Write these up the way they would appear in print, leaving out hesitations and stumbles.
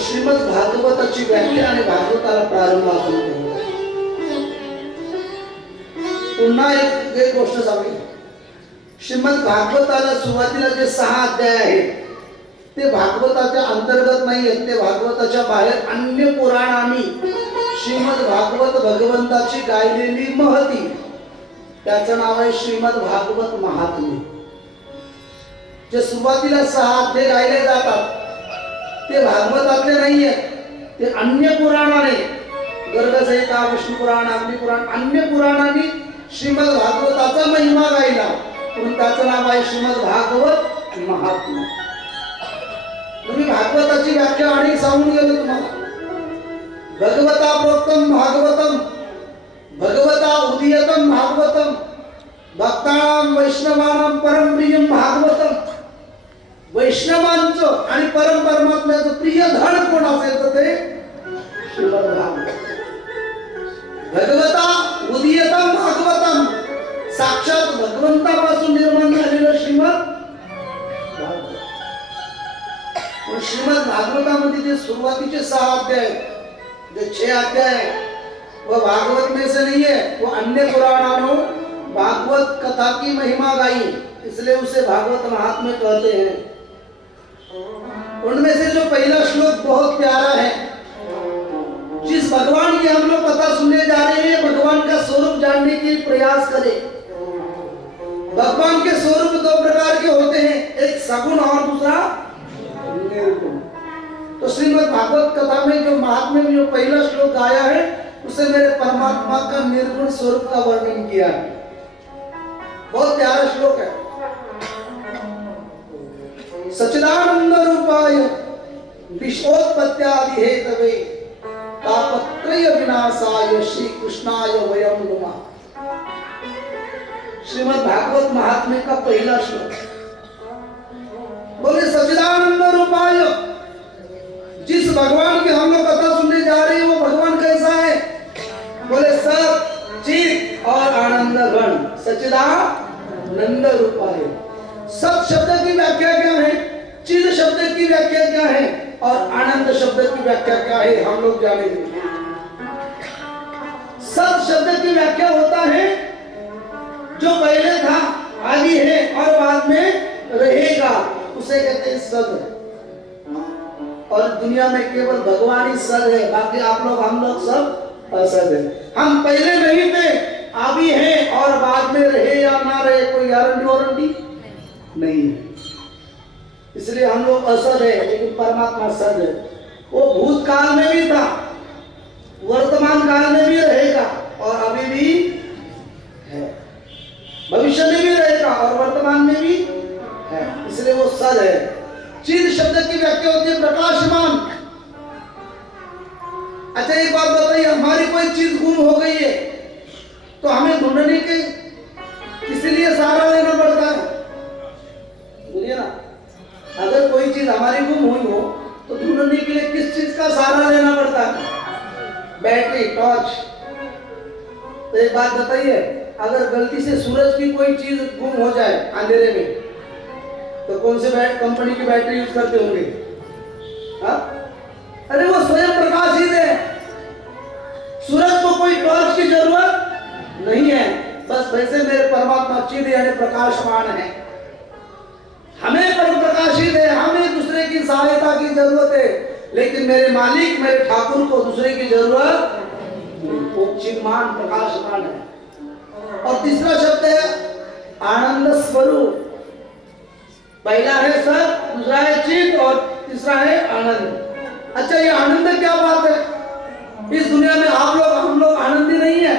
श्रीमद भागवताची व्याख्या आणि भागवताला प्रारंभ आपण करू. पुन्हा एक गोष्ट सांगू. श्रीमद भागवताला सुरुवातीला जे 6 अध्याय आहेत ते भागवताच्या अंतर्गत नाही आहेत, ते भागवताच्या बाहेर अन्य पुराणांनी श्रीमद भागवत भगवंताची गायलेली महती, त्याचं नाव आहे श्रीमद भागवत महात्म्य. जे सुरुवातीला 6 अध्याय गायले जातात ते भागवतातले नाही आहेत, ते अन्य पुराणाने, गर्ग संहिता, विष्णू पुराण, अग्नि पुराण, अन्य पुराणांनी श्रीमद भागवताचा महिमा गायला म्हणून त्याचं नाव आहे श्रीमद भागवत महात्म्य. तुम्ही भागवताची व्याख्या आणि सांगून गेलो तुम्हाला. भगवता प्रोक्तम भागवतम, भगवता उदीयतम भागवतम, भक्तानां वैष्णवानां परम प्रियम भागवतम. वैष्णवांचं आणि परम परमात्म्याचं प्रिय धन कोण असेल तर ते श्रीमद भागवत. भगवता उदीयतम भागवतम, साक्षात भगवंतापासून निर्माण झालेलं श्रीमद भागवत. श्रीमद भागवतामध्ये जे सुरुवातीचे 6 अध्याय, जो 6 अध्याय वो भागवत में से नहीं है, वो अन्य पुराणों भागवत कथा की महिमा गाई, इसलिए उसे भागवत महात्म्य कहते हैं. उनमें से जो पहला श्लोक बहुत प्यारा है, जिस भगवान की हम लोग कथा सुनने जा रहे हैं, भगवान का स्वरूप जानने के प्रयास करें. भगवान के स्वरूप 2 प्रकार के होते हैं, एक सगुण और दूसरा निर्गुण. तो श्रीमद भागवत कथा में जो महात्म्य में जो पहला श्लोक गाया है उसे मेरे परमात्मा का निर्गुण स्वरूप का वर्णन किया है. बहुत प्यारा श्लोक है. सच्चिदानंद रूपाय विश्वोत्पत्त्यादि हेतवे तापत्रय विनाशाय श्री कृष्णाय वयम नुमः. श्रीमद भागवत महात्म्य का पहला श्लोक बोले सच्चिदानंद रूपाय, जिस भगवान की हम लोग कथा सुनने जा रहे हैं वो भगवान कैसा है? बोले सत चित और आनंद घन. सच्चिदानंद रूपाय. सत शब्द की व्याख्या क्या है, चिद शब्द की व्याख्या क्या है और आनंद शब्द की व्याख्या क्या है, हम लोग जानेंगे. सत शब्द की व्याख्या होता है जो पहले था, आदि है और बाद में रहेगा, उसे कहते हैं सद. और दुनिया में केवल भगवान ही सद है, बाकी आप लोग हम लोग सब असद है. हम पहले नहीं थे, अभी हैं और बाद में रहे या ना रहे कोई गारंटी वारंटी नहीं है. इसलिए हम लोग असद है, लेकिन परमात्मा सद है. वो भूतकाल में भी था, वर्तमान काल में भी रहेगा और अभी भी है, भविष्य में भी रहेगा और वर्तमान में भी है, इसलिए वो सद है. चिद शब्द की व्याख्या होती है प्रकाशमान. अच्छा एक बात बताइए, हमारी कोई चीज गुम हो गई है तो हमें ढूंढने के किसी लिए सहारा लेना पड़ता है? बोलिए ना. अगर कोई चीज हमारी गुम हुई हो तो ढूंढने के लिए किस चीज का सहारा लेना पड़ता है? Battery, torch. तो एक बात बताइए, अगर गलती से सूरज की कोई चीज गुम हो जाए अंधेरे में तो कौन से कंपनी की बैटरी यूज करते होंगे? हाँ? अरे वो स्वयं प्रकाशित है, सूरज को कोई टॉर्च की जरूरत नहीं है. बस वैसे मेरे परमात्मा चिद यानी प्रकाशमान है, हमें परम प्रकाशित है, हमें दूसरे की सहायता की जरूरत है, लेकिन मेरे मालिक मेरे ठाकुर को दूसरे की जरूरत नहीं. वो चिदमान प्रकाशमान है. और तीसरा शब्द है आनंद स्वरूप. पहला है सत, दूसरा है चित और तीसरा है आनंद. अच्छा ये आनंद क्या बात है? इस दुनिया में आप लोग हम लोग आनंदी नहीं है.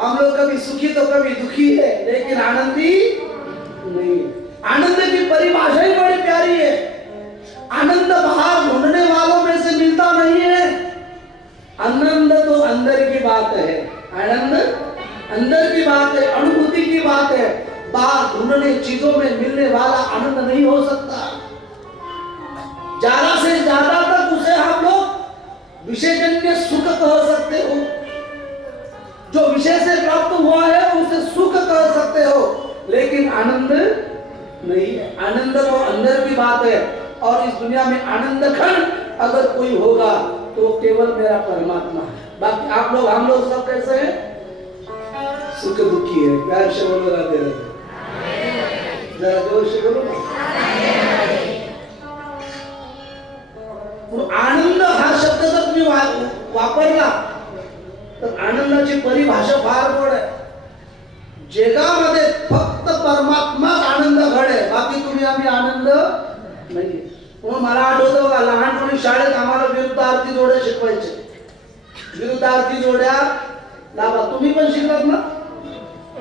हम लोग कभी सुखी तो कभी दुखी है, लेकिन आनंदी नहीं. आनंद की परिभाषा ही बड़ी प्यारी है. आनंद बाहर ढूंढने वालों में से मिलता नहीं है. आनंद तो अंदर की बात है, आनंद अंदर की बात है, अनुभूति की बात है. बाहर ढूंढने चीजों में मिलने वाला आनंद नहीं हो सकता. ज्यादा से ज्यादा तक उसे हम लोग विषयजन्य सुख कह सकते हो. जो विषय से प्राप्त हुआ है उसे सुख कह सकते हो, लेकिन आनंद नहीं है. आनंद तो अंदर की बात है और इस दुनिया में आनंद खंड अगर कोई होगा तो केवल मेरा परमात्मा है। बाकी आप लोग हम लोग सब कैसे हैं? सुख दुखी है। प्यार से बोलो राधे राधे, जरा जोर से बोलो ना। आनंद हा शब्द जर तुम्ही वापरला तर आनंदाची परिभाषा फार गोड आहे। जगामध्ये फक्त परमात्माच आनंद घडे, बाकी तुम्ही आम्ही आनंद नाही। म्हणून मला आठवतं बघा, लहानपणी शाळेत आम्हाला विरुद्धार्थी जोड्या शिकवायचे। विरुद्धार्थी जोड्या लावा, तुम्ही पण शिकलात ना?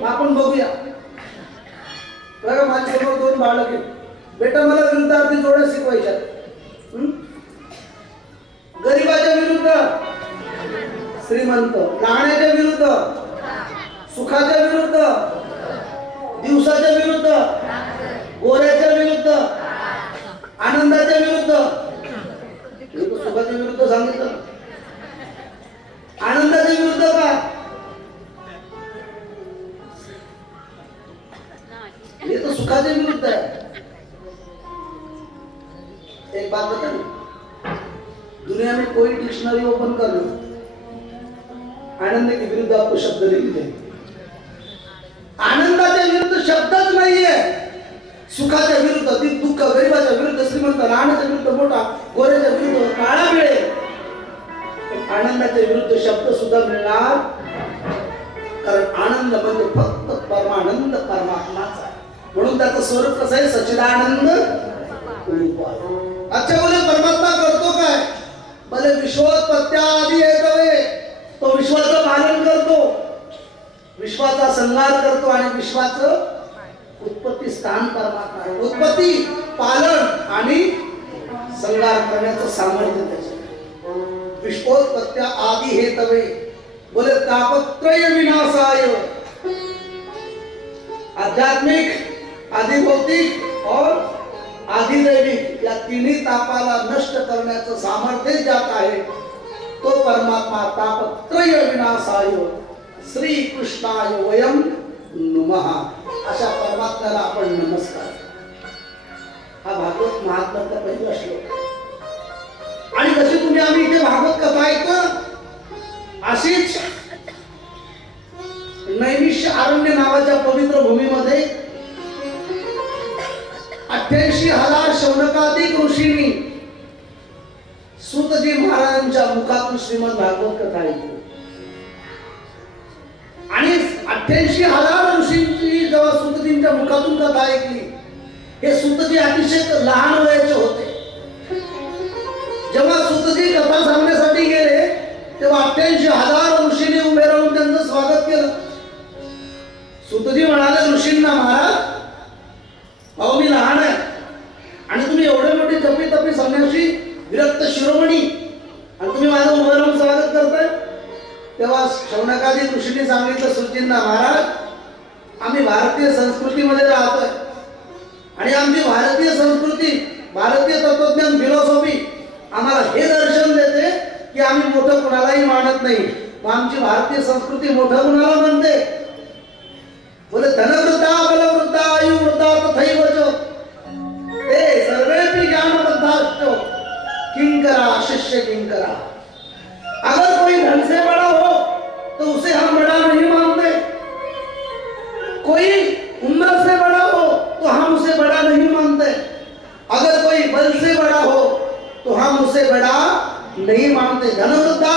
आपण बघूया बघा, माझ्यासमोर दोन बाळक आहेत, बेटा मला विरुद्धार्थी जोड्या शिकवायच्या। गरीबाच्या विरुद्ध श्रीमंत, लहानाच्या विरुद्ध, सुखाच्या विरुद्ध, दिवसाच्या विरुद्ध, गोऱ्याच्या विरुद्ध, आनंदाच्या विरुद्ध। सुखाच्या विरुद्ध सांगितलं, आनंदाच्या विरुद्ध काय? ये तो सुखाच्या विरुद्ध है। एक बात बता, दुनिया में कोई डिक्शनरी ओपन कर लो, आनंद के विरुद्ध आपको शब्द नहीं मिलेंगे। आनंदाच्या विरुद्ध शब्दच नाहीये। सुखाच्या विरुद्ध दुःख, गरीबाच्या विरुद्ध श्रीमंत, लहानाच्या विरुद्ध मोठा, गोऱ्याच्या विरुद्ध काळा मिळेल, आनंदाच्या विरुद्ध शब्द सुद्धा मिळणार, कारण आनंद म्हणजे फक्त परमानंद परमात्माचा आहे। म्हणून त्याचं स्वरूप कसं आहे? सच्चिदानंद रूप आहे। अच्छा बोले परमात्मा करतो काय? भले विश्वोत्पत्त्यादि हेतवे, तो विश्वाचं पालन करतो, विश्वाचा संहार करतो आणि विश्वाचं उत्पत्ती स्थान परमात्मा आहे। उत्पत्ती, पालन आणि संहार करण्याचं सामर्थ्य त्याचं। विश्वोत्पत्त्या आदि हेतवे बोले तापत्रय विनाशाय, आध्यात्मिक, आधिभौतिक और आधिदैविक या तिन्ही तापाला नष्ट करण्याचं सामर्थ्य ज्यात आहे तो परमात्मा। तापत्रय विनाशाय श्री कृष्णाय वयम नमः, अशा परमात्म्याला आपण नमस्कार। हा भागवत महात्म्याचा पहिला श्लोक। आणि जशी तुम्ही आम्ही इथे भागवत कथा ऐकतो, अशीच नैमिष अरण्य नावाच्या पवित्र भूमीमध्ये 88,000 शौनकाधिक ऋषींनी सूतजी महाराजांच्या मुखातून श्रीमद भागवत कथा ऐकली। आणि 88,000 ऋषींची जेव्हा सूतजींच्या मुखातून कथा ऐकली, हे सूतजी अतिशय लहान वयाचे होते। जेव्हा सूतजी कथा सांगण्यासाठी गेले तेव्हा 88,000 ऋषींनी उभे राहून त्यांचं स्वागत केलं। सूतजी म्हणाले ऋषींना, महाराज अहो मी लहान आहे आणि तुम्ही एवढे मोठे जपी तपी संन्यासी विरक्त शिरोमणी आणि तुम्ही माझं उभं राहून स्वागत करताय। तेव्हा शौनकाधिक ऋषींनी सांगितलं सूतजींना, महाराज आम्ही भारतीय संस्कृतीमध्ये राहतोय आणि आमची भारतीय संस्कृती, भारतीय तत्वज्ञान, फिलॉसॉफी आम्हाला हे दर्शन देते की आम्ही मोठं कुणालाही मानत नाही। मग आमची भारतीय संस्कृती मोठं कुणाला म्हणते? बोले धनवृद्धा, बलवृद्धा, आयुवृद्धा तथैव च ते सर्वेपि ज्ञानवृद्धाश्च किंकरा शिष्य किंकरा। अगर कोई धन से बड़ा हो तो उसे हम बड़ा नहीं मानते, कोई उम्र से बड़ा हो तो हम उसे बड़ा नहीं मानते, अगर कोई बल से बड़ा हो तो हम उसे बड़ा नहीं मानते। धनवृद्धा,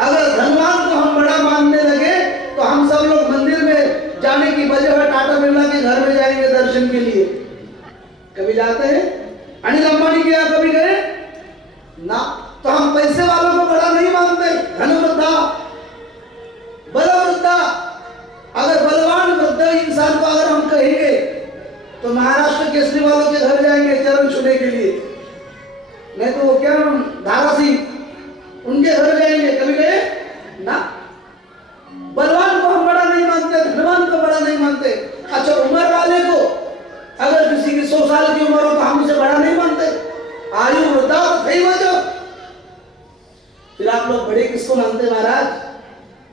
अगर धनवान को हम बड़ा मानने लगे तो हम सब लोग मंदिर में जाने की बजाय टाटा बिरला के घर में जाएंगे दर्शन के लिए। कभी जाते हैं? अनिल अंबानी के यहाँ कभी गए ना? तो हम पैसे वालों को बड़ा नहीं मानते। धनवृद्धा, बलवृद्धा, अगर बलवान वृद्ध इंसान को अगर हम कहेंगे तो महाराष्ट्र केसरी वालों के घर जाएंगे चरण छूने के लिए, नहीं तो वो क्या धारा सिंह उनके घर जाएंगे। कभी गए ना? बलवान को हम बड़ा नहीं मानते, धनवान को बड़ा नहीं मानते। अच्छा उम्र वाले को अगर किसी की 100 साल की उम्र हो तो हम उसे बड़ा नहीं मानते। आयु वृद्धा थई वजह, फिर आप लोग बड़े किसको मानते महाराज?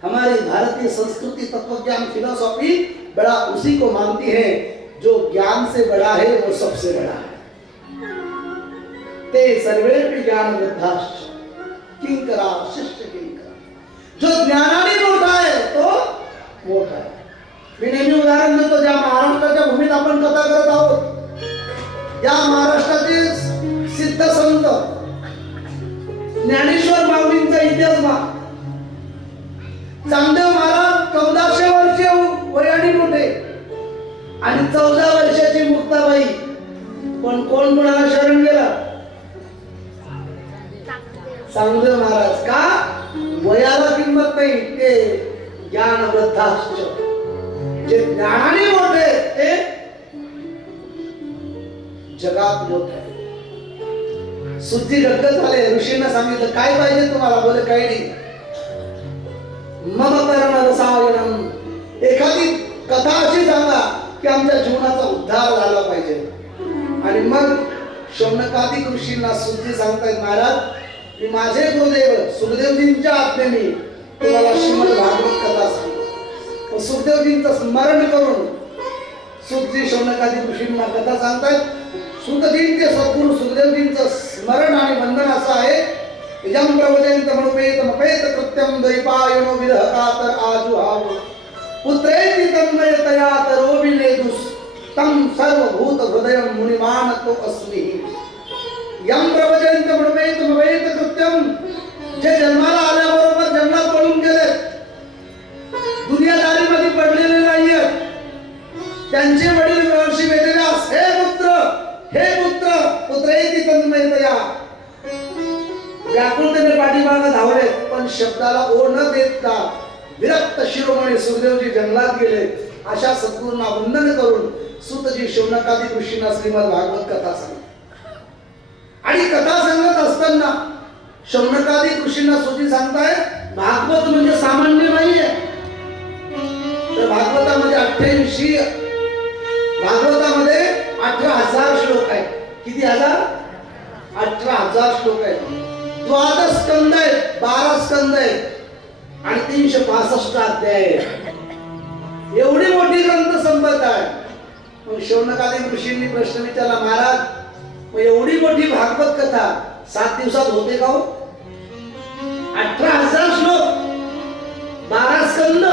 हमारी भारतीय संस्कृति, तत्वज्ञान, फिलॉसफी बड़ा उसी को मानती है जो ज्ञान से बड़ा है, वो सबसे बड़ा है। ते सर्वे ज्ञान वृद्धाश्च किंकरा शिष्य किंकरा. जो ज्ञानाने मोठा आहे तो मोठा आहे. मी नेहमी उदाहरण देतो, ज्या महाराष्ट्राच्या भूमीत आपण कथा करत आहोत, या महाराष्ट्राचे सिद्ध संत ज्ञानेश्वर माऊलींचा इतिहास चांगदेव महाराज 1400 वर्षे वयाने मोठे आणि 14 वर्षाची मुक्ताबाई. पण कोण कोणाला शरण गेला? चांगदेव महाराज. का? वयाला किंमत नाही, ते ज्ञान वृद्धाश्च. जे ज्ञानाने मोठे ते जगात मोठे. सुद्धी गद्गद झाले. ऋषींना सांगितलं काय पाहिजे तुम्हाला? बोले काही नाही. मम कर्ण रसायनम. एखादी कथा अशी सांगा की आमच्या जीवनाचा उद्धार झाला पाहिजे. आणि मग शौनकादिक ऋषींना सुद्धी सांगतायत, महाराज मी माझे गुरुदेव सुखदेवजींच्या आज्ञेने तुम्हाला श्रीमद भागवत कथा सांगतो. सुखदेवजींचं स्मरण करून सुखजी शौनकादिक ऋषींना कथा सांगतायत. सुखजींचे सद्गुरु सुखदेवजींचं स्मरण आणि वंदन असं आहे, यम प्रवदंत मनुपेत मपेत कृत्यम द्वैपायनो विरह कातर आजुहाव पुत्रेति तन्मयतया तरोबिलेदुस तम सर्वभूत हृदयम मुनिमान तो अस्मि. यम प्रवदंत मनुपेत मपेत कृत्यम. जे जन्माला आल्याबरोबर जन्मात पळून गेले, दुनियादारीमध्ये पडलेले नाहीयेत, त्यांचे वडील महर्षी वेदव्यास, हे पुत्र पुत्रेति तन्मयतया व्याकुळतेने पाठीमागे धावले, पण शब्दाला ओढ न देता विरक्त शिरोमणी सुखदेवजी जंगलात गेले. अशा सद्गुरूंना वंदन करून सूतजी शौनकादिक ऋषींना श्रीमद भागवत कथा सांगतात. आणि कथा सांगत असताना शौनकादिक ऋषींना सूतजी सांगताय, भागवत म्हणजे सामान्य नाहीये. तर भागवतामध्ये 88 भागवतामध्ये 18,000 श्लोक आहेत. किती हजार? 18,000 श्लोक आहेत. 12 स्कंद आहेत, 12 स्कंद आहेत आणि 365 अध्याय आहेत. एवढी मोठी ग्रंथ संपदा आहे. मग शौनकादिक ऋषींनी प्रश्न विचारला, महाराज मग एवढी मोठी भागवत कथा 7 दिवसात होते का हो? 18,000 श्लोक, 12 स्कंद,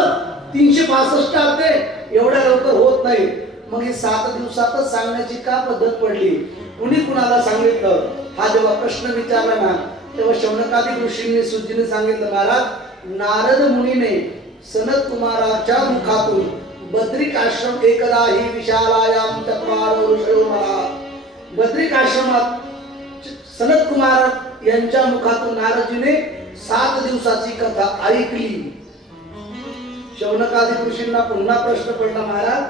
365 अध्याय एवढ्या लवकर होत नाही. मग ही 7 दिवसातच सांगण्याची का पद्धत पडली? कुणी कुणाला सांगितलं? हा जेव्हा प्रश्न विचारला ना, तेव्हा शौनकादिक ऋषींनी सुजीने सांगितलं, महाराज नारद मुनीने सनत कुमाराच्या मुखातून बद्रिक आश्रम एकदा ही विशालायाम चत्वारो ऋषयो महाराज. बद्रिक आश्रमात सनत कुमार यांच्या मुखातून नारदजीने 7 दिवसाची कथा ऐकली. शौनकादिक ऋषींना पुन्हा प्रश्न पडला, महाराज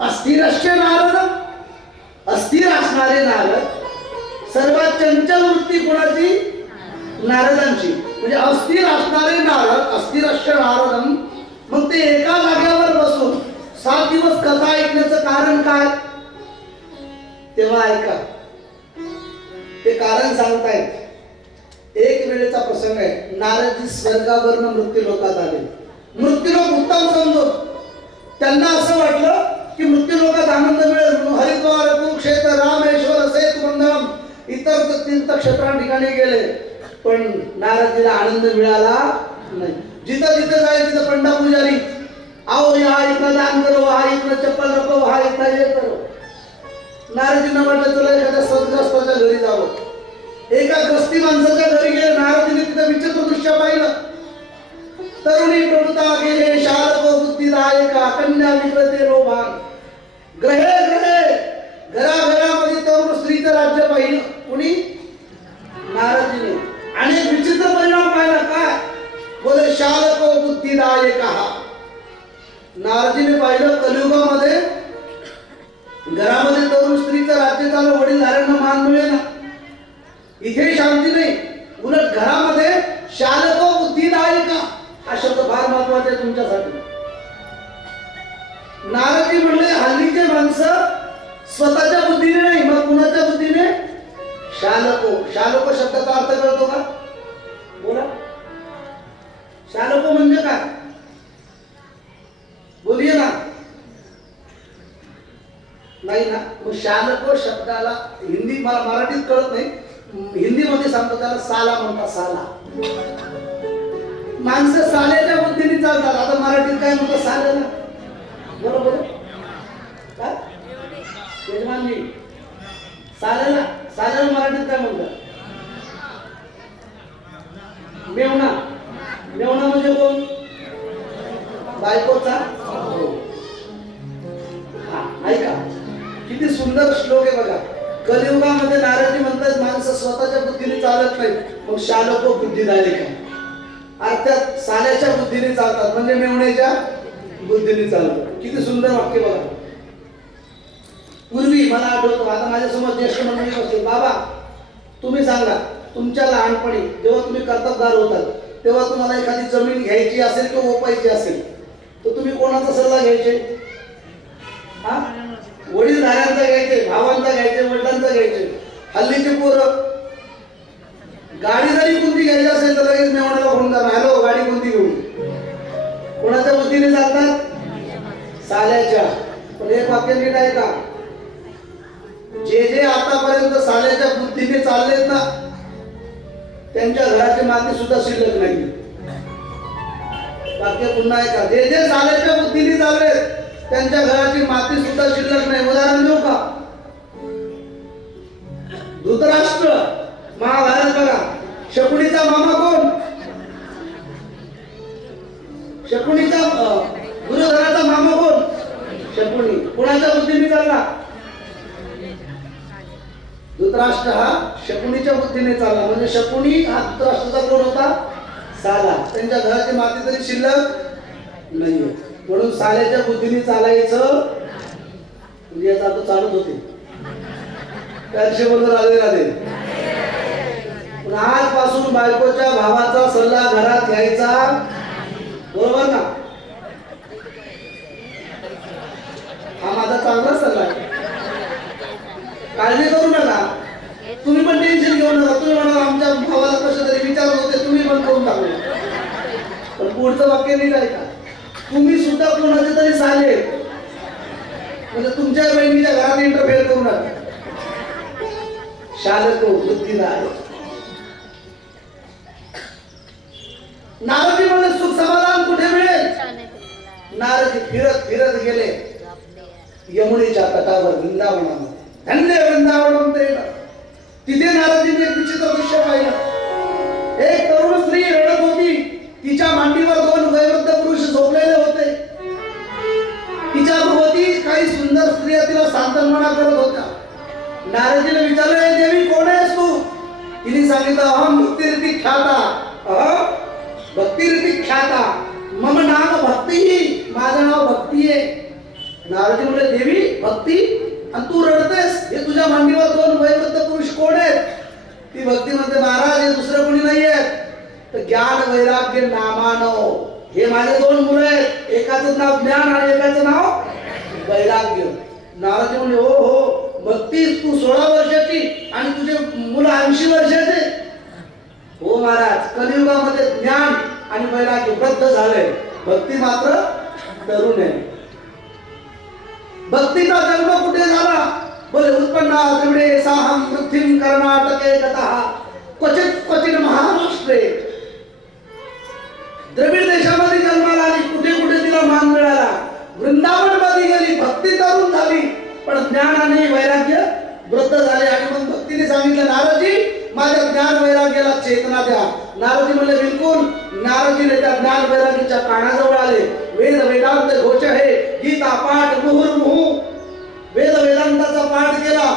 अस्थिरश्च नारद, अस्थिर असणारे नारद, सर्वात चंचल वृत्ती कोणाची? नारदांची. म्हणजे अस्थिर असणारे नारद, अस्थिरश्च नारदम. मग ते एका जागेवर बसून 7 दिवस कथा ऐकण्याचं कारण काय? तेव्हा ऐका, ते कारण सांगतायत. एक वेळेचा प्रसंग आहे. नारदजी स्वर्गावरून मृत्यूलोकात आले. मृत्यूलोक उत्तम समजून त्यांना असं वाटलं की मृत्यूलोकात आनंद मिळेल म्हणून हरिद्वार, कुरुक्षेत्र, रामेश्वर, सेतुबंधम इतर तीर्थक्षेत्रां ठिकाणी गेले. पण नारदजीला आनंद मिळाला नाही. जिथं जिथं जाईल तिथं पंडा पुजारी, आओ या इथं दान करो, हा इथं चप्पल रखो, हा इथं हे करो. नारदजींना वाटलं चला एखाद्या सद्ग्रस्ताच्या घरी जावं. एका ग्रस्ती माणसाच्या घरी गेले. नारदजीने तिथं विचित्र दृश्य पाहिलं. तरुणी प्रभुता गेले, शारको बुद्धिदायका, कन्या विक्रते रोभान. ग्रहे ग्रहे घराघरामध्ये तरुण स्त्रीचं राज्य पाहिलं. कुणी? नारदजीने. आणि विचित्र परिणाम पाहिला. काय? बोले शारको बुद्धिदायका. नारदजीने पाहिलं कलियुगामध्ये घरामध्ये तरुण स्त्रीचं राज्य चालू, वडीलधाऱ्यांना मान मिळेना. इथे शांती नाही, उलट घरामध्ये शारको बुद्धिदायका हा शब्द फार महत्वाचा आहे तुमच्यासाठी. नारदजी म्हणले हल्लीचे माणसं स्वतःच्या बुद्धीने नाही, मग कुणाच्या बुद्धीने? शालको. शालको शब्दाचा अर्थ कळतो का? बोला. शालको म्हणजे काय? बोलिये ना. नाही ना. मग शालको शब्दाला हिंदी मला मराठीत कळत नाही, हिंदीमध्ये सांगतो त्याला साला म्हणतात, साला. माणसं साल्याच्या बुद्धीने चालतात. आता मराठीत काय म्हणतात? साल्याला. बरोबर काय यजमानजी? साल्याला, साल्याला मराठीत काय म्हणतात? मेवणा. मेवणा म्हणजे कोण? बायकोचा. ऐका किती सुंदर श्लोक आहे बघा. कलियुगामध्ये नारदजी म्हणतात माणसं स्वतःच्या बुद्धीने चालत नाही, मग शालोक बुद्धी झाली का? अर्थात साल्याच्या बुद्धीने चालतात, म्हणजे मेवण्याच्या बुद्धीने चालतात. किती सुंदर वाक्य बघा. पूर्वी मला आठवतो, आता माझ्यासमोर ज्येष्ठ मंडळी बसले. बाबा तुम्ही सांगा, तुमच्या लहानपणी जेव्हा तुम्ही कर्तबगार होतात तेव्हा तुम्हाला एखादी जमीन घ्यायची असेल किंवा ओपायची असेल तर तुम्ही कोणाचा सल्ला घ्यायचे? हा, वडीलधाऱ्यांचा घ्यायचे, भावांचा घ्यायचे, वडिलांचा घ्यायचे. हल्लीचे पोरं गाडी जरी कोणती घ्यायची असेल तर लगेच मेवण्याला फोन करणार, हॅलो गाडी कोणती घेऊ? कोणाच्या बुद्धीने चालतात? साल्याच्या. पण एक वाक्य नीट आहे का? जे जे आतापर्यंत साल्याच्या बुद्धीने चाललेत ना त्यांच्या घराची माती सुद्धा शिल्लक नाही. वाक्य पुन्हा आहे का? जे जे साल्याच्या बुद्धीने चाललेत त्यांच्या घराची माती सुद्धा शिल्लक नाही. उदाहरण देऊ का? धृतराष्ट्र महाभारत बघा. शकुनीचा मामा कोण? शकुनीचा दुर्योधनाचा मामा कोण? शकुनी. कुणाच्या बुद्धीने चालला? धृतराष्ट्र हा शकुनीच्या बुद्धीने चालला. म्हणजे शकुनी हा धृतराष्ट्राचा कोण होता? साला. त्यांच्या घराची माती तरी शिल्लक नाहीये. म्हणून साल्याच्या बुद्धीने चालायचं म्हणजे याचा अर्थ चालत होते. त्याशी बोलून राधे राधे. पण आजपासून बायकोच्या भावाचा सल्ला घरात घ्यायचा, बरोबर ना? हा माझा चांगला सल्ला आहे. काळजी करू नका, तुम्ही पण टेन्शन घेऊ नका. तुम्ही म्हणा आमच्या भावाला कसं तरी विचारत होते, तुम्ही पण करून टाकले. पण पुढचं वाक्य नाही आहे का? तुम्ही सुद्धा कोणाचे तरी साले म्हणजे तुमच्या बहिणीच्या घरात इंटरफेअर करू नका. शालक बुद्धीदार. नारदी म्हणले सुख समाधान कुठे मिळेल? नारदी फिरत फिरत गेले यमुनेच्या तटावर, वृंदावनामध्ये. धन्य वृंदावन. तिथे नारदीने एक विचित्र दृश्य पाहिलं. एक तरुण स्त्री रडत होती. तिच्या मांडीवर दोन वयोवृद्ध पुरुष झोपलेले होते. तिच्या भोवती काही सुंदर स्त्रिया तिला सांत्वना करत होत्या. नारदीने विचारले, देवी कोण आहेस तू? तिने सांगितलं, अहम भक्तिरिती ख्याता. भक्तिरिती ख्याता मम नाम भक्ती. माझं नाव भक्ती आहे. नारदी म्हणले, देवी भक्ती आणि तू रडतेस, हे तुझ्या मांडीवर दोन वयोवृद्ध पुरुष कोण आहेत? ती भक्ती म्हणते, महाराज हे दुसरं कोणी नाही आहेत, तर ज्ञान वैराग्य नामानो. हे माझे दोन मुलं आहेत, एकाचं नाव ज्ञान आणि एकाचं नाव वैराग्य. नारद म्हणले, हो हो भक्ती तू 16 वर्षाची आणि तुझे मुलं 80 वर्षाचे? हो महाराज, कलियुगामध्ये ज्ञान आणि वैराग्य वृद्ध झाले, भक्ती मात्र तरुण आहे. भक्तीचा जन्म कुठे झाला? बोले उत्पन्ना त्रिविडे साहम पृथ्वीम कर्नाटके गतः क्वचित क्वचित महाराष्ट्रे. द्रविड देशामध्ये जन्माला आली, कुठे कुठे तिला मान मिळाला. वृंदावन मध्ये गेली, भक्ती तरुण झाली, पण ज्ञान आणि वैराग्य वृद्ध झाले. आणि मग भक्तीने सांगितलं, नारदजी माझ्या ज्ञान वैराग्याला चेतना द्या. नारदजी म्हणले, बिलकुल. नारदजीने त्या ज्ञान वैराग्याच्या कानाजवळ आले. वेद वेदांत घोष आहे, गीता पाठ मुहुर्मुहु. वेद वेदांताचा पाठ केला,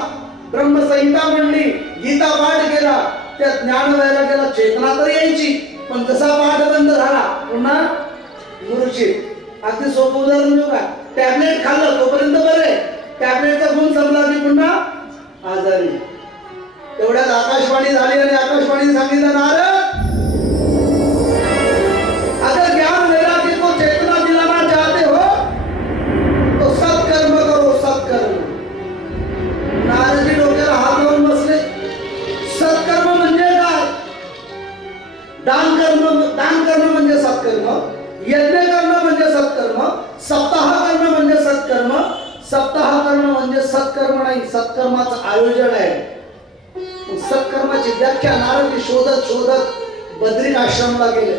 ब्रह्मसंहिता म्हणली, गीता पाठ केला. त्या ज्ञान वैराग्याला चेतना तर यायची, पण जसा पाठ बंद झाला पुन्हा मूर्छित. अगदी सोपं उदाहरण देऊ का? टॅबलेट खाल्लं तोपर्यंत बरे, टॅबलेटचा गुण संपला की पुन्हा आजारी. तेवढ्यात आकाशवाणी झाली आणि आकाशवाणी सांगितलं, नारद अगर ज्ञान वैराग्य को चेतना दिलाना चाहते हो तो सत्कर्म करो, सत्कर्म. नारदजी डोक्याला हात लावून बसले. सत्कर्म म्हणजे काय? दान करणं म्हणजे सत्कर्म, यज्ञ करणं म्हणजे सत्कर्म, सप्ताह करणं म्हणजे सत्कर्म. सप्ताह करणं म्हणजे सत्कर्म नाही, सत्कर्माचं आयोजन आहे. सत्कर्माची नामची व्याख्या नारदजी शोधत शोधत बद्रिक आश्रमला गेले.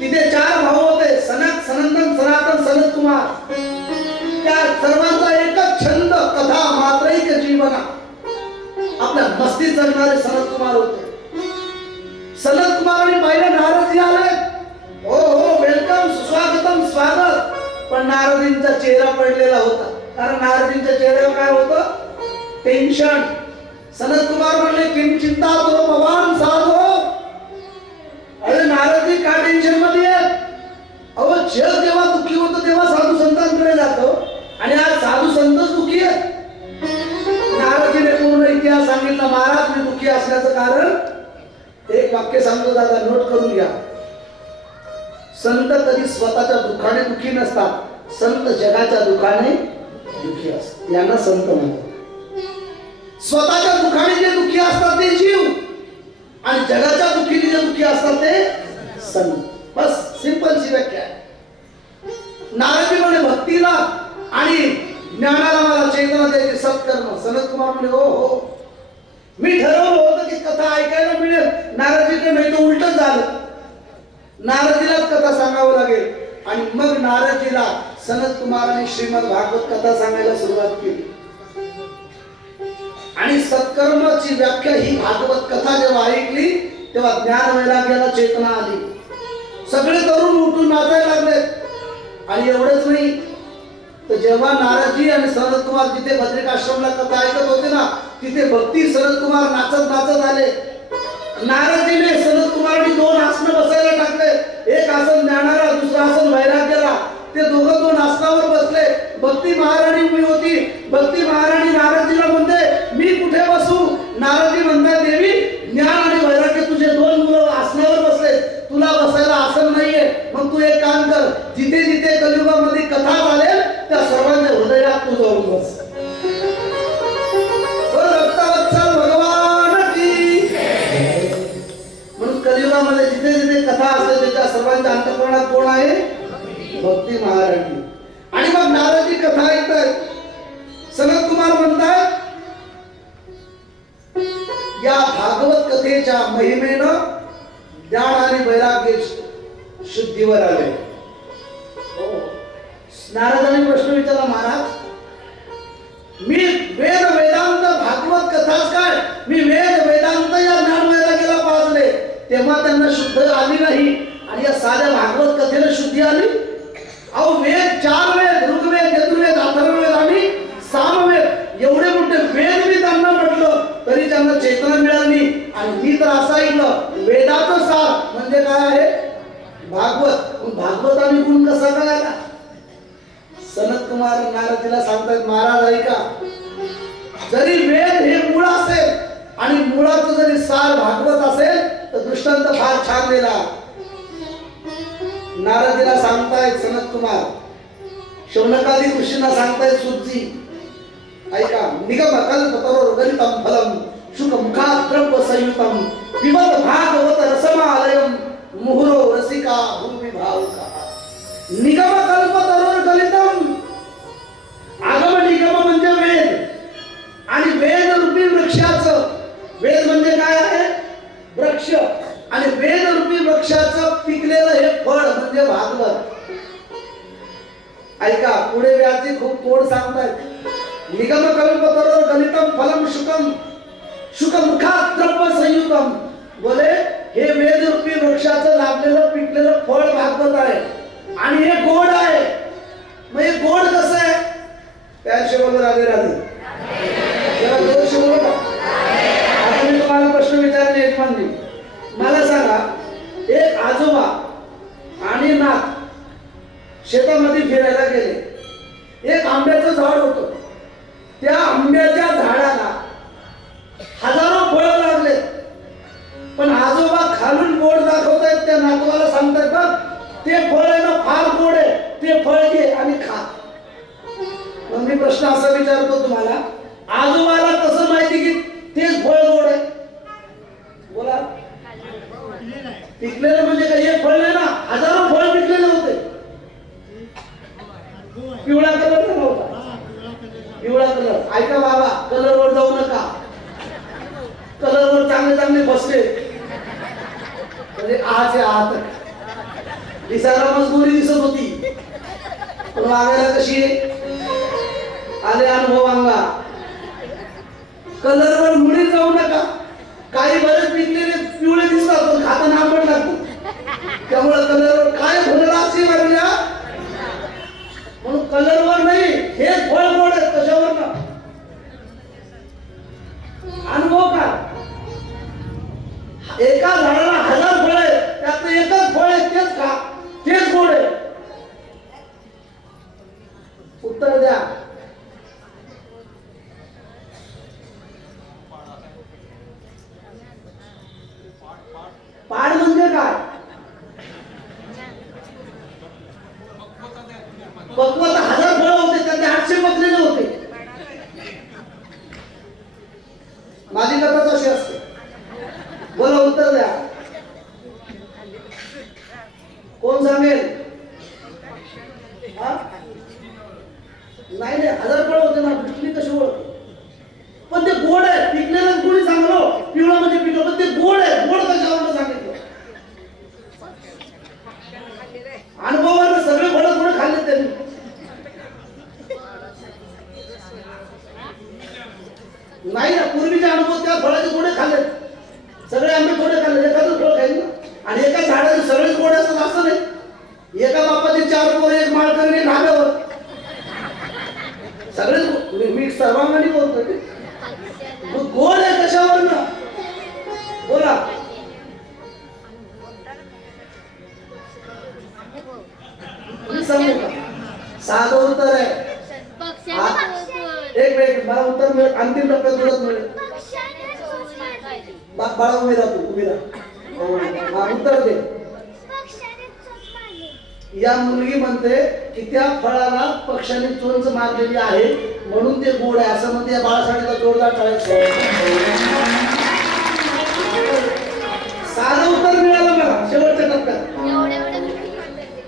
तिथे 4 भाऊ होते, सनक, सनंदन, सनातन, सनत कुमार. त्या सर्वांचा एकच छंद कथा मात्रैक जीवना. आपल्या मस्तीत जगणारे सनत कुमार होते. सनत कुमारांनी पाहिलं नारदजी आले. हो हो, वेलकम, सुस्वागतम, स्वागत. पण नारदजींचा चेहरा पडलेला होता. कारण नारदजींच्या चेहऱ्यावर काय होतं? टेन्शन. सनत कुमार म्हणले, किम चिंता तो भगवान साधो. अरे नारदजी का टेन्शन मध्ये आहेत? अहो, जग जेव्हा दुःखी होतं तेव्हा साधू संतांकडे जातो आणि आज साधू संतच दुःखी आहेत. नारदजीने पूर्ण इतिहास सांगितला. महाराज, मी दुःखी असण्याचं कारण एक वाक्य सांगतो दादा, नोट करून घ्या. संत कधी स्वतःच्या दुःखाने दुःखी नसतात, संत जगाच्या दुःखाने दुःखी असतात. यांना संत म्हणतात. स्वतःच्या दुःखाने जे दुःखी असतात ते जीव आणि जगाच्या दुःखीने जे दुःखी असतात ते संत. बस, सिंपल सी व्याख्या आहे. नारदजी म्हणे, भक्तीला आणि ज्ञानाला मला चेतना द्यायची, सत्कर्म. सनत कुमार म्हणे, हो हो, मी ठरवलं होतं की कथा ऐकायला मिळेल. नारदजीकडे नाही तर उलट झालं. नारदजीलाच कथा सांगावं लागेल. आणि मग नारदजीला सनत कुमारांनी श्रीमद भागवत कथा सांगायला सुरुवात केली. आणि सत्कर्माची व्याख्या ही भागवत कथा जेव्हा ऐकली तेव्हा ज्ञान वैराग्याला चेतना आली. सगळे तरुण उठून नाचायला लागले. आणि एवढंच नाही तर जेव्हा नारदजी आणि सनत कुमार जिथे बद्रिक आश्रमला कथा ऐकत होते ना, तिथे भक्ती सनत कुमार नाचत नाचत आले. नारदजीने सनत कुमारांनी 2 आसनं बसायला टाकले. एक आसन ज्ञानाला, दुसरं आसन वैराग्याला. ते दोघं 2 आसनावर बसले. भक्ती महाराणी उभी होती. भक्ती महाराणी नारदजीला म्हणते, मी कुठे बसू? नारदजी म्हणतात, देवी, ज्ञान आणि वैराग्य तुझे 2 मुलं आसनावर बसले, तुला बसायला आसन नाहीये. मग तू एक काम कर, जिथे जिथे कलियुगामध्ये कथा चालेल त्या सर्वांच्या हृदयात तू जाऊन बस. भक्तवत्सल भगवान की. म्हणून कलियुगामध्ये जिथे जिथे कथा असते त्या सर्वांच्या अंतःकरणात कोण आहे? भक्ती महाराणी. आणि मग नारदजी कथा ऐकतात. सनत कुमार म्हणतात, या भागवत कथेच्या महिमेनं ज्ञान आणि वैराग्य शुद्धीवर आले. नारदांनी प्रश्न विचारला, महाराज, मी वेद वेदांत भागवत कथाच काय, मी वेद वेदांत या ज्ञान वैराग्याला पाजले तेव्हा त्यांना शुद्ध आली नाही आणि या साध्या भागवत कथेला शुद्धी आली? अहो, वेद 4 वेद, ऋग्वेद, यजुर्वेद, अथर्ववेद आणि सामवेद, एवढे मोठे वेद मी त्यांना म्हटलं तरी त्यांना चेतना मिळाली. आणि मी तर असं ऐकलं, वेदाचं सार म्हणजे काय आहे? भागवत. भागवत आणि गुण कसा काय आला? सनत कुमार नारदजीला सांगतात, महाराज ऐका, जरी वेद हे मूळ असेल आणि मुळाचं जरी सार भागवत असेल तर दृष्टांत फार छान दिला. नारदजीला सांगतायत सनत कुमार, शौनकादी ऋषींना सांगतायत सूतजी, ऐका, निगम कल्पतरो गलितम फलम शुक मुखात द्रव्य संयुतम पिबत भागवत रसमालयम मुहुरो रसिका भूमि भावुका. निगम कल्पतरो गलितम, आगम निगम म्हणजे वेद आणि वेद रूपी वृक्षाचं, वेद म्हणजे काय आहे? वृक्ष. आणि वेद रूपी वृक्षाचं पिकलेलं हे फळ म्हणजे भागवत. ऐका, पुढे व्यासजी खूप तोड सांगतायत. निगम कल्पतरो गलितम फलम शुकम शुक मुखात द्रव्य संयुतम. बोले, हे वेद रूपी वृक्षाचं लाभलेलं पिकलेलं फळ भागवत आहे आणि हे गोड आहे. मग हे गोड कसं आहे? त्याशी बोलू, राधे राधे. आता मी तुम्हाला प्रश्न विचारले एक म्हणजे, मला सांगा, एक आजोबा आणि नाथ शेतामध्ये फिरायला गेले. एक आंब्याचं झाड होतं. त्या आंब्याच्या झाडाला हजारो फळं लागले. पण आजोबा खालून गोड दाखवतायत, त्या नातवाला सांगतायत, बघ, ते फळ आहे ना फार गोड आहे, ते फळ घे आणि खा. मग मी प्रश्न असा विचारतो तुम्हाला, आजोबाला कसं माहिती की तेच फळ गोड आहे? बोला. पिकलेलं म्हणजे काही एक फळ नाही ना, हजारो फळ पिकलेले होते. पिवळा कलर नव्हता, पिवळा कलर. ऐका बाबा, कलरवर जाऊ नका, कलरवर चांगला चांगले चांगले बसले म्हणजे आहाचे आहात दिसायला मजबुरी दिसत होती पण वागायला कशी आले अनुभव अंगा कलरवर मुळे जाऊ नका काही बरेच पिकलेले पिवळे दिसतात पण खाताना आंबट लागतो त्यामुळे कलरवर काय भरला असे मारल्या म्हणून कलरवर नाही हे फळ गोड आहे कशावर ना अनुभव का एका झाडाला 1000 फळ आहे त्यात एकच फळ आहे तेच खा तेच गोड आहे उत्तर द्या पाड म्हणजे काय पक्वत 1000 फळ होते त्यात 800 पकलेले होते माझी कथा अशी असते बोला उत्तर द्या कोण सांगेल नाही 1000 फळ होते ना पिकली कशी ओळख पण ते गोड आहे पिकलेलं कोणी सांगलो पिवळा म्हणजे पिकलं पण ते गोड आहे गोड कशावर सांगितलं अनुभवानं सगळे फळ थोडे खाल्ले त्यांनी नाही ना पूर्वीचे अनुभव त्या फळाचे थोडे खाल्ले सगळे आंबे थोडे खाल्ले एखादं फळ खाईल ना आणि एका झाडाचे सगळेच गोड असतात असं नाही एका बापाचे 4 पोरं एक माळकरी ढाब्यावर सगळेच मी सर्वांगाने बोलतोय गोड आहे कशावर ना बोला सांगू का साधं उत्तर आहे एक मिनिट मला उत्तर मिळेल अंतिम टप्प्यात तुलाच मिळेल बाळा उभी राहा तू उभी राहा उत्तर दे या मुलगी म्हणते की त्या फळाला पक्ष्याने चोंच मारलेली आहे म्हणून ते गोड आहे असं म्हणते या बाळासाठीचा जोरदार टाळ्या साधं उत्तर मिळालं मला शेवटच्या टप्प्यात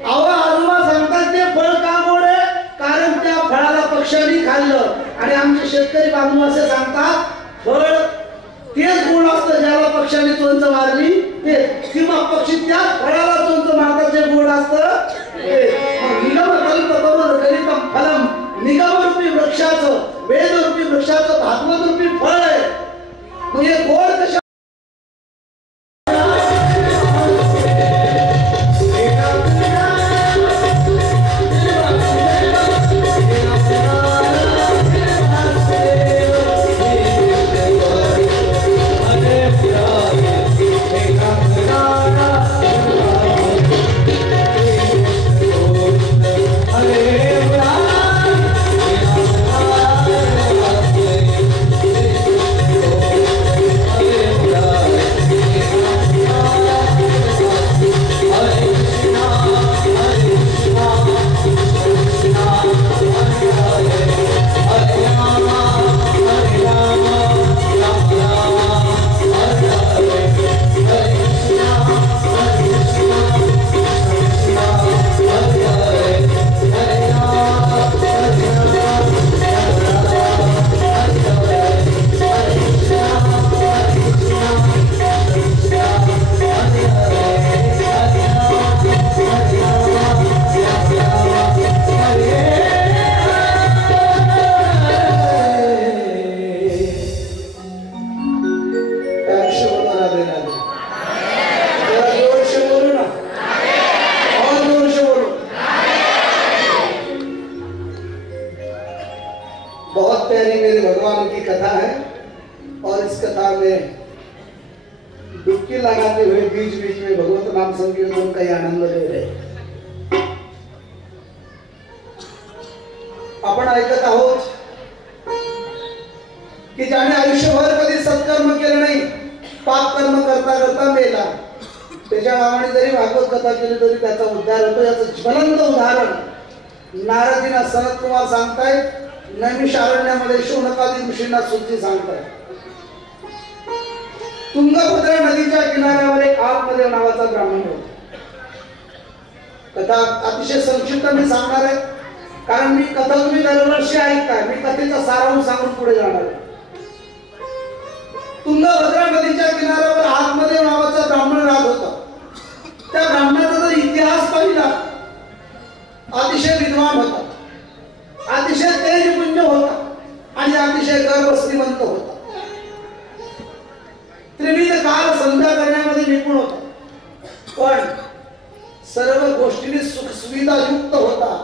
आजोबा सांगतात ते फळ का गोड आहे कारण त्या फळाला पक्ष्यांनी खाल्लं आणि आमचे शेतकरी बांधव असे सांगतात फळ तेच गोड असतं ज्याला पक्ष्यांनी चोंच मारली ते किंवा पक्षी त्या फळाला चोंच मारतात जे गोड असतं निगम कल्पतरुण कलितम फलम निगमरूपी वृक्षाचं वेदरूपी वृक्षाचं भागवतरूपी फळ आहे मग हे गोड कशा लगाते हुए बीच बीच में भगवत नाम संकीर्तन का आनंद ले रहे आपण ऐकत आहोत की ज्याने आयुष्यभर कधी सत्कर्म केलं नाही पाप कर्म करता करता मेला त्याच्या नावाने जरी भागवत कथा केली तरी त्याचा उद्धार होतो याचं ज्वलंत उदाहरण नारदींना सनत कुमार सांगतायत नैमिषारण्यामध्ये शौनकादी ऋषींना सुद्धी सांगतायत तुंगभद्रा नदीच्या किनाऱ्यावर एक आत्मदेव नावाचा ब्राह्मण होता कथा अतिशय संक्षिप्त मी सांगणार आहे कारण मी कथा तुम्ही दरवर्षी ऐकताय मी कथेचा सारांश सांगून पुढे जाणार आहे तुंगभद्रा नदी नदीच्या किनाऱ्यावर आत्मदेव नावाचा ब्राह्मण राहत होता. त्या ब्राह्मणाचा जर इतिहास पाहिला, अतिशय विद्वान होता, अतिशय तेजपुंज होता आणि अतिशय गर्भश्रीमंत होता. त्रिविध काल संध्या करण्यामध्ये निपुण होता, पण सर्व गोष्टींनी सुख सुविधा युक्त होता.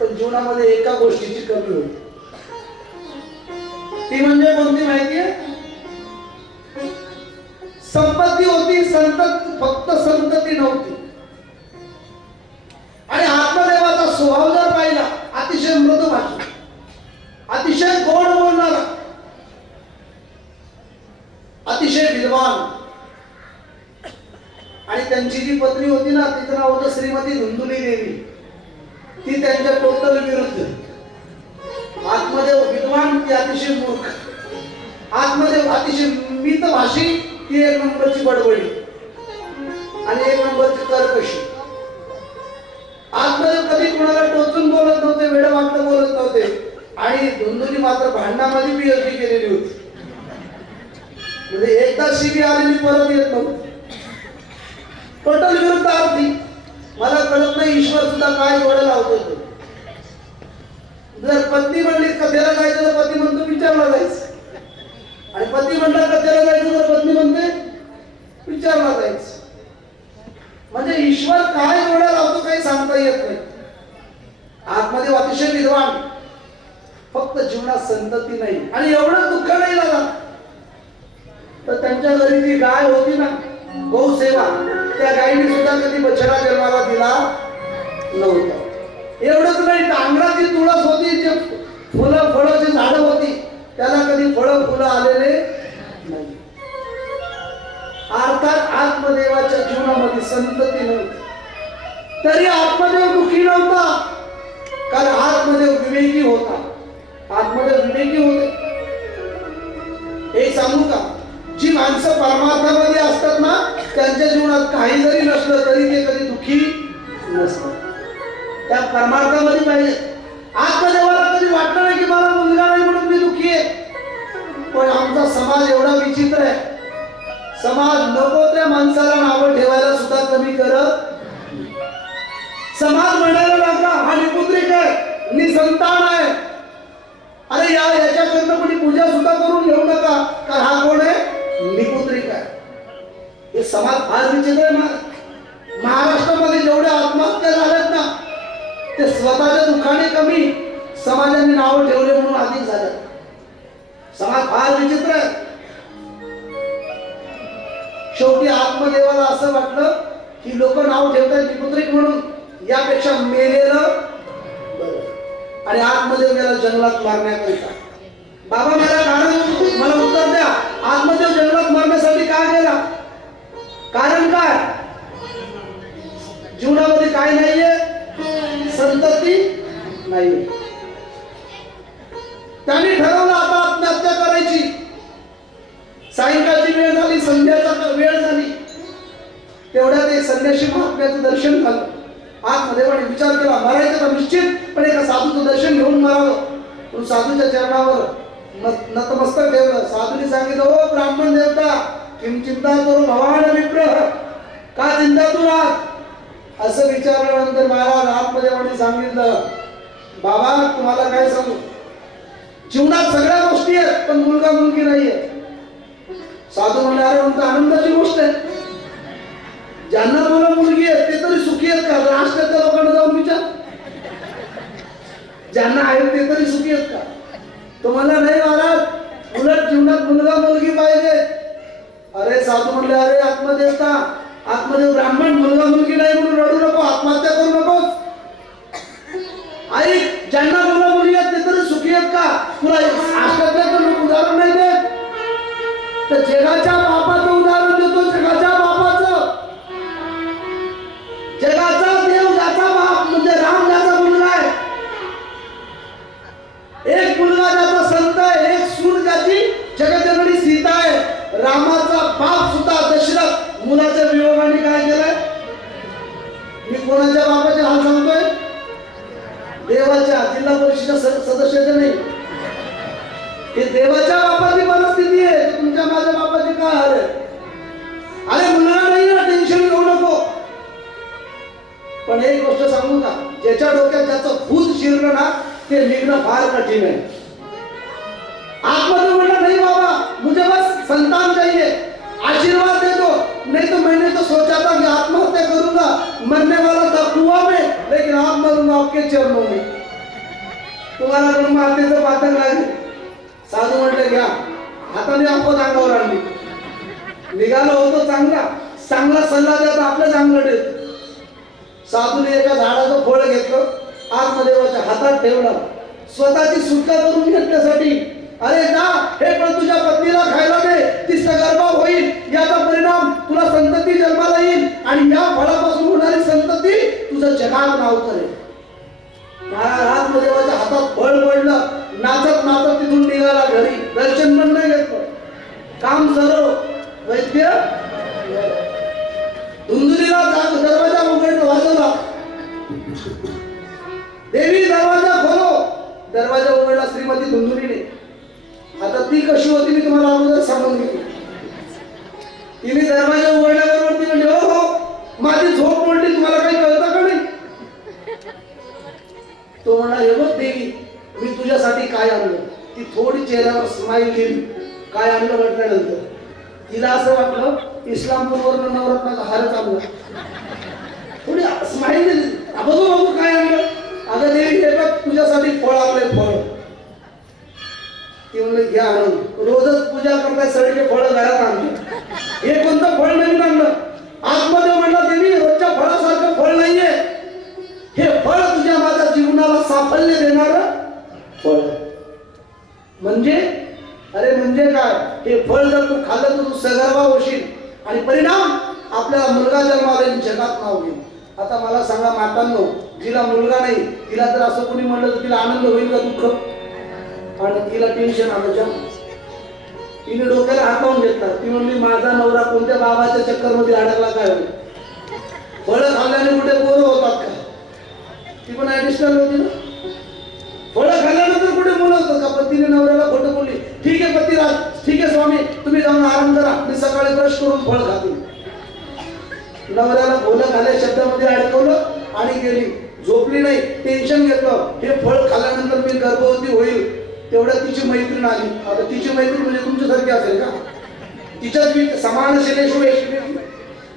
पण जीवनामध्ये एका गोष्टीची कमी होती. ती म्हणजे कोणती माहिती आहे? संपत्ती होती, फक्त संतती नव्हती. आणि आत्मदेवाचा स्वभाव जर पाहिला, अतिशय मृदू भाषी, अतिशय गोड बोलणारा, अतिशय विद्वान. आणि त्यांची जी पत्नी होती ना, तिचं नाव होतं श्रीमती धुंदुली देवी. ती त्यांच्या टोटल विरुद्ध. आत्मदेव विद्वान, ती अतिशय मूर्ख. आत्मदेव अतिशय मितभाषी, ती एक नंबरची बडबडी आणि एक नंबरची कर्कशी. आत्मदेव कधी कोणाला टोचून बोलत नव्हते, वेडवाकडे बोलत नव्हते. आणि धुंदुली मात्र भांडणामध्ये पीएचडी केलेली होती. म्हणजे एकदा शिबी आलेली परत येत नव्हती. टोटल विरुद्ध अर्थी. मला कळत नाही ईश्वर सुद्धा काय जोडा लावतो. जर पत्नी म्हणली कथेला जायचं तर पती म्हणतो विचारला जायचं, आणि पती म्हणला कथेला जायचं तर पत्नी म्हणते विचारला जायचं. म्हणजे ईश्वर काय जोडा लावतो काही सांगता येत नाही. आतमध्ये अतिशय विद्वान, फक्त जीवनात संतती नाही. आणि एवढं दुःख नाही झाला तर त्यांच्या घरी जी गाय होती ना, गौसेवा, त्या गायीने सुद्धा कधी बछडा जन्माला दिला नव्हता. एवढंच नाही, डांगराची तुळस होती, जे फुलं फळाची झाडं होती, त्याला कधी फळं फुलं आलेले नाही. अर्थात आत्मदेवाच्या जीवनामध्ये संतती नव्हती. तरी आत्मदेव दुःखी नव्हता, कारण आत्मदेव विवेकी होता. आत्मदेव विवेकी होते. हे सांगू का, जी माणसं परमार्थामध्ये असतात ना, त्यांच्या जीवनात काही जरी नसलं तरी ते कधी दुःखी नसतात. त्या परमार्थामध्ये पाहिजे. आत्मदेवाला कधी वाटलं नाही की मला मुलगा नाही म्हणून मी दुःखी आहे. पण आमचा समाज एवढा विचित्र आहे, समाज नको त्या माणसाला नावं ठेवायला सुद्धा कमी करत. समाज म्हणायला लागला हा निपुत्रिक आहे, निसंतान आहे. अरे याच्याकडनं कोणी पूजा सुद्धा करून घेऊ नका, कारण हा कोण आहे? निपुत्रिक आहे. हे समाज फार विचित्र आहे. महाराष्ट्रामध्ये जेवढ्या आत्महत्या झाल्यात ना, ते स्वतःच्या दुःखाने कमी, समाजाने नावं ठेवले म्हणून अधिक झालं. समाज फार विचित्र आहे. शेवटी आत्मदेवाला असं वाटलं की लोक नाव ठेवतात निपुत्रिक म्हणून, यापेक्षा मेलेलं बरं. आणि आत्मदेव गेला जंगलात मारण्याकरिता. बाबा मला कारण मला उत्तर द्या, आत्मदेव जंगलात मारण्यासाठी का गेला? कारण काय? जीवनामध्ये काय नाहीये? संतती नाही. त्यांनी ठरवलं आता आत्महत्या करायची. सायंकाळची वेळ झाली, संध्याचा वेळ झाली. तेवढ्यात एक संन्यासी महात्म्याचं दर्शन झालं. आत्मदेवाने विचार केला मरायचं तर निश्चित, पण एका साधूचं दर्शन घेऊन मरावं. पण साधूच्या चरणावर नतमस्तक ठेवलं. साधूने सांगितलं, ओ ब्राह्मण देवता, किम चिंता करू भवान विग्रह, का चिंता तू राहत? असं विचारल्यानंतर महाराज आत्मदेवाने सांगितलं, बाबा तुम्हाला काय सांगू, जीवनात सगळ्या गोष्टी आहेत पण मुलगा मुलगी नाहीये. साधू म्हणले, अरे म्हणतो आनंदाची गोष्ट आहे. ज्यांना मुलं मुलगी आहेत ते तरी सुखी आहेत का? राष्ट्रातल्या लोकांना जाऊन विचार, ज्यांना आहेत ते तरी सुखी आहेत का? तुम्हाला नाही महाराज, उलट जीवनात मुलगा मुलगी पाहिजे. अरे साधू म्हणले, अरे आत्मदेवता, आत्मदेव ब्राह्मण, मुलगा मुलगी नाही म्हणून रडू नको, आत्महत्या करू नकोस. आई, ज्यांना मुलं मुलगी आहेत ते तरी सुखी आहेत का? तुला राष्ट्रातलं उदाहरण नाही देत तर जगाच्या बापाचं उदाहरण देतो. जगाच्या बापाचं, जगाचा देव ज्याचा बाप म्हणजे राम ज्याचा मुलगा आहे, एक मुलगा ज्याचा संत आहे, एक सूर ज्याची जगजननी सीता आहे. रामाचा बाप सुद्धा दशरथ मुलाच्या वियोगाने काय केलंय? मी कोणाच्या बापाचे हाल सांगतोय? देवाच्या, जिल्हा परिषद सदस्याचे नाही. हे देवाच्या बापाची परिस्थिती आहे, तुमच्या माझ्या बापाची काय? पण एक गोष्ट सांगू का, ज्याच्या डोक्यात ज्याचं भूत शिरलं ना ते निघणं फार कठीण आहे. आतमध्ये म्हणलं नाही बाबा मुझे बस संतान चाहिए, आशीर्वाद दे दो, नहीं तो मैंने तो सोचा था कि आत्महत्या करूंगा, मरने वाला था कुआं में, लेकिन आप मरूंगा आपके चरणों में. तुम्हाला पण मातेचं पातक लागेल. साधू म्हटलं घ्या, हाताने आपत अंगावर आणली, निघालो होतो चांगला चांगला सल्ला द्या आपल्या चांगलं देत. साधूने एका झाडाचं फळ घेतलं, आत्मदेवाच्या हातात ठेवलं, स्वतःची सुटका करून घेण्यासाठी. अरे जा, हे पण तुझ्या पत्नीला खायला दे, ती सगर्भ होईल, याचा परिणाम तुला संतती जन्माला येईल आणि या फळापासून होणारी संतती तुझं जगात नाव करेल. महाराज आत्मदेवाच्या हातात फळ पडलं, नाचत नाचत तिथून निघाला घरी. दर्शन पण नाही घेतलं, काम सर्व. वैद्य धुंदुलीला दरवाजा उघडला, वाजवला, देवी दरवाजा खोलो. दरवाजा उघडला श्रीमती धुंदुलीने. आता ती कशी होती मी तुम्हाला अगोदर सांगून घेतली. तिने दरवाजा उघडल्याबरोबर ती म्हणजे हो हो माझी झोप मोडली, तुम्हाला काही कळतं का नाही? तो म्हणला हे बघ देवी, मी तुझ्यासाठी काय आणलं. ती थोडी चेहऱ्यावर स्माईल केली. काय आणलं म्हटल्यानंतर तिला असं वाटलं इस्लामपूरवरून नवरत्नाचा हारच आणला. थोडी स्माईल दिली. बघू बघू काय आणलं. अगं देवी हे बघ तुझ्यासाठी फळ आणलंय, फळ. ती म्हणले घ्या आणून, रोजच पूजा करताय सडके फळं घरात आणले, हे कोणतं फळ नवीन आणलं. आतमध्ये म्हणला देवी रोजच्या फळासारखं फळ नाहीये, हे फळ तुझ्या माझ्या जीवनाला साफल्य देणार फळ. म्हणजे अरे म्हणजे काय, हे फळ जर तू खाल्लं तर तू सगर्भा होशील आणि परिणाम आपल्याला मुलगा जन्माला येईल, जगात नाव घेईल. आता मला सांगा मातांनो, जिला मुलगा नाही तिला जर असं कोणी म्हणलं तर तिला आनंद होईल का दुःख? आणि तिला टेन्शन आलं जाम. तिने डोक्याला हातावून घेतला. ती म्हणली माझा नवरा कोणत्या बाबाच्या चक्कर मध्ये अडकला काय होईल? फळं खाल्ल्याने कुठे पोरं होतात का? ती पण ऍडिशनल होती ना. फळं खाल्ल्यानंतर कुठे मुलं होतं का? पण तिने नवऱ्याला खोटं बोलली. ठीक आहे पतिराज, ठीक आहे स्वामी, तुम्ही जाऊन आराम करा, मी सकाळी ब्रश करून फळ खाते. नवऱ्याला भोलं खाल्ल्या शब्दामध्ये अडकवलं आणि गेली. झोपली नाही, टेन्शन घेतलं, हे फळ खाल्ल्यानंतर मी गर्भवती होईल. तेवढ्यात तिची मैत्रीण आली. आता तिची मैत्रीण म्हणजे तुमच्यासारखी असेल का? तिच्याच समान शिलेश्वर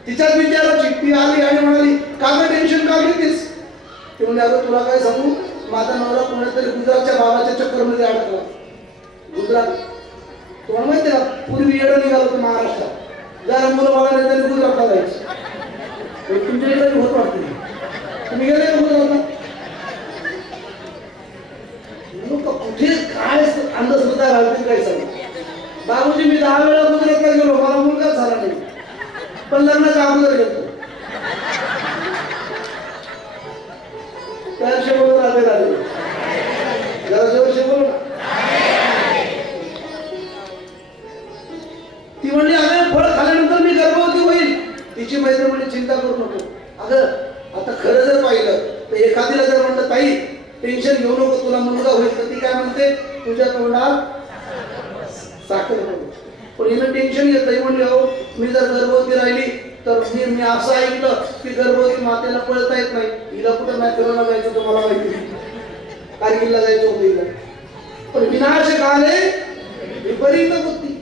तिच्याच विचाराची ती आली आणि म्हणाली का गं टेन्शन का घेतेस? ते म्हणजे अगं तुला काय सांगू, माझा नवरा कोणातरी गुजरातच्या बाबाच्या चक्कर मध्ये अडकला. गुजरात तुम्हाला माहिती आहे का, पूर्वी येडं निघालं होतं महाराष्ट्रात, जरा मुलं बाळा नाही तरी गुजरातला जायचं. तुमच्याकडे होत वाटते, तुम्ही गेले गुजरातला? कुठे काय अंधश्रद्धा घालते काय सांग. बाबूजी मी 10 वेळा गुजरातला गेलो, मला मुलगाच झाला नाही, पण लग्नाच्या अगोदर गेलो. त्याशिवाय बोलून राहते राहते जरा जेवढे बोलू ना. ती म्हणली अगं फळ खाल्ल्यानंतर मी गर्भवती होईल. तिची मैत्री म्हणजे चिंता करू नको. अगं आता खरं जर पाहिलं तर एखादीला जर म्हणलं ताई टेन्शन घेऊ नको तुला मुलगा होईल, तर ती काय म्हणते तुझ्या तोंडात साखर पडू. पण हिनं टेन्शन घेतलं. म्हणले हो मी जर गर्भवती राहिली तर मी असं ऐकलं की गर्भवती मातेला पळता येत नाही. हिला कुठं मॅथेरला जायचं होतं मला माहिती, कारगिलला जायचं होतं हिला. पण विनाशक आले विपरीत बुद्धी.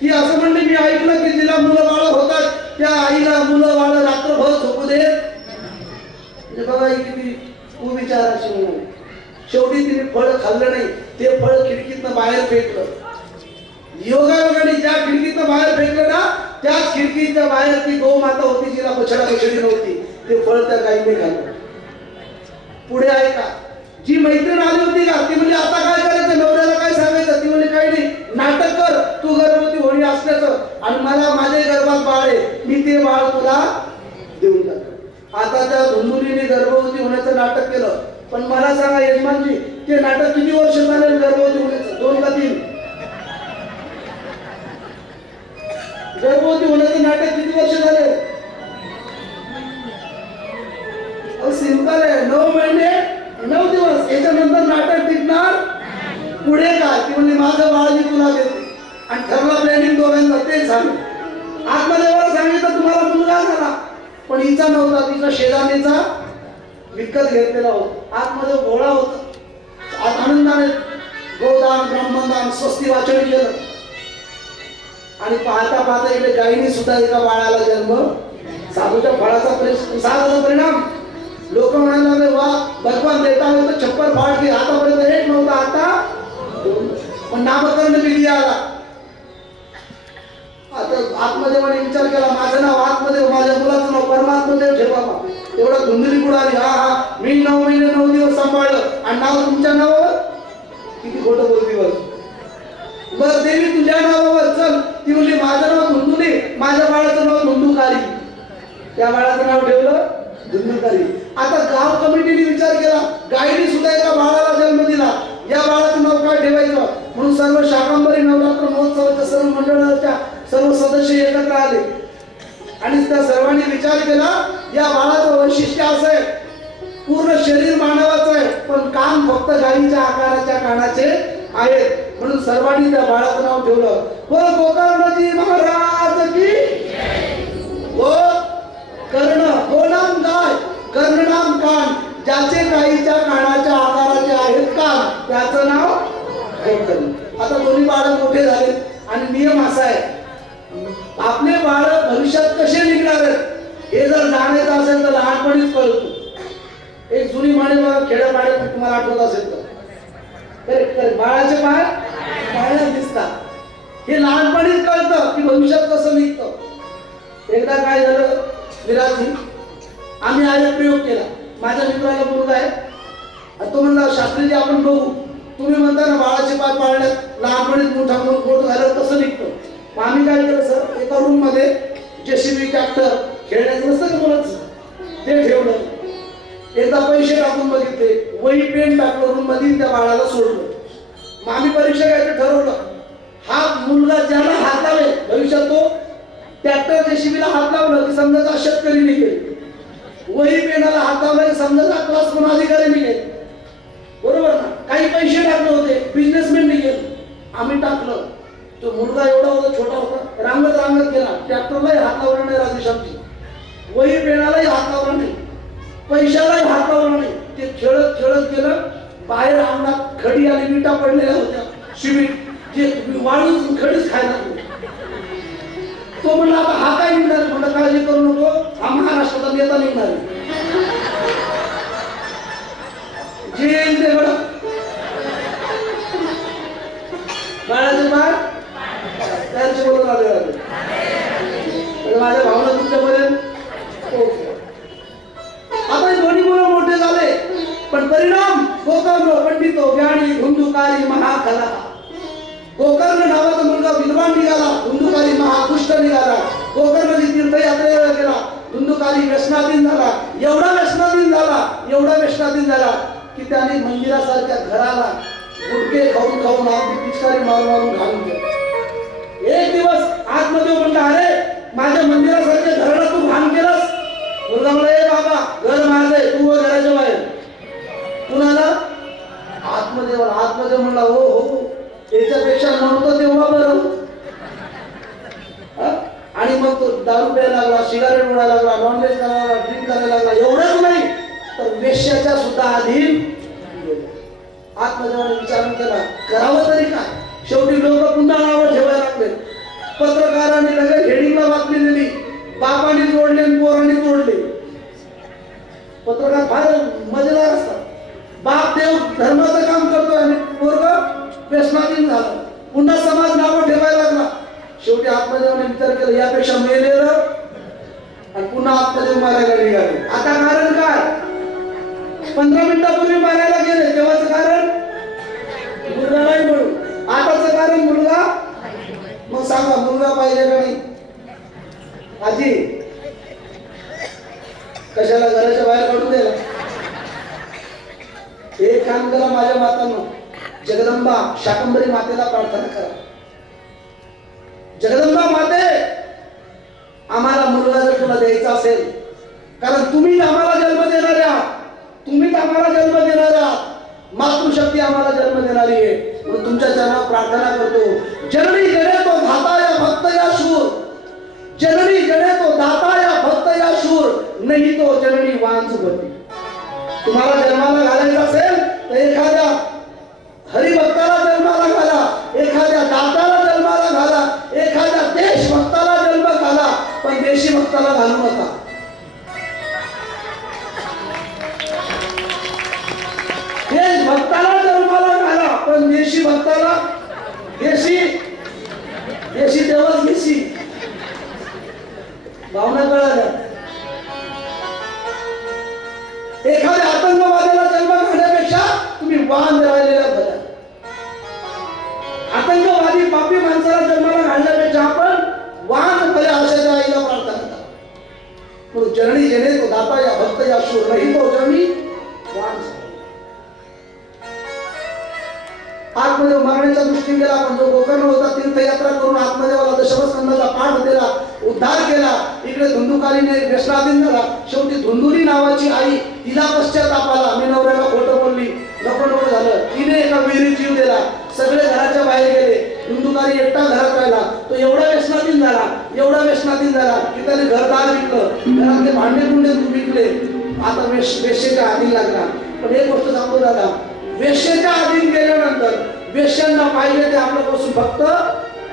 ती असं म्हणले मी ऐकलं की जिला मुलं बाळ होतात त्या आईला मुलं बाळ रात्रभर झोपू दे. म्हणजे बघा किती कुविचाराची म्हणाली. शेवटी तिने फळ खाल्लं नाही, ते फळ खिडकीतनं बाहेर फेकलं. योगायोगाने ज्या खिडकीतनं बाहेर फेकलं ना त्याच खिडकीच्या बाहेर ती गौ माता होती जिला बछडा बछडी नव्हती, ते फळ त्या गाईने खाल्लं. पुढे ऐका, जी मैत्रीण आली होती का ती म्हणजे आता काय करायचं, नवऱ्याला काय सांगायचं? ती म्हणजे काही नाही, नाटक कर तू गर्भवती होणी असल्याचं आणि मला माझ्या गर्भात बाळ आहे, मी ते बाळ तुला देऊन टाक. आता त्या धुंदुलीने गर्भवती होण्याचं नाटक केलं. पण मला सांगा यजमानजी, ते नाटक किती वर्ष झाले गर्भवती होण्याचं? 2 का 3? गर्भवती होण्याचं नाटक किती वर्ष झाले? सिंपल आहे, 9 महिने 9 दिवस. याच्यानंतर नाटक टिकणार पुढे काय? ती म्हणजे माझं बाळ मी तुला देते आणि ठरला प्लॅनिंग दोघांचा ते झालं. आत्मदेवाला सांगितलं तुम्हाला मुलगा झाला, पण हिचा नव्हता, तिचा शेजारणीचा विकत घेतलेला होता. आतमध्ये घोडा होता. आनंदाने गोदान ब्रह्मदान स्वस्ती वाचन केलं आणि पाहता पाहता इकडे गायीने सुद्धा एका बाळाला जन्म. साधूच्या फळाचा परिणाम. लोक म्हणायला लागले वा भगवान देता है तो छप्पर फाड़ के. आतापर्यंत एक नव्हता, आता पण नामकरण विधी आला. आता आत्मदेवाने विचार केला माझं नाव आत्मदेव, माझ्या मुलाचं नाव परमात्मदेव ठेवावा. एवढा धुंदली बुडाली. हा मी 9 महिने 9 दिवस सांभाळलं आणि नाव तुमच्या नावावर. किती खोटं बोलती बघ. बर देवी तुझ्या नावावर चल. ती म्हणली माझं नाव धुंदुली, माझ्या बाळाचं नाव धुंदुकारी. त्या बाळाचं नाव ठेवलं धुंदुकारी. आता गाव कमिटीने विचार केला गायीने सुद्धा एका बाळाला जन्म दिला, या बाळाचं नाव काय ठेवायचं म्हणून सर्व शाकंभरी नवरात्र महोत्सवाच्या सर्व मंडळाच्या सर्व सदस्य एकत्र आले आणि त्या सर्वांनी विचार केला या बाळाचं वैशिष्ट्य असं आहे पूर्ण शरीर मानवाचं आहे पण कान फक्त गायीच्या आकाराच्या कानाचे आहेत म्हणून सर्वांनी त्या बाळाचं नाव ठेवलं. बोल गोकर्णजी महाराज की. गो कर्ण, गोनाम गाय, कर्णनाम कान. ज्याचे गायीच्या कानाच्या आकाराचे आहेत कान त्याचं नाव गोकर्ण. आता दोन्ही बाळ मोठे झाले आणि नियम असा आहे आपले बाळ भविष्यात कसे निघणार आहेत हे जर जाणायचं असेल तर लहानपणीच कळतो. एक जुनी म्हणे बघा खेड्यापाड्यात तुम्हाला आठवत असेल तर बाळाचे पाय पायात दिसतात. हे लहानपणीच कळतं की भविष्यात कसं निघतं. एकदा काय झालं विराजी आम्ही आज प्रयोग केला. माझ्या मित्राला मुलगा आहे तो म्हणला शास्त्रीजी आपण बघू. तुम्ही म्हणता ना बाळाचे पाय पाळण्यात लहानपणीच मोठं झालं कसं निघतं. आम्ही काय केलं सर एका रूम मध्ये जेसीबी ट्रॅक्टर खेळण्याचं नसतं का बोलायचं ते ठेवलं. एकदा पैसे टाकून बघितले वही पेन टाकलं रूम मध्ये त्या बाळाला सोडलं. मग आम्ही परीक्षा घ्यायचं ठरवलं. हा मुलगा ज्याला हात लावेल भविष्यात तो ट्रॅक्टर जेसीबीला हात लावलं की समजा शेतकरी निघेल. वही पेनाला हात लावला की समजा क्लास पण अधिकारी निघेल. बरोबर ना. काही पैसे टाकले होते बिझनेसमॅन निघेल. आम्ही टाकलं. तो मुलगा एवढा होता छोटा होता रांगत गेला. ट्रॅक्टरलाही हात लावला नाही राजेशामची. वही पेनालाही हात लावला नाही. पैशालाही हात लावला नाही. ते खेळत गेलं. बाहेर अंगणात खडी आणि विटा पडलेल्या होत्या सिमेंट जे वाळूच खडीच खायला. तो म्हणला आता हा काय निघणार म्हणलं काळजी करू नको हा महाराष्ट्राचा नेता निघणार जे येईल ते बघा. बाळाचे पाय त्याचे बोलून आले माझ्या भावना तुमच्यापर्यंत. आता दोन्ही मुलं मोठे झाले पण परिणाम गोकर्ण पंडितो ज्ञानी धुंदुकारी महाकला. गोकर्ण नावाचा मुलगा विद्वान निघाला. धुंदुकारी महापुष्ट निघाला. गोकर्ण तीर्थयात्रेला गेला. धुंदुकारी व्यसनाधीन झाला. एवढा व्यसनाधीन झाला की त्याने मंदिरासारख्या घराला गुटके खाऊन आपली पिचकारी मारून घालून दिलं. एक दिवस आतमध्ये म्हणला अरे माझ्या मंदिरासारख्या घराला तू घाण केलंस. मुलगा म्हणला ए बाबा घर माझं आहे तू घराच्या बाहेर. कुणाला आतमध्ये म्हणला हो त्याच्यापेक्षा नव्हतं तेव्हा बरं. आणि मग तो दारू प्यायला लागला सिगारेट उडायला लागला नॉनव्हेज करायला लागला ड्रिंक करायला लागला. एवढंच नाही तर वेश्याच्या सुद्धा अधीन. आतमध्ये विचार केला करावं तरी काय. शेवटी लोक पुन्हा नावं ठेवायला लागले. पत्रकारांनी लगेच हेडिंगला बातमी दिली बापाने जोडले पोरांनी तोडले. पत्रकार फार मजेदार असतात. बाप देव धर्माचं काम करतोय आणि पोरग व्यसनाधीन झालं. पुन्हा समाज नावं ठेवायला लागला. शेवटी आत्मदेवाने विचार केला यापेक्षा मेलेलं आणि पुन्हा आत्मदेव मारायला निघाले. आता कारण काय 15 मिनिटापूर्वी मारायला गेले तेव्हाच कारण मुलगा नाही म्हणून. आताच कारण मुलगा. मग सांगा मुलगा पाहिजे का नाही. आजी कशाला घराच्या बाहेर काढून द्यायला. एक काम करा माझ्या मातांनो जगदंबा शाकंभरी मातेला प्रार्थना करा. जगदंबा माते आम्हाला मुलगा जर तुला द्यायचा असेल कारण तुम्ही आम्हाला जन्म देणारे आहात. तुम्हीच आम्हाला जन्म देणारे आहात. मातृशक्ती आम्हाला जन्म देणारी आहे म्हणून तुमच्या चरणावर प्रार्थना करतो. जननी जने तो धाता या भक्त या शूर. जननी जने तो दाता या भक्त या शूर नाही तो जननी वांझवती. तुम्हाला जन्माला घालायचं असेल तर एखाद्या हरिभक्ताला जन्माला घाला, एखाद्या दाताला जन्माला घाला, एखाद्या देशभक्ताला जन्म घाला, पण देशी भक्ताला घालू नका. देशभक्ताला जन्माला घाला, पण देशी भक्ताला देशी देशी देवच देशी. भावना कळाल्या. एखाद्या आतंकवाद्याला जन्म घालण्यापेक्षा तुम्ही वांद राहिलेला बरं. आतंकवादी पापी माणसाला जन्माला घालण्यापेक्षा आपण वांद भले आशाच्या आईला प्रार्थना करा. म्हणून चरणी जेणे तो दाता या भक्त या शूर नाही तो चरणी वांद. आत्मदेव मारण्याच्या दृष्टीने गेला, पण जो गोकर्ण होता तीर्थयात्रा करून आत्मदेवाला दशमस्कंदाचा पाठ दिला, उद्धार केला. इकडे धुंदुकारीने व्यसनाधीन झाला. शेवटी धुंदुरी नावाची आई, तिला पश्चाताप आला, मी नवऱ्याला खोटं बोलली, नको नको झालं. तिने एका विहिरीत जीव दिला. सगळे घराच्या बाहेर गेले. धुंदुकारी एकटा घरात राहिला. तो एवढा व्यसनाधीन झाला, एवढा व्यसनाधीन झाला की त्याने घरदार विकलं, घरातले भांडे कुंडे विकले. आता वेश्येच्या अधीन लागला. पण एक गोष्ट सांगू दादा, वेश्येच्या अधीन गेल्यानंतर वेश्यांना पाहिजे ते आपल्यापासून फक्त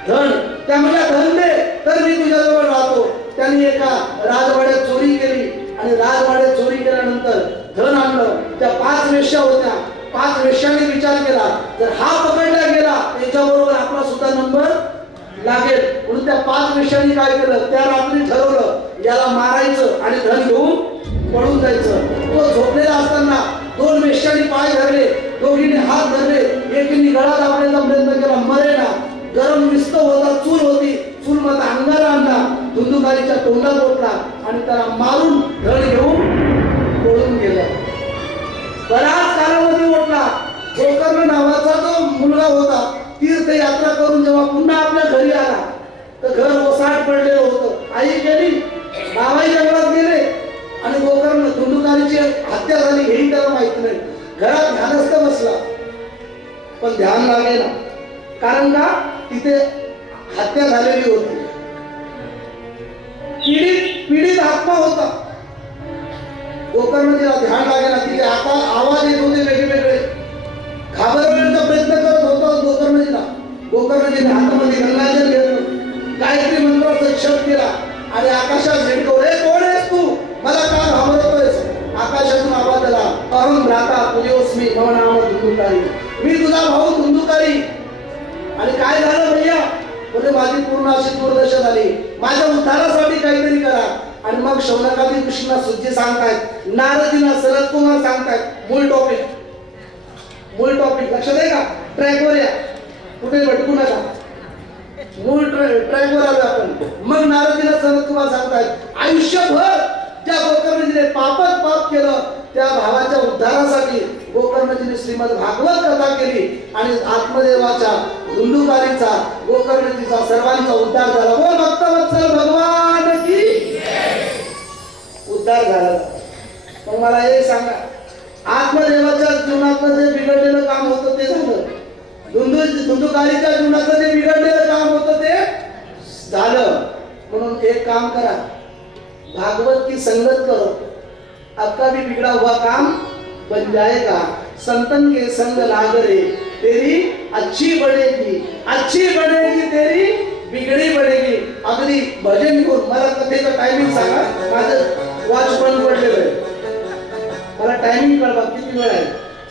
धन. त्यामुळे धन दे तर मी तुझ्याजवळ राहतो. त्यांनी एका राजवाड्यात चोरी केली आणि राजवाड्यात चोरी केल्यानंतर धन आणलं. त्या 5 वेश्या होत्या. 5 वेश्यांनी विचार केला, जर हा पकडला गेला त्याच्याबरोबर आपला सुद्धा नंबर लागेल. म्हणून त्या 5 वेश्यांनी काय केलं, त्या रात्री ठरवलं याला मारायचं आणि धन घेऊन पळून जायचं. तो झोपलेला असताना 2 वेश्यांनी पाय धरले, दोघींनी हात धरले, एकीने गळा दाबण्याचा प्रयत्न केला, मरेना. गरम विस्त होता, चूल होती, चूल मध्ये अंगारा आणला, धुंदुकारीच्या तोंडात ओतला आणि त्याला मारून धड घेऊन पळून गेला. बराच कालावधी ओतला. गोकर्ण नावाचा जो मुलगा होता, तीर्थयात्रा करून जेव्हा पुन्हा आपल्या घरी आला तर घर ओसाड पडलेलं होतं. आई गेली, बाबाई जंगलात गेले आणि गोकर्ण धुंदुकारीची हत्या झाली हेही त्याला माहिती नाही. घरात ध्यानस्थ बसला, पण ध्यान लागेना. कारण का, तिथे हत्या झालेली होती. पीडित आत्मा होता. गोकर्ण तिला ध्यान लागेना. तिथे आता आवाज येत होते वेगवेगळे. घाबरवण्याचा प्रयत्न करत होता गोकर्णजीला. गोकर्णजीने हातामध्ये गंगाजल घेतलं, गायत्री मंत्राचा जप केला आणि आकाशात झेडकवले, कोण आहेस तू, मला का घाबरतोयस? आकाशातून आवाज आला, अहं भ्राता तुझोस्मी मम नाम धुंदुकारी, मी तुझा भाऊ धुंदुकारी. आणि काय झालं भैया, म्हणजे माझी पूर्ण अशी दुर्दशा झाली, माझ्या उद्धारासाठी काहीतरी करा. आणि मग शौनकादी कृष्णा सुज्जी सांगतायत, नारदीना शरद कुमार सांगतायत, मूळ टॉपिक लक्षात आहे का, ट्रॅकवर या, कुठे भटकू नका, मूळ ट्रॅकवर आलो आपण. मग नारदीना शरद कुमार सांगतायत, आयुष्यभर ज्या गोकर्णजीने पाप केलं त्या भावाच्या उद्धारासाठी गोकर्णजीने श्रीमद भागवत कथा केली आणि आत्मदेवाच्या धुंदुकारीचा गोकर्णजीचा सर्वांचा उद्धार झाला. बोल भक्तवत्सल भगवान की उद्धार झाला. मग मला हे सांगा, आत्मदेवाच्या जीवनातलं जे बिघडलेलं काम होतं ते झालं, धुंदुकारीच्या जीवनातलं जे बिघडलेलं काम होतं ते झालं. म्हणून एक काम करा, भागवत की संगत करो, आपका भी बिगड़ा हुआ काम बन जाएगा. संतन के संग लाग रे, तेरी अच्छी बढ़ेगी तेरी बिगड़ी बढ़ेगी. अगदी भजन करून मला कथेचं टायमिंग सांगा, माझं वॉच बंद पडलेलं आहे, मला टायमिंग कळवा किती वेळ आहे.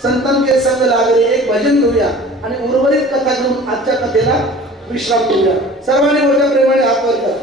संतन के संग लाग रे, एक भजन घेऊया आणि उर्वरित कथा घेऊन आजच्या कथेला विश्राम देऊया. सर्वांनी मोठ्या प्रेमाने हात वर करा.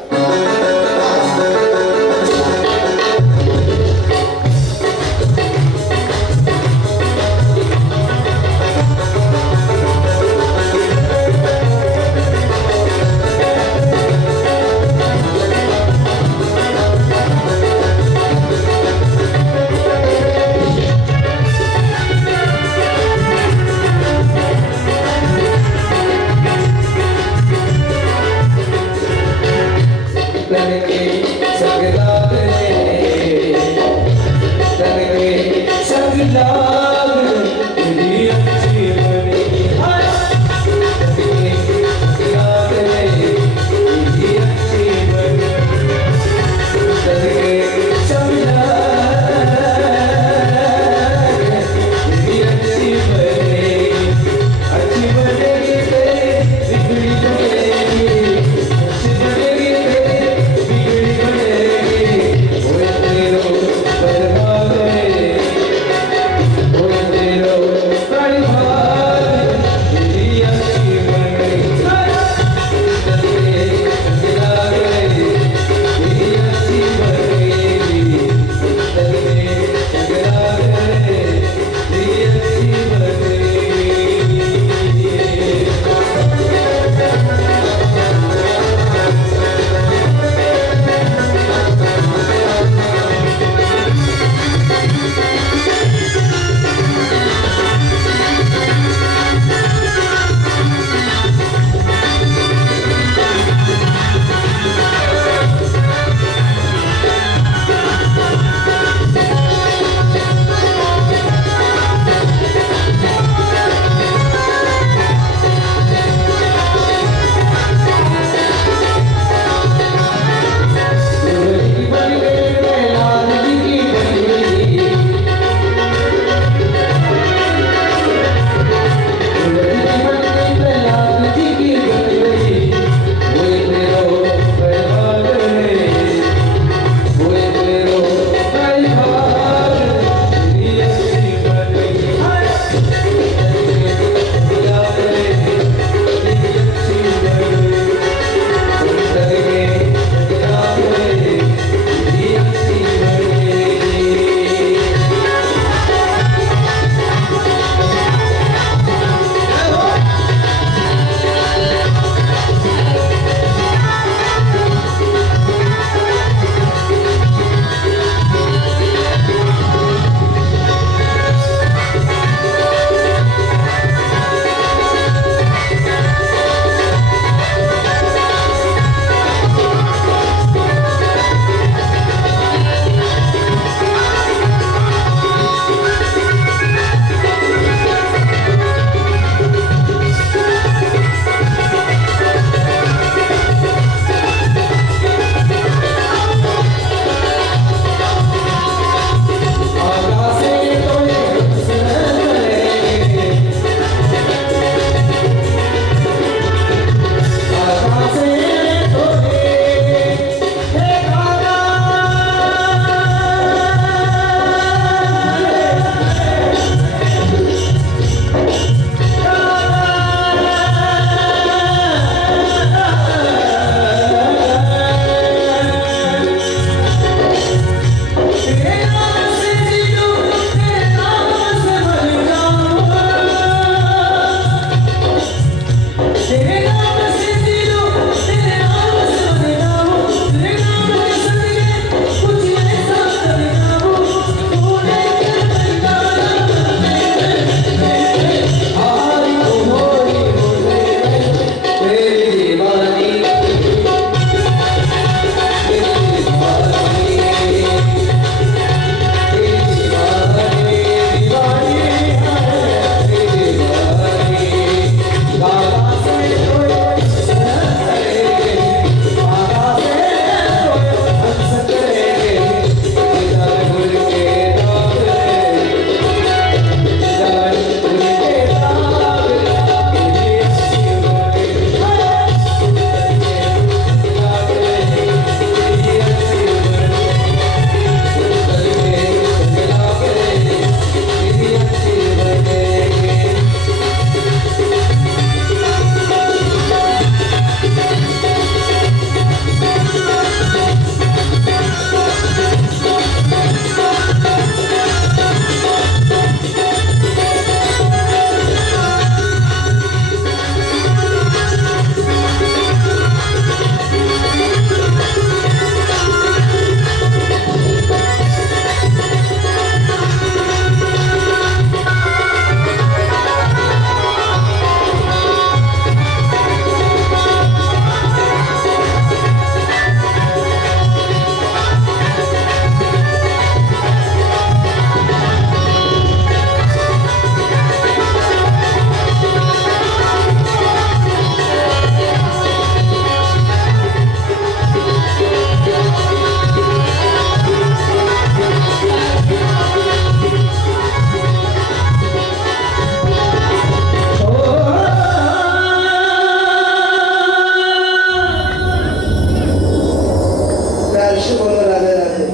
प्यार से बोलो राधे राधे।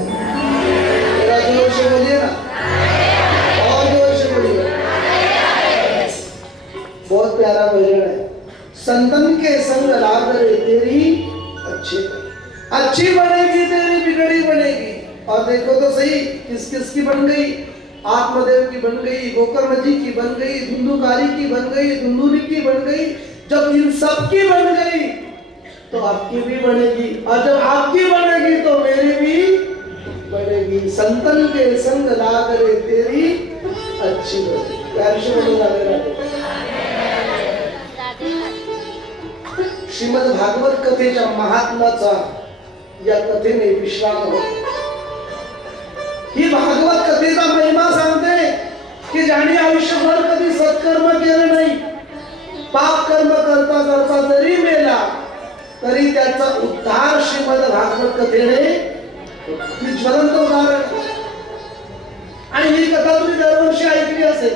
मेरा जोर से बोलिए ना, और जोर से बोलिए। बहुत प्यारा भजन है। संतन के संग लाग रे तेरी अच्छी बनेगी, तेरी बिगड़ी बनेगी। और देखो तो सही, किस किस की बन गई? आत्मदेव की बन गई, गोकर्ण जी की बन गई, धुंधुकारी की बन गई, धुंधुनी की बन गई। जब इन सब की बन गई तो आपकी भी बनेगी, और जब आपकी बनेगी तो मेरी भी बनेगी। संतन के संग लाग रे तेरी अच्छी बनेगी। प्यार से बोलो राधे राधे। श्रीमद भागवत कथेच्या महात्म्याचा या कथेने विश्राम होतो। ही भागवत कथेचा महिमा सांगते की ज्याने आयुष्यभर कधी सत्कर्म केलं नाही, पाप कर्म करता करता जरी मेला तरी त्याचा उद्धार श्रीमद भागवत कथेने ज्वलंत उदाहरण। आणि ही कथा तुम्ही दरवर्षी ऐकली असेल,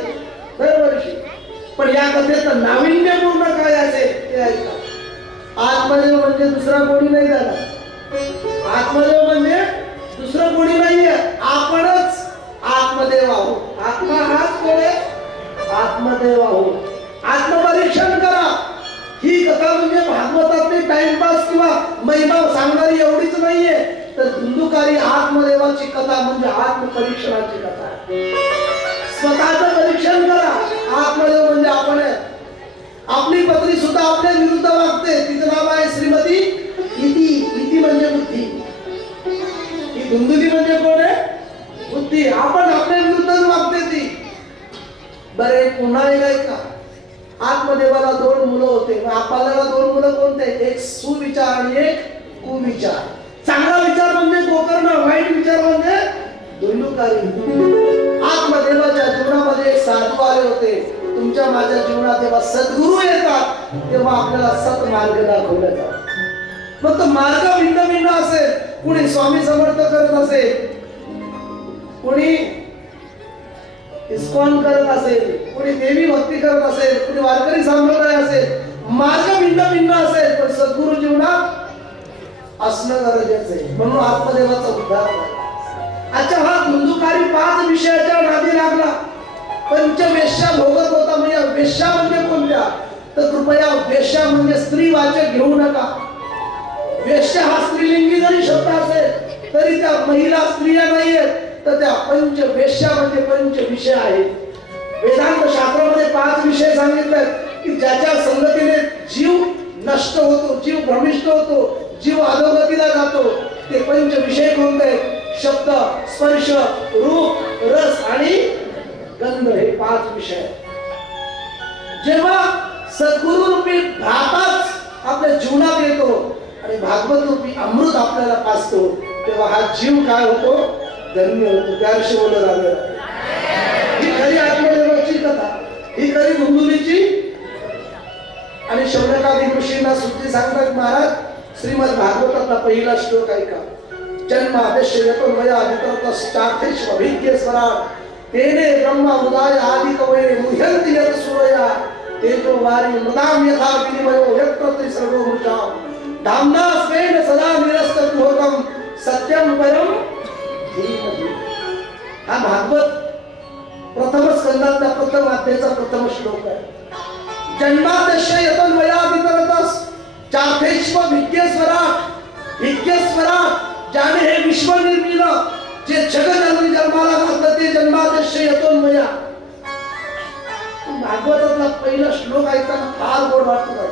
दरवर्षी, पण या कथेचं नाविन्यपूर्ण काय असेल ते ऐका। आत्मदेव म्हणजे दुसरा कोणी नाही झाला, आत्मदेव म्हणजे दुसरं कोणी नाहीये, आपणच आत्मदेव आहोत। आत्मा हाच कोण आहे? आत्मदेव आहोत। आत्मपरीक्षण करा। ही कथा म्हणजे भागवतातली टाइमपास किंवा महिमा सांगणारी एवढीच नाहीये, तर धुंधुकारी आत्मदेवाची कथा म्हणजे आत्मपरीक्षणाची कथा आहे। स्वतःचं परीक्षण करा। आत्मदेव म्हणजे आपण आहे। आपली पत्नी सुद्धा आपल्या विरुद्ध वागते, तिचं नाव आहे श्रीमती इति। इति म्हणजे बुद्धी, ही धुंधुली म्हणजे कोण आहे? बुद्धी। आपण आपल्या विरुद्धच वागते ती। बरे पुन्हा एक का, आत्मदेवाला 2 मुलं होते, आपल्याला 2 मुलं कोणते? एक सुविचार आणि एक कुविचार। चांगला विचार म्हणजे गोकर्ण, वाईट विचार म्हणजे धुंधुकारी। आत्मदेवाच्या जीवनामध्ये एक साधू आले होते। तुमच्या माझ्या जीवनात जेव्हा सद्गुरू येतात तेव्हा आपल्याला सत्मार्ग दाखवला जातो। मग तो मार्ग भिन्न भिन्न असेल, कुणी स्वामी समर्थ करत असेल, कुणी इस्कॉन करत असेल, कुणी देवी भक्ती करत असेल, कुणी वारकरी संप्रदाय असेल, मार्ग भिन्न भिन्न असेल, पण सद्गुरू जीवनात असणं गरजेचं आहे। म्हणून आत्मदेवाचा उद्धार झाला। अच्छा, हा धुंधुकारी 5 विषयाच्या नादी लागला, पंचवेश्या भोगत होता। म्हणजे वेश्या म्हणजे कोणत्या? तर कृपया वेश्या म्हणजे स्त्रीवाचक घेऊ नका। वेश्या हा स्त्रीलिंगी जरी शब्द असेल तरी त्या महिला स्त्रिया नाहीयेत, तर त्या पंचवेश्या म्हणजे पंच विषय आहेत। वेदांत शास्त्रामध्ये 5 विषय सांगितलेत की ज्याच्या संगतीने जीव नष्ट होतो, जीव भ्रमिष्ट होतो, जीव अधोगतीला जातो। ते पंच विषय कोणते? शब्द, स्पर्श, रूप, रस आणि गंध, हे 5 विषय। जेव्हा सद्गुरु रूपी भ्राताच आपल्या जीवनात येतो आणि भागवत रूपी अमृत आपल्याला पाजतो, तेव्हा हा जीव काय होतो? धन्य होतो। त्याविषयी बोलत राहतो। ही खरी आत्मदेवाची कथा, ही खरी धुंधुलीची। आणि शौनकादी ऋषींना सुद्धा सांगतात महाराज, श्रीमद भागवतातला पहिला श्लोक ऐका। जन्माद्यस्य यतोन्मया वितरतश्चार्थेष्वभिज्ञ स्वराट तेने ब्रह्म उदाय आदि कवये मुह्यन्ति यत् सूरया तेजो वारी मृदाम यथा विनिमयो यत्र त्रिसर्गो मृषाम धाम्ना स्वेन सदा निरस्तभूतम सत्यम परम धीमहि। हा भागवत प्रथम स्कंदातला प्रथम अध्यायाचा प्रथम श्लोक आहे। जन्माद्यस्य यतोन्मया वितरतश्चार्थेष्वभिज्ञ स्वराट। भिज्ञ स्वराट ज्याने हे विश्व निर्मिलं, जे जगत जन्माला घातलं, ते जन्माद्यस्य यतोन्मया। भागवतातला पहिला श्लोक ऐकताना फार गोड वाटत आहे,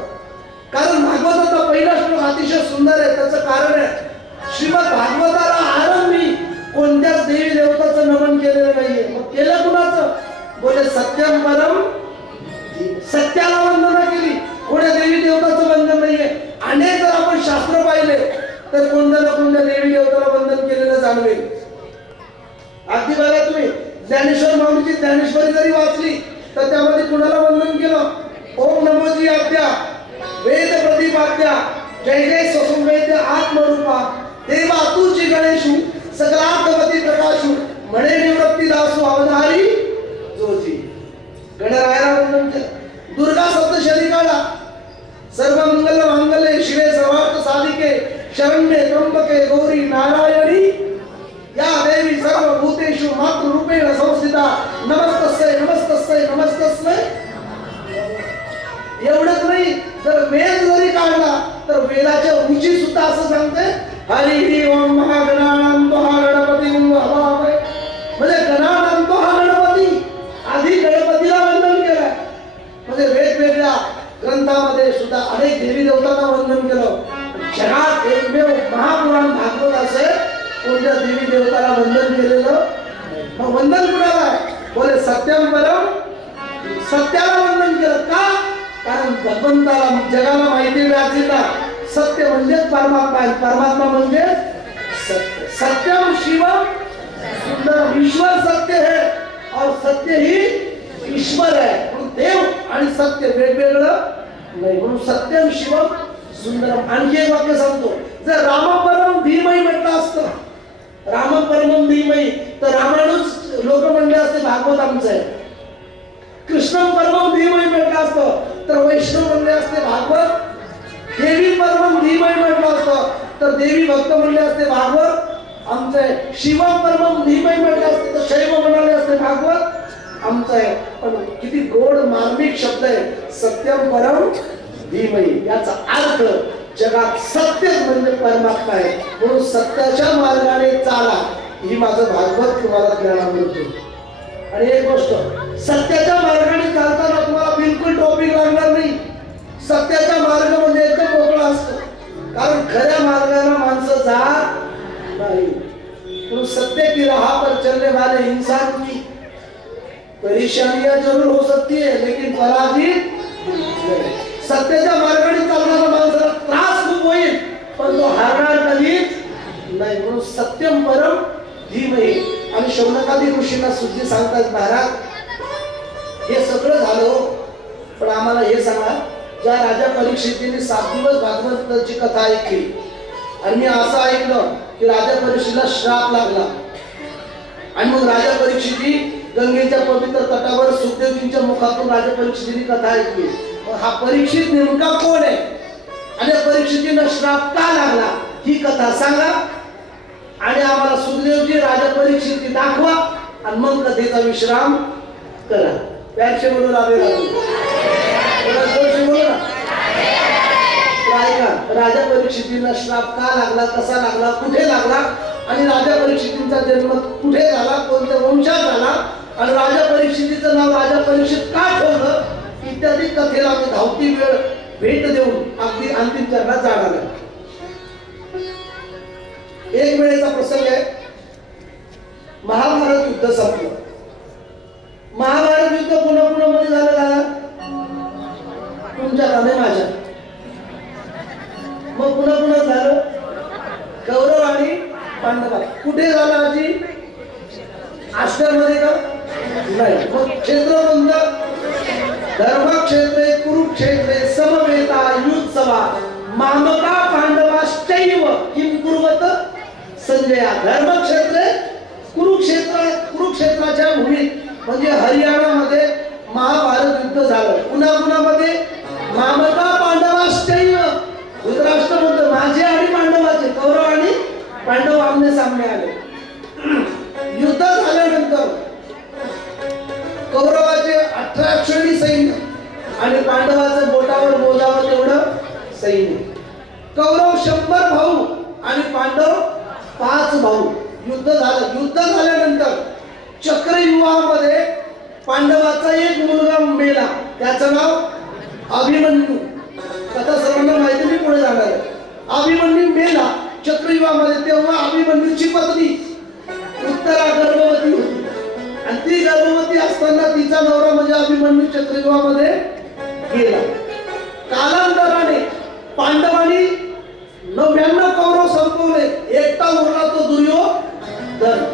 कारण भागवतातला पहिला श्लोक अतिशय सुंदर आहे। त्याचं कारण आहे, श्रीमद भागवताला आरंभी कोणत्याच देवी देवताचं नमन केलेलं नाहीये। मग केलं कुणाचं? बोले सत्यम परम, सत्याला वंदना केली, कोणत्या देवी देवताचं वंदन नाहीये। अनेक जर आपण शास्त्र पाहिले तर कोणत्या ना कोणत्या देवी देवताला वंदन केलेलं जाणवेल। अगदी बघा तुम्ही ज्ञानेश्वर माऊलीची ज्ञानेश्वरी जरी वाचली तर त्यामध्ये कुणाला वंदन केलं? ओम नमोजी आद्या वेद प्रतिपाद्या जय जय स्वसंवेद्य आत्मरूपा देवा तुझी गणेशू सकलार्थवती प्रकाशू म्हणे निवृत्ती दासू अवधारी जोजी। गणरायाला वंदन केलं। दुर्गा सप्तशती काढा। सर्व मंगल मांगल्ये शिवे सर्वार्थ साधिके शरण्ये त्र्यंबके गौरी नारायणी या देवी सर्वभूतेषु मातृरूपेण संस्थिता नमस्तस्यै नमस्तस्यै नमस्तस्यै. एवढंच नाही, जर वेद जरी काढला तर वेदाच्या उंची सुद्धा असं सांगते हरी ओम महागणानांतो हा गणपती हवामहे. म्हणजे गणानांतो हा गणपती, आधी गणपतीला वंदन केलं. म्हणजे वेगवेगळ्या ग्रंथामध्ये सुद्धा अनेक देवी देवतांना वंदन केलं. जगात एकमेव महापुराण भागवत असे कोणत्या देवी देवताला वंदन केलेलं. मग वंदन कुणाला आहे? बोले सत्यम परम, सत्याला वंदन केलं. का? कारण भगवंताला जगाला माहिती मिळाली ना, सत्य म्हणजेच परमात्मा आहे, परमात्मा म्हणजे सत्य. सत्यम शिवम सुंदरम. ईश्वर सत्य है और सत्य ही ईश्वर है. म्हणून देव आणि सत्य वेगवेगळं नाही, म्हणून सत्यम शिवम सुंदरम. आणखी एक वाक्य सांगतो, जर राम परम धीमही म्हटलं असतं, राम परम धीमही, तर रामायणच लोक म्हणले असते भागवत आमचं आहे. कृष्ण परम धीमही म्हटलं असतं तर वैष्णव म्हणले असते भागवत. देवी परम धीमही म्हटलं असतं तर देवी भक्त म्हणले असते भागवत आमचं आहे. शिवम परम धीमही म्हटलं असते तर शैव म्हणाले असते भागवत आमचं आहे. पण किती गोड मार्मिक शब्द आहे सत्यम परम धीमही. याचा अर्थ जगात सत्य म्हणजे परमात्मा आहे, म्हणून सत्याच्या मार्गाने चाला, ही माझं भागवत तुम्हाला ज्ञानामृत देतो. आणि एक गोष्ट, सत्याच्या मार्गाने चालताना तुम्हाला बिलकुल टॉपिक लागणार नाही. सत्याचा मार्ग म्हणजे एकदम मोकळा असतो, कारण खऱ्या मार्गाने माणसं जात नाही. म्हणून सत्य की राह पर चलने वाले इंसान की परेशानियां जरूर हो सकती है लेकिन पराजित नहीं. सत्याच्या मार्गाने चालणाऱ्या माणसाला त्रास खूप होईल पण तो हारणार कधीच नाही. म्हणून सत्यम परम धीमहि. आणि शौनकादी ऋषींना सुद्धा सांगतात महाराज हे सगळं झालं, पण आम्हाला हे सांगा, ज्या राजा परीक्षितीने 7 दिवस भागवताची कथा ऐकली आणि मी असं ऐकलं की राजा परीक्षितीला श्राप लागला आणि मग राजा परीक्षिती गंगेच्या पवित्र तटावर सुखदेवजींच्या मुखातून राजा परीक्षितीने कथा ऐकली. हा परीक्षित नेमका कोण आहे आणि परीक्षितीला श्राप का लागला ही कथा सांगा आणि आम्हाला सुखदेवजी राजा परीक्षिती दाखवा आणि मग कथेचा विश्राम करा. प्यारशे बोलून राजा परीक्षितीला श्राप का लागला, कसा लागला, कुठे लागला आणि राजा परीक्षितींचा जन्म कुठे झाला, कोणत्या वंशात झाला आणि राजा परीक्षितीचं नाव राजा परीक्षित का ठेवलं इत्यादी कथेला आम्ही धावती वेळ भेट देऊन अगदी अंतिम चरणात जाणार आहे. एक वेळेचा प्रसंग आहे, महाभारत युद्ध संपलं. महाभारत युद्ध पुन्हा पुन्हा मध्ये झालं का तुमच्या आणि माझ्या, मग पुन्हा पुन्हा झालं कौरव आणि पांडव. कुठे झालं आजी? आष्टरमध्ये का नाही. मग क्षेत्र कोणतं? धर्मक्षेत्रे कुरुक्षेत्रे समवेता युत्सवा मामका पांडवाश्चैव किं कुर्वत संजया. धर्मक्षेत्रे कुरुक्षेत्राच्या भूमीत म्हणजे हरियाणामध्ये महाभारत युद्ध झालं. पुन्हा मामका पांडवाश्चैव. धृतराष्ट्र म्हणतो माझे आणि पांडवाचे, कौरव आणि पांडव आमने सामने आले. युद्ध झाल्यानंतर कौरवाचे 18 अक्षरी सैन्य आणि पांडवाचं बोटावर मोजावं तेवढं सैन्य. कौरव 100 भाऊ आणि पांडव 5 भाऊ. युद्ध झालं. युद्ध झाल्यानंतर चक्रव्यूहामध्ये पांडवाचा एक मुलगा मेला, त्याचं नाव अभिमन्यू. कथा सर्वांना माहिती नाही, पुढे जाणार आहे. अभिमन्यू मेला चक्रव्यूहामध्ये. तेव्हा अभिमन्यूची पत्नी उत्तरा गर्भवती होती आणि ती गर्भवती असताना तिचा नवरा म्हणजे अभिमन्यू चक्रव्यूहामध्ये गेला. कालांतराने पांडवांनी 99 कौरव संपवले, एकटा उरला तो दुर्योधन.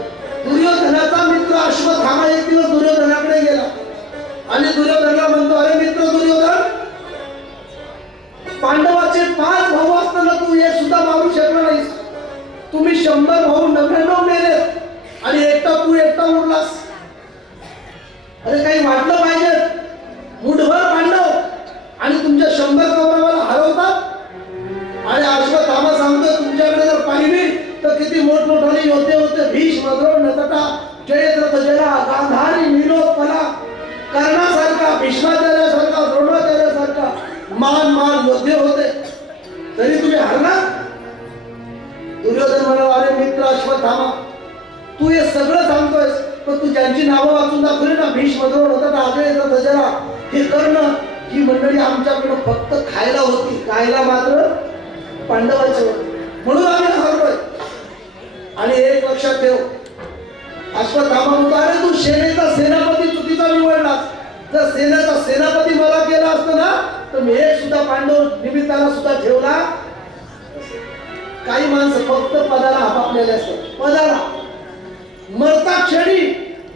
दुर्योधनाचा मित्र अश्वत्थामा एक दिवस दुर्योधनाकडे गेला आणि दुर्योधनाला म्हणतो, अरे मित्र दुर्योधन, पांडवाचे 5 भाऊ असताना तू एक सुद्धा मारू शकला नाहीस. तुम्ही 100 भाऊ 99 मेले आणि तू एकटा उरलास. अरे काही वाटलं पाहिजे. मुठभर पांडव आणि तुमच्या 100 कौरवाला हरवतात आणि अश्वत्थामा सांगतो तुमच्या किती मोठमोठाले योद्धे होते, भीष्म, द्रोण, नकुल, जयद्रथ, जया, गांधारी, नीलोत्पला, कर्णासारखा, भीष्माचार्यासारखा, द्रोणाचार्यासारखा महान योद्धे होते, तरी तुम्ही हरला. दुर्योधन म्हणाला, अरे मित्र अश्वत्थामा, तू हे सगळं सांगतोयस, पण तू ज्यांची नावं वाचून दाखवली ना, भीष्म, द्रोण, नकुल, जयद्रथ, जया, हे कर्ण, ही मंडळी आमच्याकडे फक्त खायला होती, खायला मात्र पांडवांचे होते, म्हणून आम्ही हरलोय. आणि एक लक्षात ठेव, अश्वत्थामा म्हणतो, अरे तू सेनेचा सेनापती चुकीचा निवडलास. जर सेनेचा सेनापती मला केला असतं ना, तर मी एक सुद्धा पांडव निमित्ताला सुद्धा ठेवला. काही माणसं फक्त पदाला आपापलेले असतात, पदाला. मरता क्षणी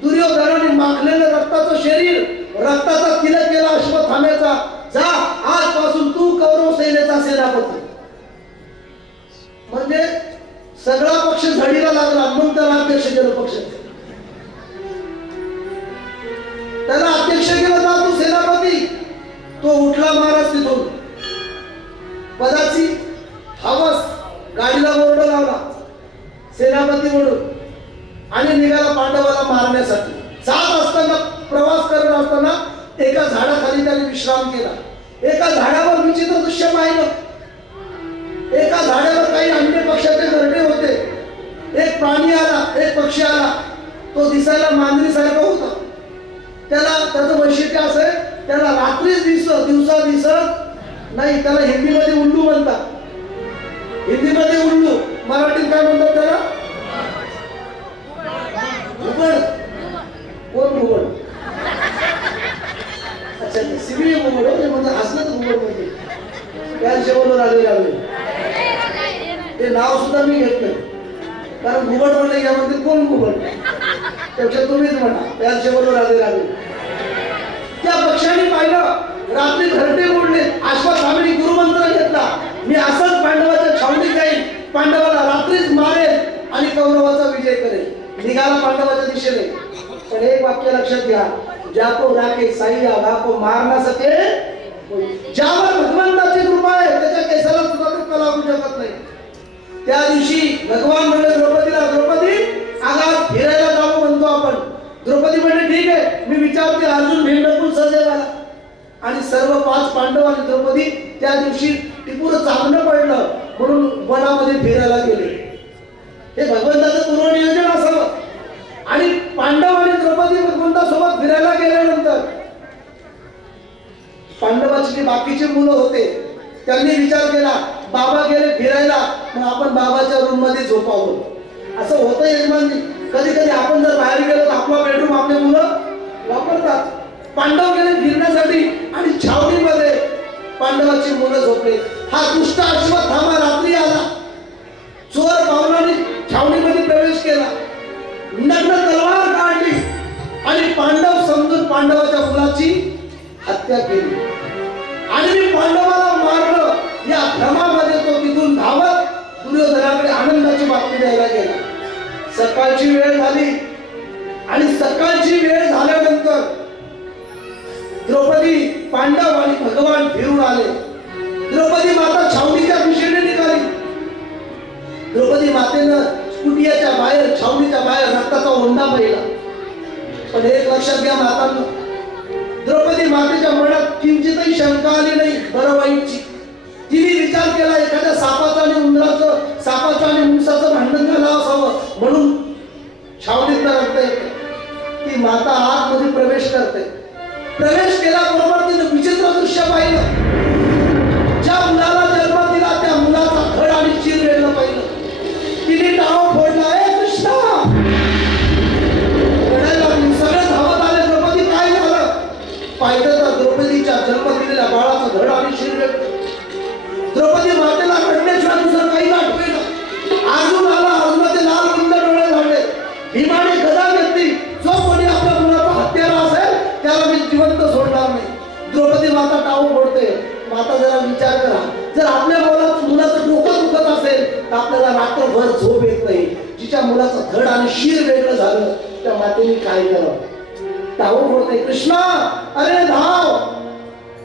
दुर्योधनाने माखलेलं रक्ताचं शरीर, रक्ताचा तिलक केला अश्वत्थाम्याचा. जा, आजपासून तू कौरव सेनेचा सेनापती. म्हणजे सगळा पक्ष झडीला लागला. मग त्याला अध्यक्ष केलं, पक्ष त्याला अध्यक्ष केलं, जा तू सेनापती. तो उठला महाराज तिथून, पदाची हवस, गाडीला बोर्ड लावला सेनापती म्हणून, आणि निघाला पांडवाला मारण्यासाठी. जात असताना, प्रवास करत असताना एका झाडाखाली त्याने विश्राम केला. एका झाडावर विचित्र दृश्य पाहिलं. एका झाडावर काही अन्य पक्षाचे घरटे होते. एक प्राणी आला, एक पक्षी आला, तो दिसायला मांजरीसारखा होता. त्याचं वैशिष्ट्य असं आहे, त्याला रात्रीच दिसत, दिवसा दिसत नाही. त्याला हिंदीमध्ये उल्लू म्हणतात. हिंदीमध्ये उल्लू, मराठीत काय म्हणतात त्याला? घुबड. कोण घुबड? अच्छा, सिव्ही घुबड म्हणजे हसलंच घुबड म्हणजे त्या शेवटवर आले. ते नाव सुद्धा मी घेत नाही, कारण घुबड म्हणलं यामध्ये कोण घुबड, त्यापेक्षा तुम्हीच म्हणा त्या शेवटवर आले. त्या पक्षाने पाहिलं, रात्री घरटे मोडले. अश्वत्थाम्याने गुरुमंत्र घेतला, मी असंच पांडवाच्या छावणीत जाईल, पांडवाला रात्रीच मारेल आणि कौरवाचा विजय करेल. निघाला पांडवाच्या दिशेने. पण एक वाक्य लक्षात घ्या, ज्याको राखे साईया गाको मार ना सके. ज्यावर भगवंताची कृपा आहे त्याच्या केसाला सुद्धा धक्का लागू शकत नाही. त्या दिवशी भगवान म्हणले द्रौपदीला, द्रौपदी आगात फिरायला जाऊ म्हणतो आपण. द्रौपदी म्हणले ठीक आहे, मी विचारते अर्जुन, भीम, नकुल, सहदेवाला. आणि सर्व 5 पांडव आणि द्रौपदी त्या दिवशी टिपूर चांगलं पडलं म्हणून वनामध्ये फिरायला गेले. हे भगवंताचं पूर्वनियोजन असावं. आणि पांडव आणि द्रौपदी भगवंतासोबत फिरायला गेल्यानंतर पांडवाची जी बाकीची मुलं होते त्यांनी विचार केला, बाबा गेले फिरायला, मग आपण बाबाच्या रूम मध्ये झोपावं. असं होतं यजमानजी. कधी कधी आपण जर बाहेर गेलो तर आपला बेडरूम आपले मुलं वापरतात. पांडव गेले फिरण्यासाठी आणि छावणीमध्ये पांडवाची मुलं झोपले. हा दुष्ट अश्वत्थामा रात्री आला, चोर पावलाने छावणीमध्ये प्रवेश केला, नग्न तलवार काढली आणि पांडव समजून पांडवाच्या मुलाची हत्या केली. आणि मी पांडवाला मारलं या भ्रमामध्ये तो तिथून धावत दुर्योधनाकडे आनंदाची बातमी द्यायला गेला. सकाळची वेळ झाली आणि सकाळची वेळ झाल्यानंतर द्रौपदी, पांडव आणि भगवान फिरून आले. द्रौपदी माता छावणीच्या दिशेने निघाली. द्रौपदी मातेनं कुटियाच्या बाहेर, छावणीच्या बाहेर रक्ताचा ओंडा पाहिला. पण एक लक्षात घ्या मातांनो, द्रौपदी मातेच्या मनात किंचितही शंका आली नाही बरं वाईटची. तिने विचार केला, एखाद्या सापाचं आणि उंदराचं, सापाचं आणि मुंगसाचं भांडण झालं असावं म्हणून छावणीत रक्त येते. ती माता आतमध्ये प्रवेश करते. प्रवेश केल्याबरोबर तिने विचित्र दृश्य पाहिलं. ज्या मुलाला जन्म दिला त्या मुलाचा धड आणि शिर वेगळं पाहिलं. तिने टाव फोडला, ए कृष्णा, सगळे धावत आले. द्रौपदी काय झालं पाहिलं तर द्रौपदीच्या जन्म दिलेल्या बाळाचं धड आणि शिर वेगळं. द्रौपदी मातेला रडण्याशिवाय दुसरं काही आठवेना. अर्जुन आला, अर्जुनाचे लाल बुंद डोळे झाले. भीमाने गदा घेतली, जो कोणी आपल्या मुलाचा हत्यारा असेल त्याला मी जिवंत सोडणार नाही. द्रौपदी माता टाळू फोडते. माता जरा विचार करा, जर आपल्या मुलाचं डोकं दुखत असेल तर आपल्याला रात्रभर झोप येत नाही. जिच्या मुलाचं धड आणि शिर वेगळं झालं त्या मातेने काय केलं? टाळू फोडते. कृष्णा, अरे धाव,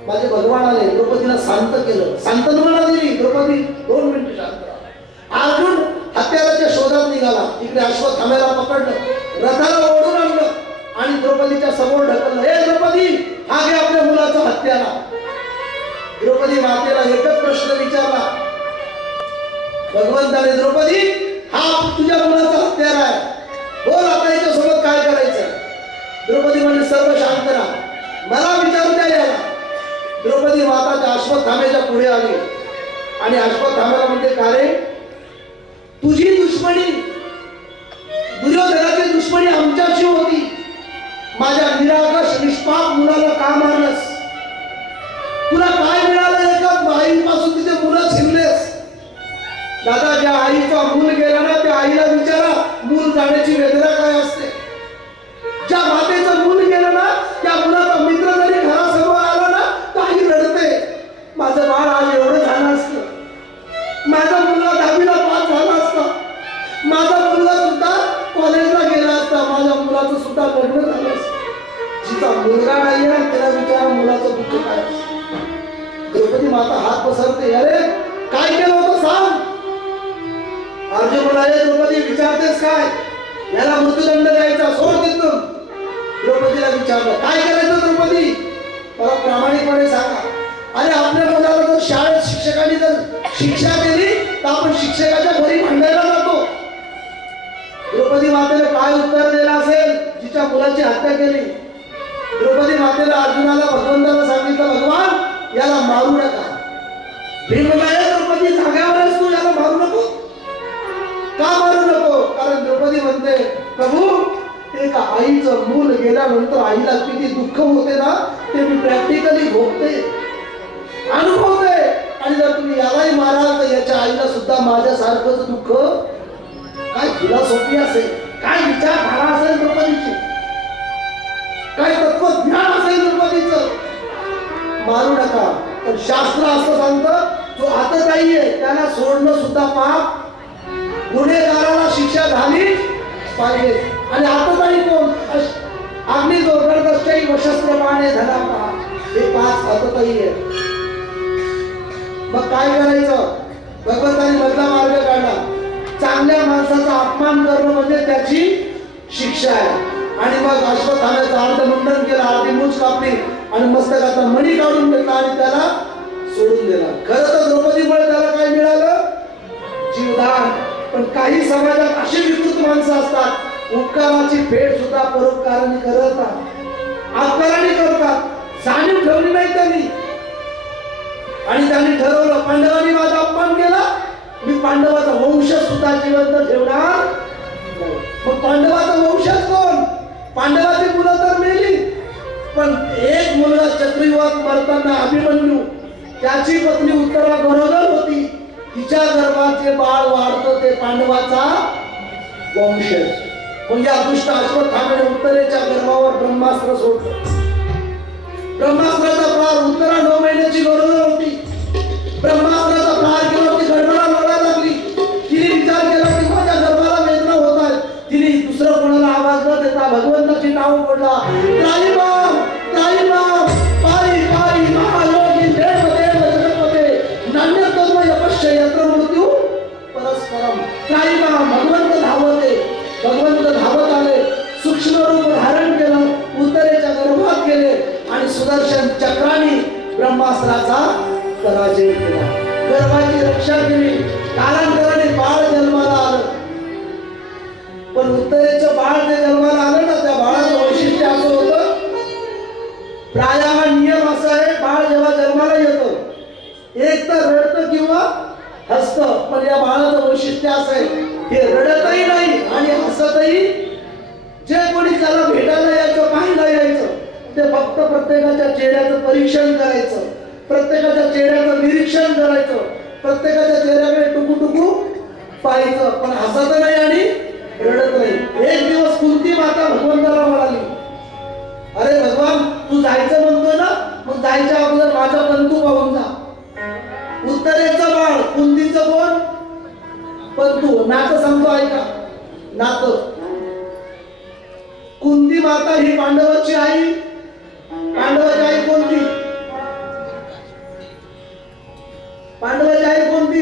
माझे भगवान आले. द्रौपदीला शांत केलं. सांत्वना दिली. द्रौपदी 2 मिनिटं शांत राहा. अर्जुन हत्याराच्या शोधात निघाला. इकडे अश्वत्थाम्याला पकडलं, रथाला ओढून आणलं आणि द्रौपदीच्या समोर ढकललं. हे द्रौपदी, हा घे आपल्या मुलाचा हत्यारा. द्रौपदी मातेला एकच प्रश्न विचारला भगवंताने, द्रौपदी, हा तुझ्या मुलाचा हत्यारा आहे, बोल आता याच्यासोबत काय करायचं. द्रौपदी म्हणजे सर्व शांत राहा, मला विचारू द्या याला. द्रौपदी माता त्या अश्वत्थाम्याच्या पुढे आली आणि अश्वत्थाम्याला म्हणते, का रे, तुझी दुश्मनी, दुर्योधनाची दुश्मनी आमच्याशी होती, माझ्या निरागस निष्पाप मुलाला का मारलंस? तुला काय मिळालं? एका आईपासून तिथे मुलं छिनलेस. दादा, ज्या आईचा मूल गेला ना, त्या आईला विचारा मूल जाण्याची वेदना काय असते. ज्या मातेचं मूल गेलं ना, त्या मुलाचा मित्र जरी घरासमोर आला ना, तर आई रडते. माझं बाळ आज एवढं झालं असतं, माझा मुलगा 10वीला पास झाला असता, माझा मुलगा सुद्धा कॉलेजला गेला असता, माझ्या मुलाचं सुद्धा लग्न झालं असतं. जिचा मुलगा नाही ना, त्याला विचारा मुलाचं दुःख काय. द्रौपदी माता हात पसरते, अरे काय केलं होतं सांग. अर्जुन म्हणाले, द्रौपदी विचारतेस काय, याला मृत्यूदंड द्यायचा, सोड तिथून. द्रौपदीला विचारलं, काय करायचं द्रौपदी, मला प्रामाणिकपणे सांगा. अरे आपल्या मुलाला जर शाळेत शिक्षकांनी जर शिक्षा केली तर आपण शिक्षकाच्या घरी भांडायला जातो. द्रौपदी मातेने काय उत्तर दिलं असेल जिच्या मुलाची हत्या केली. द्रौपदी मातेला अर्जुनाला भगवंताला सांगितलं, भगवान याला मारू नका. भीम म्हणाले, द्रौपदी जाग्यावर आहेस तू, याला मारू नको. का मारू नको? कारण द्रौपदी म्हणते, प्रभू, एका आईचं मूल गेल्यानंतर आईला किती दुःख होते ना, ते मी प्रॅक्टिकली भोगते, अनुभवते. आणि जर तुम्ही यालाही माराल तर याच्या आईला सुद्धा माझ्यासारखंच दुःख. काय फिलॉसॉफी असेल, काय विचारधारा असेल द्रौपदीची, काय तत्वज्ञान असेल द्रौपदीचं. मारू नका. पण शास्त्र असं सांगतं, जो आतताई आहे त्याला सोडणं सुद्धा पाप, गुन्हेगाराला शिक्षा झाली पाहिजे. आणि आतताई कोण? अग्नी दोर्गडकष्टई वशस्त्रपाणे धनापा, हे 5 आतताई आहे. मग काय करायचं? भगवंताने मधला मार्ग काढला. चांगल्या माणसाचा अपमान करणं म्हणजे त्याची शिक्षा आहे. आणि मग अश्वत्थाम्याचं अर्धमुंडन केलं, अर्धी मूछ कापली आणि मस्तकाचा मणी काढून घेतला आणि त्याला सोडून दिला. खरं तर द्रौपदीमुळे त्याला काय मिळालं? जीवदान. पण काही समाजात अशी विकृत माणसं असतात, उपकाराची फेड सुद्धा परोपकाराने करतात, अपकाराने करतात. जाणीव ठेवली नाही त्यांनी. आणि त्यांनी ठरवलं, पांडवांनी माझा अपमान केला, मी पांडवाचा वंश सुद्धा जिवंत ठेवणार. मग पांडवाचा वंशच कोण? पांडवाची मुलं तर मेली, पण एक मुलगा चक्रीवात मरताना अभिमन्यू, त्याची पत्नी उत्तरा गरोदर होती, तिच्या गर्भात जे बाळ वाढतं ते पांडवाचा वंशज. मग या दुष्ट अश्वत्थाम्याने उत्तरेच्या गर्भावर ब्रह्मास्त्र सोडलं. ब्रह्मास्त्राचा प्रहार, उत्तरा 9 महिन्याची गरोदर होती, ब्रह्मास्त्राचा प्रहार केला, ती गर्भाला लोळायला लागली. तिने विचार केला की माझ्या गर्भाला वेदना होत आहेत. तिने दुसरं कोणाला आवाज न देता भगवंताची नाव पडला, त्राईमाम त्राईमाम पारी पारी महायोगी देव देव जगतपते नान्यतम यपश्य यत्र मृत्यू परस्परम. त्राईमाम, भगवंत धावते. भगवंत धावत आले, सूक्ष्म रूप धारण केलं, उत्तरेच्या गर्भात गेले आणि सुदर्शन चक्राने ब्रह्मास्त्राचा पराजय केला, गर्भाची रक्षा केली. कालांतराने बाळ जन्माला आलं. पण उत्तरेचं बाळ जे जन्माला आलं ना, त्या बाळाचं वैशिष्ट्य असं होतं, प्रायाः नियम असा आहे, बाळ जेव्हा जन्माला येतं एक तर रडतं किंवा हसतं. पण या बाळाचं वैशिष्ट्य असं आहे, हे रडतही नाही आणि हसतही. जे कोणी त्याला भेटायला यायचं, पाहायला यायचं, ते फक्त प्रत्येकाच्या चेहऱ्याचं परीक्षण करायचं, प्रत्येकाच्या चेहऱ्याचं निरीक्षण करायचं, प्रत्येकाच्या चेहऱ्याकडे टुकू पाहायचं, पण हसत नाही आणि रडत नाही. एक दिवस कुंती माता भगवंताला म्हणाली, अरे भगवान, तू जायचं म्हणतोय ना, मग जायच्या अगोदर माझा बंधू पाहून जा. उत्तरेचं बाळ, कुंतीचं कोण? बंधू. नातं सांगतो ऐका, नातं. कुंती माता ही पांडवाची आई. पांडवाची आई कोणती? पांडवाची आई कोणती?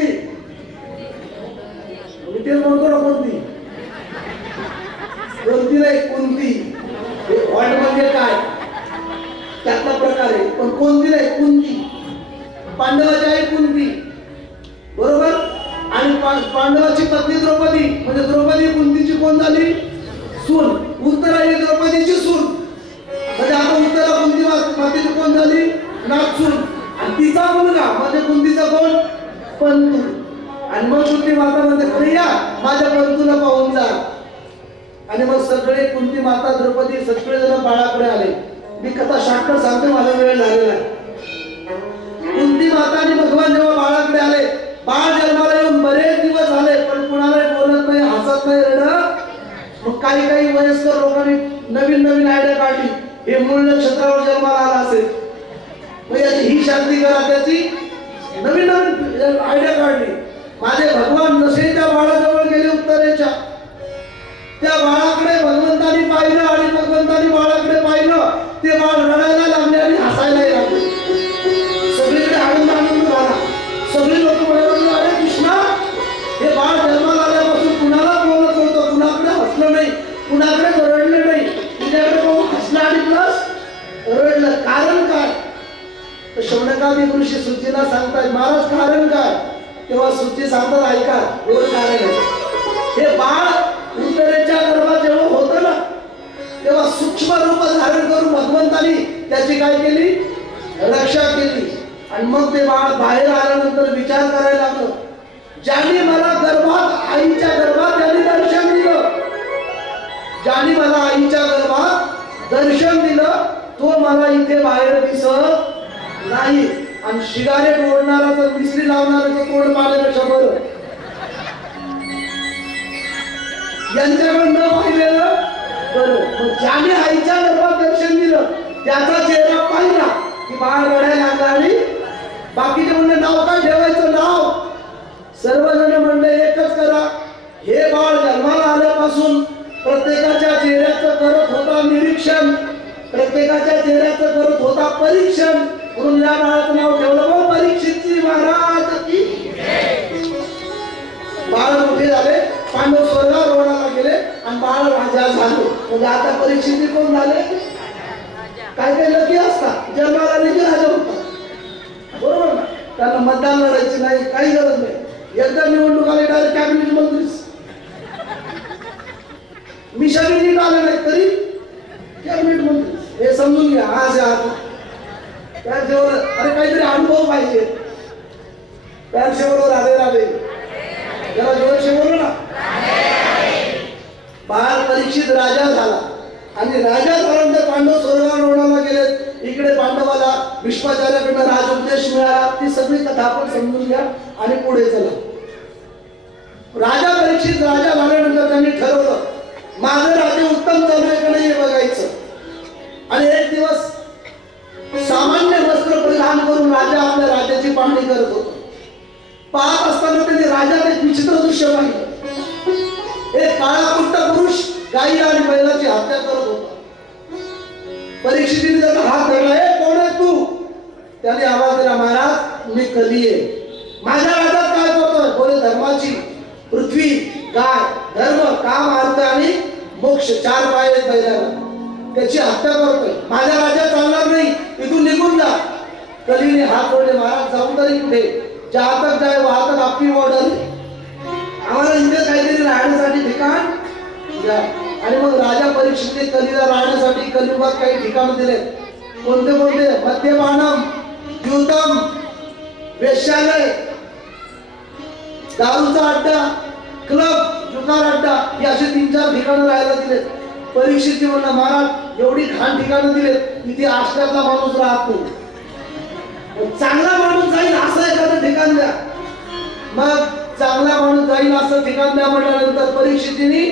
मी तेच म्हणतो ना, कोणती? कोणती नाही कुंती. वॉट म्हणजे काय त्यातला प्रकार आहे, पण कोणती नाही कुंती. पांडवाची आई कुंती, बरोबर. आणि पांडवाची पत्नी द्रौपदी, म्हणजे द्रौपदी कुंतीची कोण झाली? सून. उत्तरा ही द्रौपदीची सून, म्हणजे आता उत्तरा कुंती मातेची कोण झाली? नागसून. आणि तिचा मुलगा म्हणजे कुंतीचा कोण? पंतू. आणि मग कुंती माता म्हणते खरी या माझ्या पंतूला पाहून जा. आणि मग सगळे कुंती माता द्रौपदी सगळे जण बाळाकडे आले. मी कथा शॉर्टकट सांगतो, माझा वेळ झालेला आहे. कुंती माता आणि भगवान जेव्हा बाळाकडे आले, बाळ जन्माला येऊन बरेच दिवस झाले, पण कुणालाही बोलत नाही, हसत नाही, रडत. मग काही वयस्कर लोकांनी नवीन आयडिया काढली. हे मूळ नक्षत्रावर जन्माला आला असेल, मग याची ही शांती करा. त्याची नवीन आयडिया काढली. माझे भगवान जसे त्या बाळाजवळ गेले उत्तरेच्या, त्या बाळाकडे भगवंतानी पाहिलं आणि भगवंतानी बाळाकडे पाहिलं. ते बाळ रडायला लागले आणि हसायलाही लागले. सगळीकडे आनंद झाला. सगळे लोक म्हणाले अरे कृष्णा, हे बाळ जन्माला आल्यापासून कुणाला बोलत नव्हतं, कुणाकडे हसलं नाही, कुणाकडे रडले नाही, तुझ्याकडे बघून हसलं आणि प्लस रडलं. कारण काय? तर शौनकादी ऋषी सुचीला सांगतात महाराज कारण काय? तेव्हा सुची सांगतात ऐका, दोन कारण आहे. हे बाळ उत्तरेच्या गर्भात जेव्हा होतं ना, तेव्हा सूक्ष्म रूप धारण करून भगवंतानी त्याची काय केली? रक्षा केली. आणि मग ते बाळ बाहेर आल्यानंतर विचार करायला लागलं, ज्याने मला गर्भात आईच्या गर्भात त्यांनी दर्शन दिलं, ज्याने मला आईच्या गर्भात दर्शन दिलं, तो मला इथे बाहेर दिसत नाही. आणि शिगारे ओढणारा तर मिसरी लावणारा तोंड पाहण्यापेक्षा बरं, यांच्याकडनं पाहिलेलं बरं. मग ज्याने आईच्या गर्भात दर्शन दिलं त्याचा चेहरा पाहिला की बाळ रडायला लागला. आणि बाकीचे म्हणले नाव काय ठेवायचं? नाव सर्वजण म्हणले एकच करा, हे बाळ जन्माला आल्यापासून प्रत्येकाच्या चेहऱ्याचं करत होता निरीक्षण, प्रत्येकाच्या चेहऱ्याचं करत होता परीक्षण, म्हणून या बाळाचं नाव ठेवलं मग परीक्षितजी महाराज की. बाळ मोठे झाले, पांडव स्वर्गावर रोडाला गेले आणि बाळ राजा झाले. म्हणजे आता परीक्षित कोण झाले? काही लकी असतात, जन्माला आले की राजा होता, बरोबर ना. त्यांना मतदान लढायची नाही, काही गरज नाही. एकदा निवडणूक आले डायरेक्ट कॅबिनेट मंत्रीच. मिशन नीट आले नाही तरी कॅबिनेट मंत्री. हे समजून घ्या. आज त्याच्यावर अरे काहीतरी अनुभव पाहिजे. त्याच्याबरोबर राधे राधे जरा जोरशे बोलू ना. बाळ परीक्षित राजा झाला आणि राजा झाल्यानंतर पांडव स्वर्गावर रोडाला गेले. इकडे पांडवाला भीष्माचार्याकडनं राजोपदेश मिळाला. ती सगळी कथा आपण समजून घ्या आणि पुढे चला. राजा परीक्षित राजा झाल्यानंतर त्यांनी ठरवलं माझं राज्य उत्तम चालू आहे का नाही हे बघायचं. आणि एक दिवस सामान्य वस्त्र परिधान करून राजा आपल्या राज्याची पाहणी करत होता. पाहत असताना त्यांनी राजाने एक विचित्र दृश्य पाहिलं. एक काळाकुट्ट पुरुष गाई आणि बैलाची हत्या करत होता. परीक्षितीने त्याचा हात धरला, कोण आहे तू? त्याने आवाज दिला महाराज मी कली आहे. माझ्या राज्यात काय करतोय? बोले धर्माची पृथ्वी, गाय, धर्म, काम, अर्थ आणि मोक्ष 4 पाय आहेत बैलाला, त्याची हत्या करतोय. माझ्या राज्यात चालणार नाही, इथून निघून जा. कलीने हात जोडले महाराज जाऊ तरी कुठे? जहां तक जाए वहां तक आपकी ऑर्डर. आम्हाला इथे काहीतरी राहण्यासाठी ठिकाण द्या. आणि मग राजा परीक्षितने कलीला राहण्यासाठी कलियुगात काही ठिकाण दिले. कोणते कोणते? मद्यपानम, द्यूतम, वेश्यालय, दारूचा अड्डा, क्लब, जुगार अड्डा, ही अशी 3-4 ठिकाणं राहायला दिले. परीक्षितने म्हणला महाराज एवढी घाण ठिकाणं दिले, इथे आश्रयातला माणूस राहत नाही, चांगला माणूस जाईल असं एखादं ठिकाण द्या. मग चांगला माणूस जाईल असं ठिकाण द्या म्हटल्यानंतर परीक्षितीने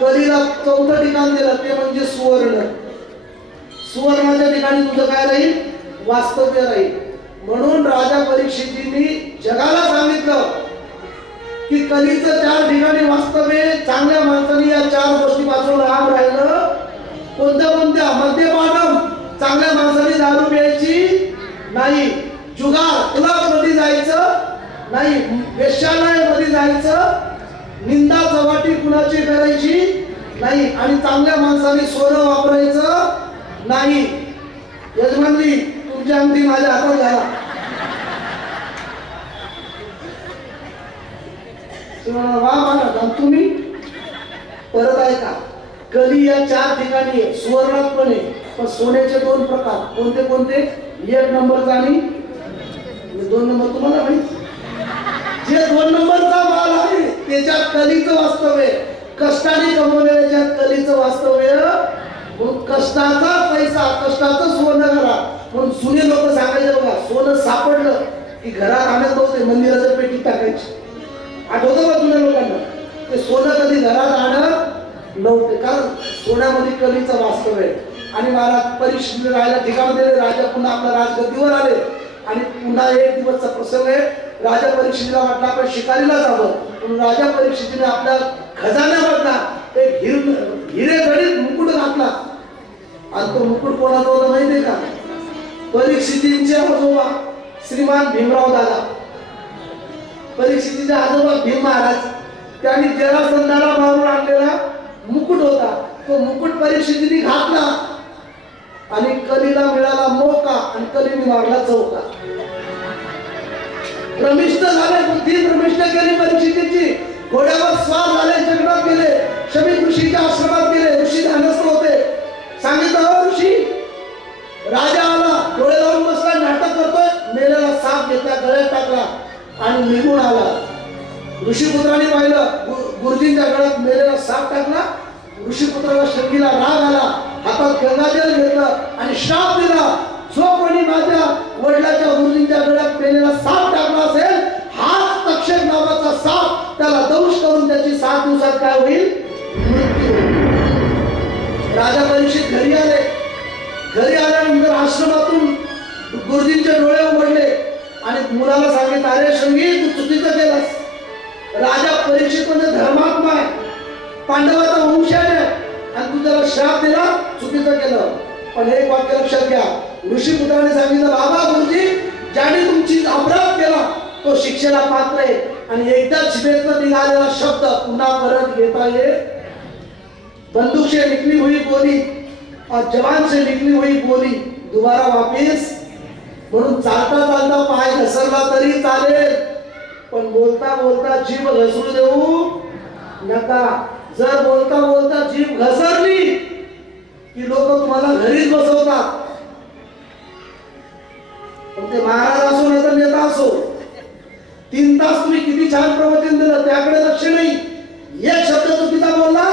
कलीला 4थं ठिकाण दिलं, ते म्हणजे सुवर्ण. सुवर्णाच्या ठिकाणी तुझं काय राहील? वास्तव्य राहील. म्हणून राजा परीक्षितीने जगाला सांगितलं की कलीचं 4 ठिकाणी वास्तव्य. चांगल्या माणसाने या 4 गोष्टीपासून लांब राहिलं. कोणत्या कोणत्या? मद्यपानम, चांगल्या माणसाने दारू प्यायची नाही, जुगार क्लब मध्ये जायचं नाही, वेश्यालय मध्ये जायचं, निंदा चवाटी कुणाची करायची नाही आणि चांगल्या माणसाने सोनं वापरायचं नाही. यजमानजी तुमची अंगठी माझ्या हातात घाला. वा महाराज तुम्ही परत ऐका. कली या 4 ठिकाणी आहे, सुवर्णात पण आहे, पण सोन्याचे 2 प्रकार. कोणते कोणते? 1 नंबरचा आणि 2 नंबर. तुम्हाला माहिती जे 2 नंबरचा माल आहे त्याच्यात कलीचं वास्तव्य, कष्टाने कमवलेल्या कलीचं वास्तव्य. कष्टाचा पैसा, कष्टाचं सोनं घरात. म्हणून जुने लोक सांगायचे बघा, सोनं सापडलं की घरात आणत होते, मंदिराच्या पेटीत टाकायची. आठवतं का जुन्या लोकांना? ते सोनं कधी घरात आणत नव्हते, कारण सोन्यामध्ये कलीचं वास्तव्य आहे. आणि महाराज परीक्षित राहायला ठिकाण दिले. राजा पुन्हा आपल्या राजगद्दीवर आले आणि पुन्हा एक दिवसचा प्रसंग आहे. राजा परीक्षितीला वाटलं आपण शिकारीला जावं, म्हणून राजा परीक्षितीने आपल्या खजान्यामधला एक हिरे जडित मुकुट घातला. आणि तो मुकुट कोणाचा होता माहितीये का? परीक्षितींचे आजोबा श्रीमान भीमराव दादा. परीक्षितीचे आजोबा भीम महाराज, त्यांनी जरासंधाला मारून आणलेला मुकुट होता. तो मुकुट परीक्षितीने घातला आणि कलीला मिळाला मोका आणि कलीने मारला चौका. भ्रमिष्ट झाले, बुद्धी भ्रमिष्ट केली परीक्षितीची. घोड्यावर स्वार झाले, जंगलात गेले, शमी ऋषीच्या आश्रमात गेले. ऋषी ध्यानस्थ होते. सांगितलं ऋषी, राजा आला, डोळे लावून बसला, नाटक करतोय. मेलेला साप घेतला, गळ्यात टाकला आणि निघून आला. ऋषीपुत्रांनी पाहिलं, गुरुजींच्या गळ्यात मेलेला साप टाकला. ऋषीपुत्राला शंकीला राग आला, हातात गंगाजल घेतलं आणि श्राप दिला, जो कोणी माझ्या वडिलाच्या गुरुजींच्या गळ्यात मेलेला साप टाकला असेल, हाच तक्षक नावाचा साप, त्याला दंश करून त्याची 7 दिवसात काय होईल? मृत्यू. राजा परीक्षित घरी आले. घरी आल्यानंतर आश्रमातून गुरुजींचे डोळे उघडले आणि मुलाला सांगितलं, अरे शंगी तू चुकीचं केलंस. राजा परीक्षित म्हणजे धर्मात्मा आहे, पांडवाचा वंशज आहे, आणि तू त्याला श्राप दिला, चुकीचं केलं. पण एक वाक्य लक्षात घ्या. ऋषीपुत्राने सांगितलं, बाबा गुरुजी, ज्याने तुमची अपराध केला तो शिक्षेला पात्र आहे, आणि एकदा जिभेतनं निघालेला शब्द पुन्हा परत घेता येत. बंदूक से निकली हुई गोली और जवान से निकली हुई गोली दोबारा वापिस. म्हणून चालता चालता पाय घसरला तरी चालेल, पण बोलता बोलता जीभ घसरू देऊ नका. जर बोलता बोलता जीभ घसरली की लोक तुम्हाला घरीच बसवतात. पण ते महाराज असो नाही तर नेता असो, 3 तास तुम्ही किती छान प्रवचन दिलं, त्याकडे लक्ष नाही. एक शब्द चुकीचा बोलला,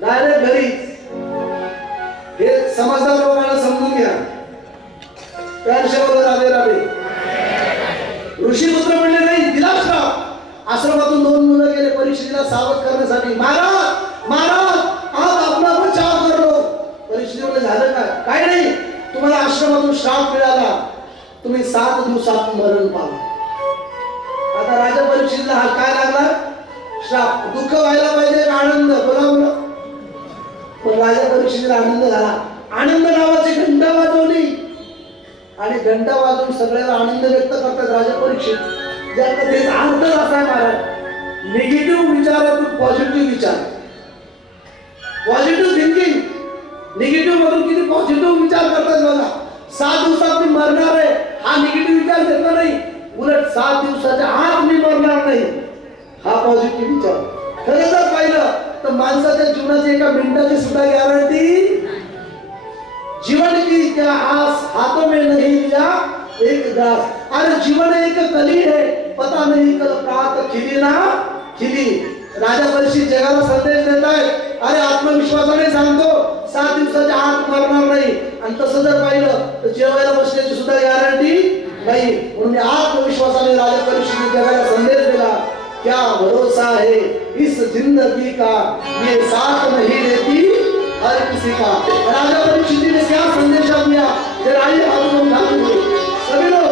डायरेक्ट घरी. हे समजदार लोकांना समजून घ्या. त्याशिवाय राधे राधे. ऋषीपुत्र म्हणले नाही, दिला श्राप. आश्रमातून 2 मुलं गेले परीक्षितीला सावध करण्यासाठी. महाराज महाराज आज आपला बचाव करो. परीक्षिती म्हणले, झालं काय? काय नाही, तुम्हाला आश्रमातून श्राप मिळाला, तुम्ही 7 दिवसात मरण पावला. आता राजा परीक्षितीला हा काय लागला? श्राप. दुःख व्हायला पाहिजे, आनंद. बोला बोला. पण राजा परीक्षितीला आनंद झाला. आनंद नावाची घंटा वाजवली आणि घंटा वाजवून सगळ्याला आनंद व्यक्त करतात राजा परीक्षित. ज्या कथेचा अर्थ असा आहे महाराज, निगेटिव्ह विचारातून पॉझिटिव्ह विचार, पॉझिटिव्ह थिंकिंग. निगेटिव्ह मधून किती पॉझिटिव्ह विचार करतात बघा. 7 दिवसात मी मरणार आहे हा निगेटिव्ह विचार घेतला नाही, उलट 7 दिवसाच्या आत मी मरणार नाही हा पॉझिटिव्ह विचार. खरं जर पाहिलं तर माणसाच्या जीवनाची एका मिनिटाची सुद्धा गॅरंटी. जीवन की क्या आस हाथों में नहीं लिया एक घास. अरे जीवन एक कली है, पता नहीं कल प्रात खिली ना खिली. राजा परीक्षित जगाला संदेश देत आहे, अरे आत्मविश्वासाने सांगतो 7 दिवसाच्या आत मरणार नाही. आणि तसं जर पाहिलं तर जेवायला बसण्याची सुद्धा गॅरंटी नाही. म्हणून आत्मविश्वासाने राजा परीक्षित जगाला संदेश दिला, क्या भरोसा है इस जिंदगी का, ये साथ नहीं देती हर किसी का. राजा परीक्षित ने क्या संदेश दिया? आइए हाथों में उठा लीजिए सभी लोग.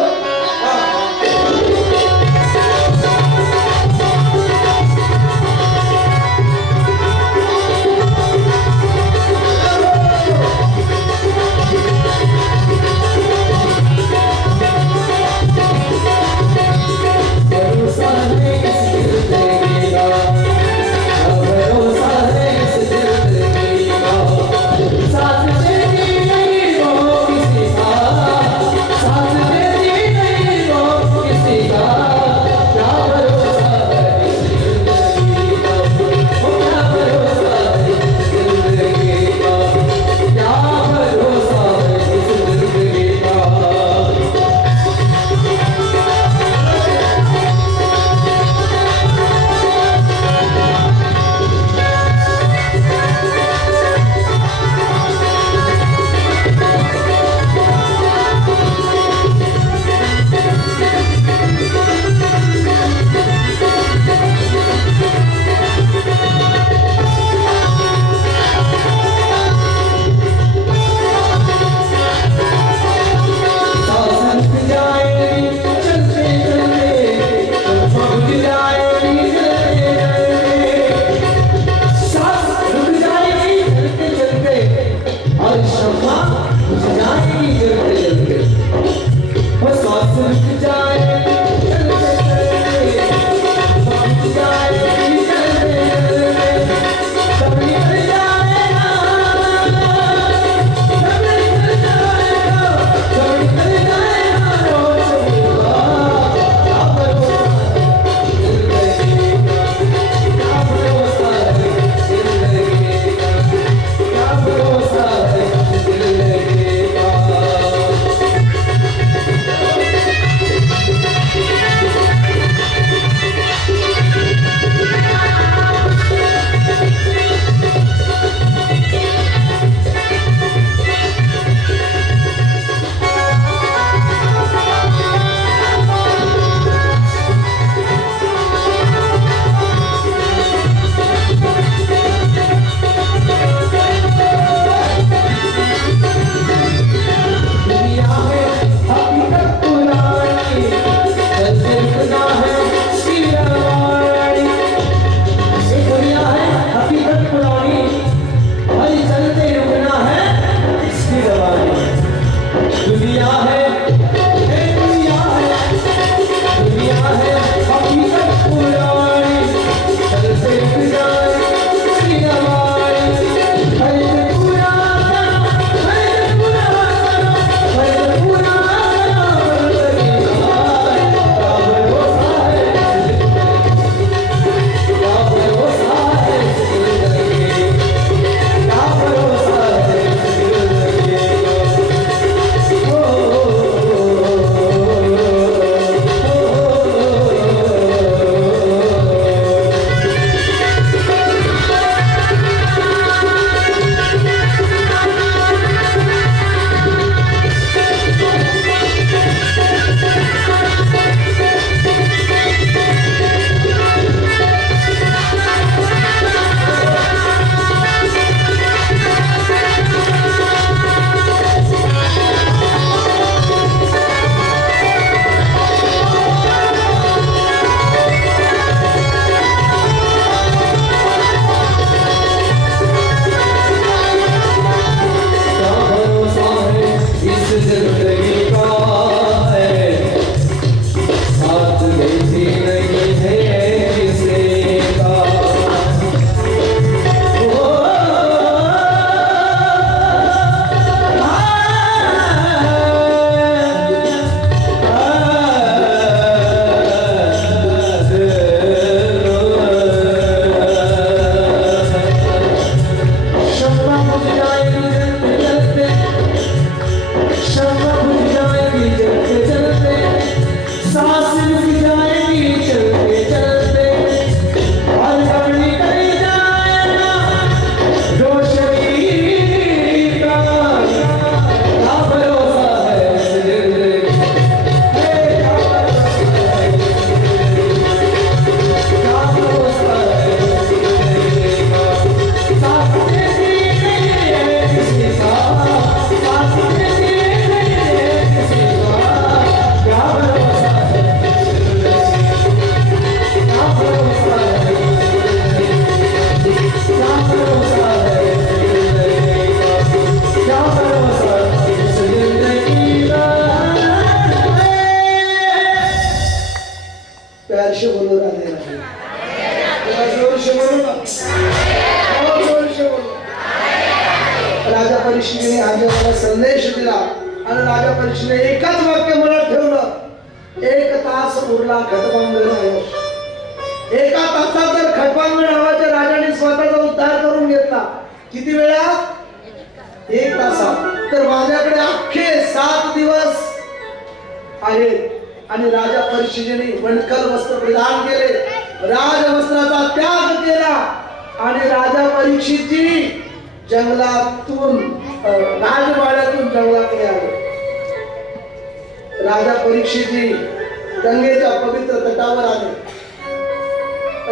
भरोसा है इस परीक्षेने आजीबाला संदेश दिला आणि राजा परीक्षेने एकच वाक्य मनात ठेवलं, 1 तास उरला खटपांगण आयुष. एका तासात जर खटपांगण नावाच्या राजाने स्वतःचा उद्धार करून घेतला, किती वेळात? 1 तासात. तर माझ्याकडे अख्खे 7 दिवस आहेत. आणि राजा परीक्षेने वणकल वस्त्र प्रदान केले, राजवस्त्राचा त्याग केला आणि राजा परीक्षेची जंगलातून राजवाड्यातून जंगलाकडे आले. राजा परीक्षेची गंगेच्या पवित्र तटावर आले.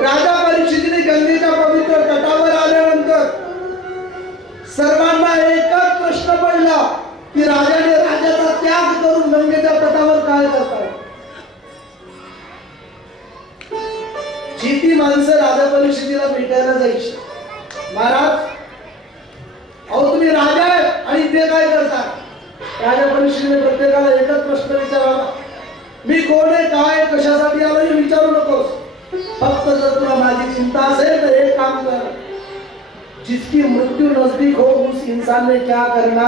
राजा परीक्षेने गंगेच्या पवित्र तटावर आल्यानंतर सर्वांना एकच प्रश्न पडला की राजाने राजाचा त्याग करून गंगेच्या तटावर काय करताय? जी ती माणसं राजा परीक्षेला भेटायला जायची, महाराज अहो तुम्ही राजा आहे आणि इथे काय करता? राजा परीक्षेने प्रत्येकाला एकच प्रश्न विचारावा, मी कोण आहे, काय कशासाठी आलो हे विचारू नकोस. फक्त जर तुला माझी चिंता असेल तर एक काम कर, जिसकी मृत्यू नजदीक हो उस इंसान ने क्या करना,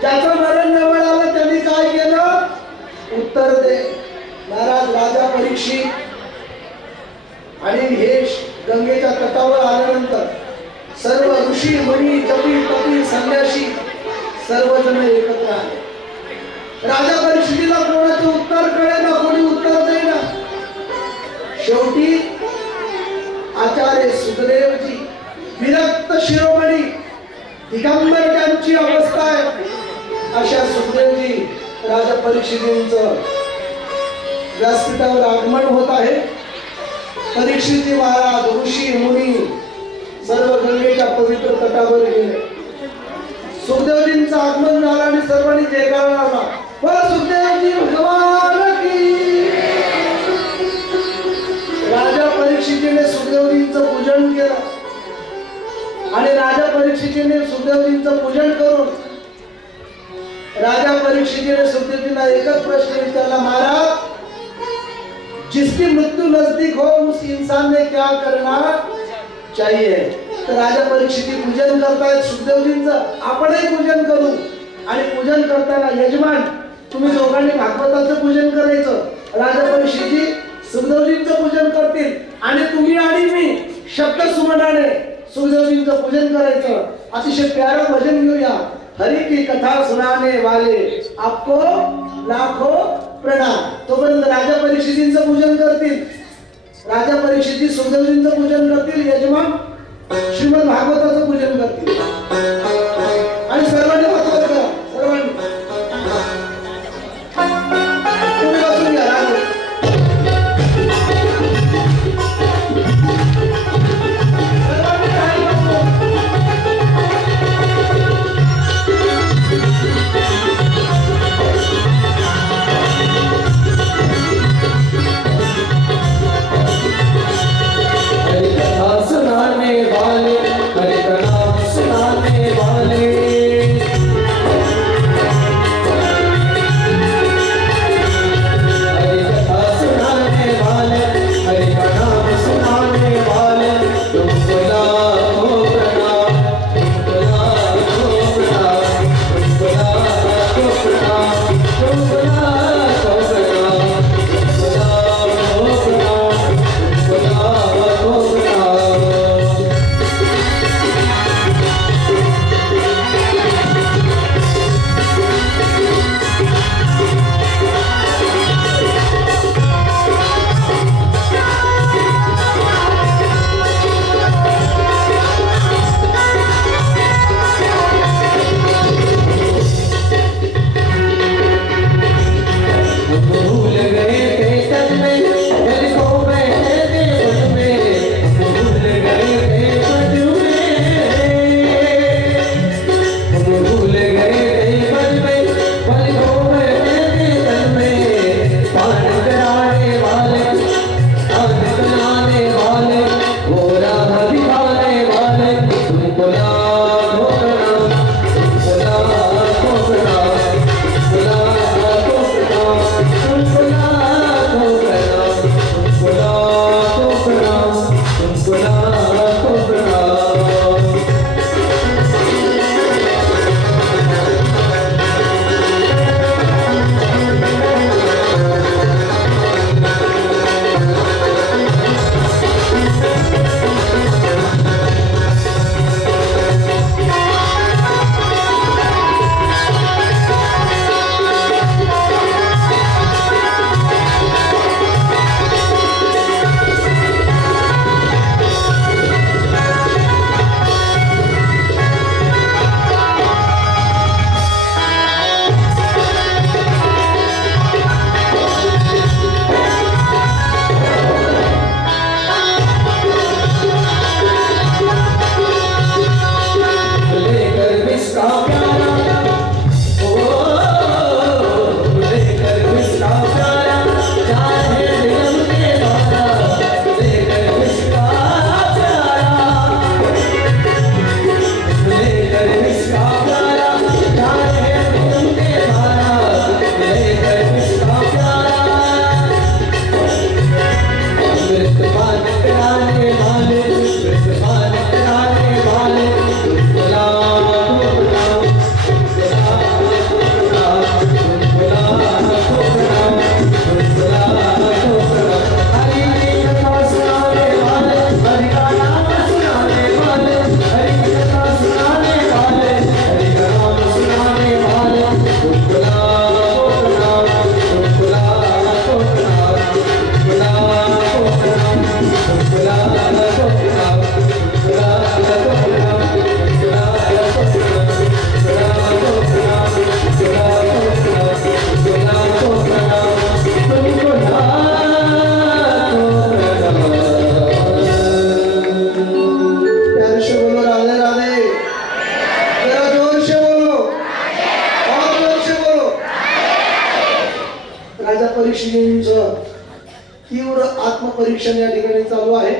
ज्याचं मरण जवळ आलं त्यांनी काय केलं? उत्तर दे. महाराज राजा परीक्षित आणि हे गंगेच्या तटावर आल्यानंतर सर्व ऋषी मुनी जपी तपी संन्यासी सर्वजण एकत्र आले. राजा परीक्षितीला कोणाचे उत्तर कळेना, कोणी उत्तर देईना. शेवटी आचार्य सुखदेवजी विरक्त शिरोमणी दिगंबर त्यांची अवस्था आहे, अशा सुखदेवजी राजा परीक्षितींचं व्यासपीठावर आगमन होत आहे. परीक्षिती महाराज ऋषी मुनी सर्व गंगेच्या पवित्र तटावर गेले. सुखदेवजींचं आगमन झालं आणि सर्वांनी जयकार लावला, बोल सुखदेवजी भगवान की. राजा परीक्षितीने सुखदेवजींचं पूजन केलं आणि राजा परीक्षितीने सुखदेवजींचं पूजन करून राजा परीक्षितीने सुखदेवजींना एकच प्रश्न विचारला, महाराज जिसकी मृत्यू नजदीक हो उस इंसान ने क्या करना चाहिए. तर राजा परीक्षिती पूजन करतायत सुखदेवजींचं, आपणही पूजन करू. आणि पूजन करताना यजमान तुम्ही दोघांनी भागवताचं पूजन करायचं, राजा परीक्षिती सुखदेवजींचं पूजन करतील आणि तुम्ही आणि मी शब्द सुमनाने सुखदेवजींचं पूजन करायचं. अतिशय प्यारं भजन घेऊया. हरि की कथा सुनाने वाले आपको लाखो प्रणाम. तोपर्यंत राजा परीक्षितींचं पूजन करतील, राजा परीक्षिती सुखदेवजींचं पूजन करतील, यजमान श्रीमद भागवताचं पूजन करतील. आणि सर्वांनी वाचवत करा, सर्वांनी तुम्ही बसून घ्या. सुनाने वाले हरि का नाम सुना परीक्षण या ठिकाणी चालू आहे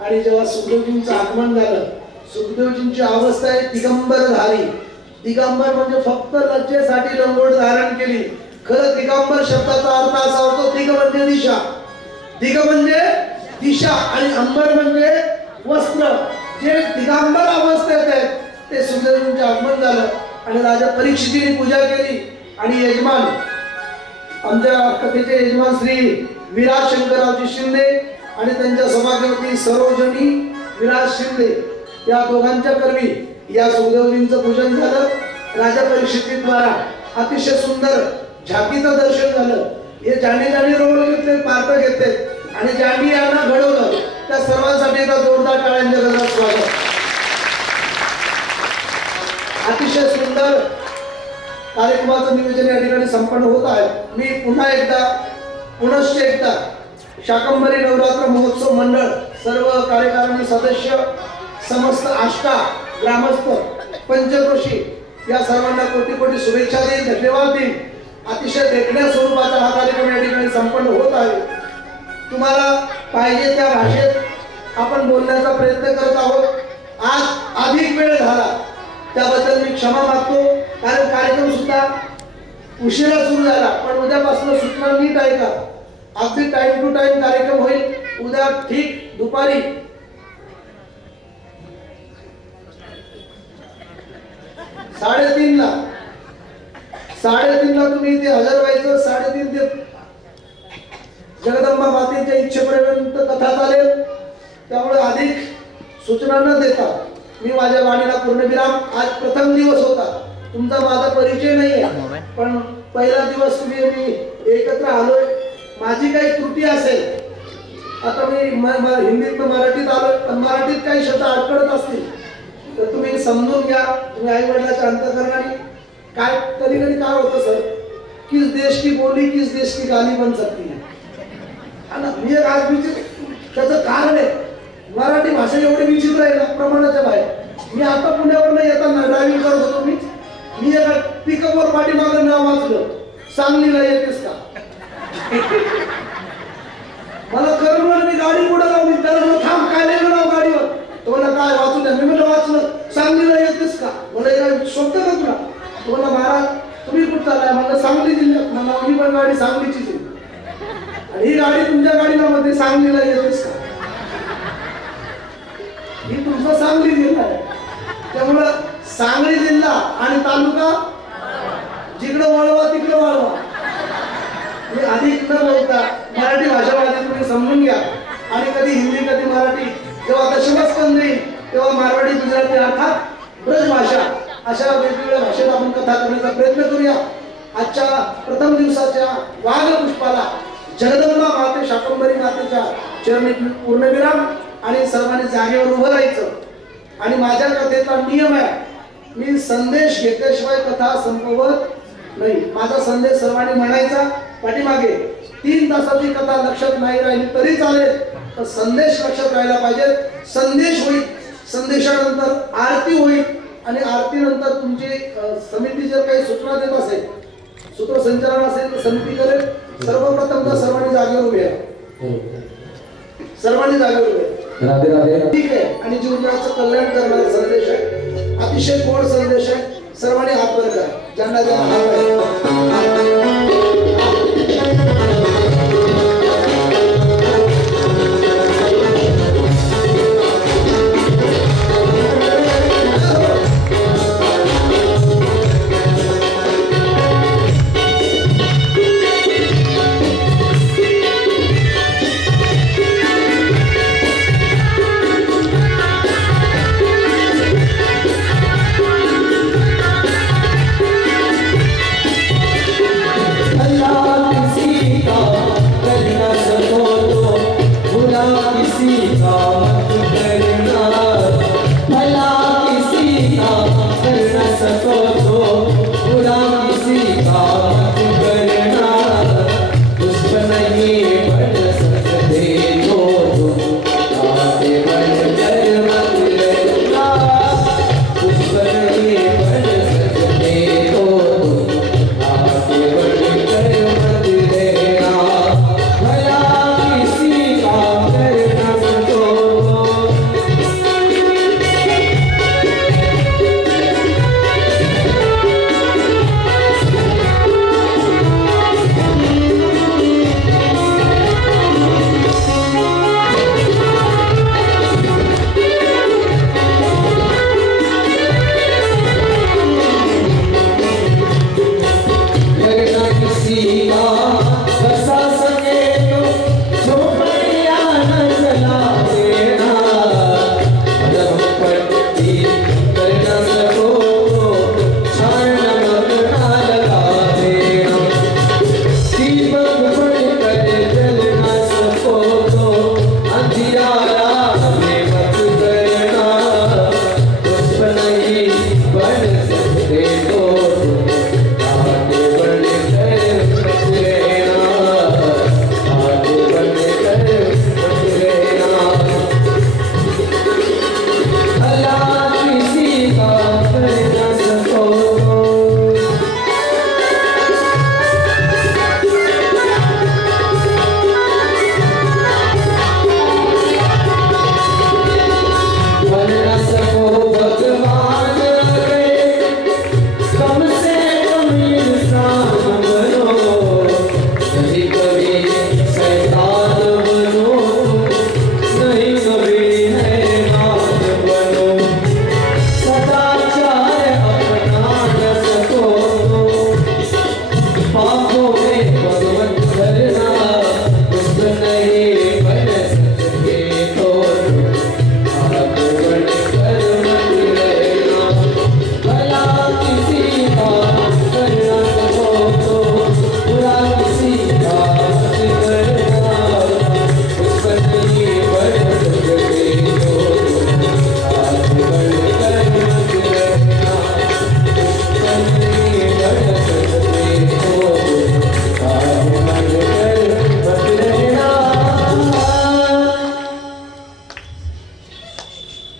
आणि जेव्हा सुखदेवजींचं आगमन झालं, सुखदेवजींची अवस्था आहे दिगंबर धारी. दिगंबर म्हणजे फक्त लज्जेसाठी लंगोट धारण केली. खरं दिगंबर शब्दाचा अर्थ असा होतो, दिग म्हणजे दिशा, दिग म्हणजे दिशा आणि अंबर म्हणजे वस्त्र. जे दिगंबर अवस्थेत आहेत ते सुखदेवजींचे आगमन झालं आणि राजा परीक्षितीने पूजा केली आणि यजमान आमच्या कथेचे यजमान श्री विराज शंकररावजी शिंदे आणि त्यांच्या सौभाग्यवती सरोजनी विराज शिंदे या दोघांच्या करवी या सुखदेवजींचं पूजन झालं. राजा परीक्षितीद्वारा अतिशय सुंदर झाकीचं दर्शन झालं. हे ज्यांनी ज्यांनी रोल घेतले पार्ट घेतले आणि ज्यांनी यांना घडवलं त्या सर्वांसाठी जोरदार टाळ्यांच्या गजरात स्वागत. अतिशय सुंदर कार्यक्रमाचं नियोजन या ठिकाणी संपन्न होत आहे. मी पुनश्च एकदा शाकंभरी नवरात्र महोत्सव मंडळ सर्व कार्यकारिणी सदस्य समस्त आष्टा ग्रामस्थ पंचक्रोशी या सर्वांना कोटी कोटी शुभेच्छा देईल, धन्यवाद देईल. अतिशय देखण्या स्वरूपाचा हा कार्यक्रम या ठिकाणी संपन्न होत आहे. तुम्हाला पाहिजे त्या भाषेत आपण बोलण्याचा प्रयत्न करत आहोत. आज अधिक वेळ झाला त्याबद्दल मी क्षमा मागतो, कारण कार्यक्रम सुद्धा उशिरा सुरू झाला. पण उद्यापासून सूचना नीट ऐका, अगदी टाइम टू टाइम कार्यक्रम होईल. उद्या ठीक दुपारी 3:30 ला तुम्ही इथे हजर व्हायचं. 3:30 ते जगदंबा मातेच्या इच्छेपर्यंत कथा चालेल. त्यामुळे अधिक सूचना न देता मी माझ्या वाणीला पूर्णविराम. आज प्रथम दिवस होता, तुमचा माझा परिचय नाहीये, पण पहिला दिवस तुम्ही एकत्र आलोय. माझी काही त्रुटी असेल, आता मी हिंदीत मराठीत आलोय, पण मराठीत काही शब्द अडकळत असतील तर तुम्ही समजून घ्या. तुम्ही आई वडिलाच्या अंतःकरणाने काय कधी कधी काय होतं सर, किस देश की बोली किस देश की गाली बन सकती है. मी एक आज त्याचं कारण आहे, मराठी भाषा एवढी विचित्र आहे ना प्रमाणाच्या बाहेर. मी आता पुण्यावरून येताना ड्रायव्हिंग करत होतो, मी एका पिकअपवर पाठीमागं नाव वाचलं, सांगलीला येतेस का. मला खरं म्हणून मी गाडी पुढे लावली, त्याला थांब काय लिहिलं नाव गाडीवर, तो मला काय वाचू द्या. मी म्हणलं वाचलं, सांगलीला येतेस का. मला काय शोधतं का तुला. तो मला महाराज तुम्ही कुठं चाललाय. मला सांगली जिल्ह्यात. मला ही पण गाडी सांगलीचीच आहे आणि ही गाडी तुमच्या गाडीला मध्ये सांगलीला येतेस का. ही तुमचा सांगली जिल्हा आहे, त्यामुळं सांगली जिल्हा आणि तालुका जिकडं वळवा तिकडं वळवा. मी अधिक न बोलता मराठी भाषा माझी तुम्ही समजून घ्या. आणि कधी हिंदी कधी मराठी, जेव्हा दशमस्कंद येईल तेव्हा मारवाडी गुजराती अर्थात ब्रज भाषा अशा वेगवेगळ्या भाषेत आपण कथा करण्याचा प्रयत्न करूया. आजच्या प्रथम दिवसाच्या वाघपुष्पाला जगदंबा माते शाकंभरी मातेच्या चरणी पूर्णविराम आणि सर्वांनी जागेवर उभं राहायचं. आणि माझ्या कथेचा नियम आहे, मी संदेश घेतल्याशिवाय कथा संपवत नाही. माझा संदेश सर्वांनी म्हणायचा. पाठीमागे 3 तासाची कथा लक्षात नाही राहिली तरी चालेल, तर संदेश लक्षात राहायला पाहिजे. संदेश होईल, संदेशानंतर आरती होईल आणि आरतीनंतर तुमची समिती जर काही सूचना देत असेल, सूत्रसंचालन असेल तर समिती करेल. सर्वप्रथम तर सर्वांनी जागेवर उभे आहे, सर्वांनी जागेवर उभे आहे. ठीक आहे. आणि जीवनाचं कल्याण करणारा संदेश आहे, अतिशय गोड संदेश आहे. सर्वांनी हात वर करा, ज्यांना ज्यांना हात आहे.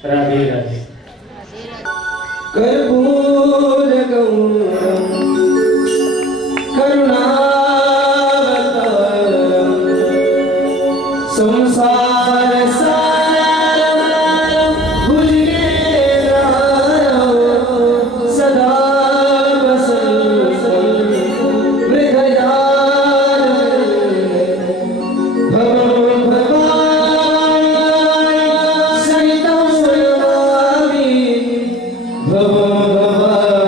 राधे राधे। कर्पूर गौरम करुणावतारम संसार सारम भुजगेन्द्रहारं सदा वसन्तं हृदयारविन्दे भवं भवानि सहितं नमामि भवं भवानि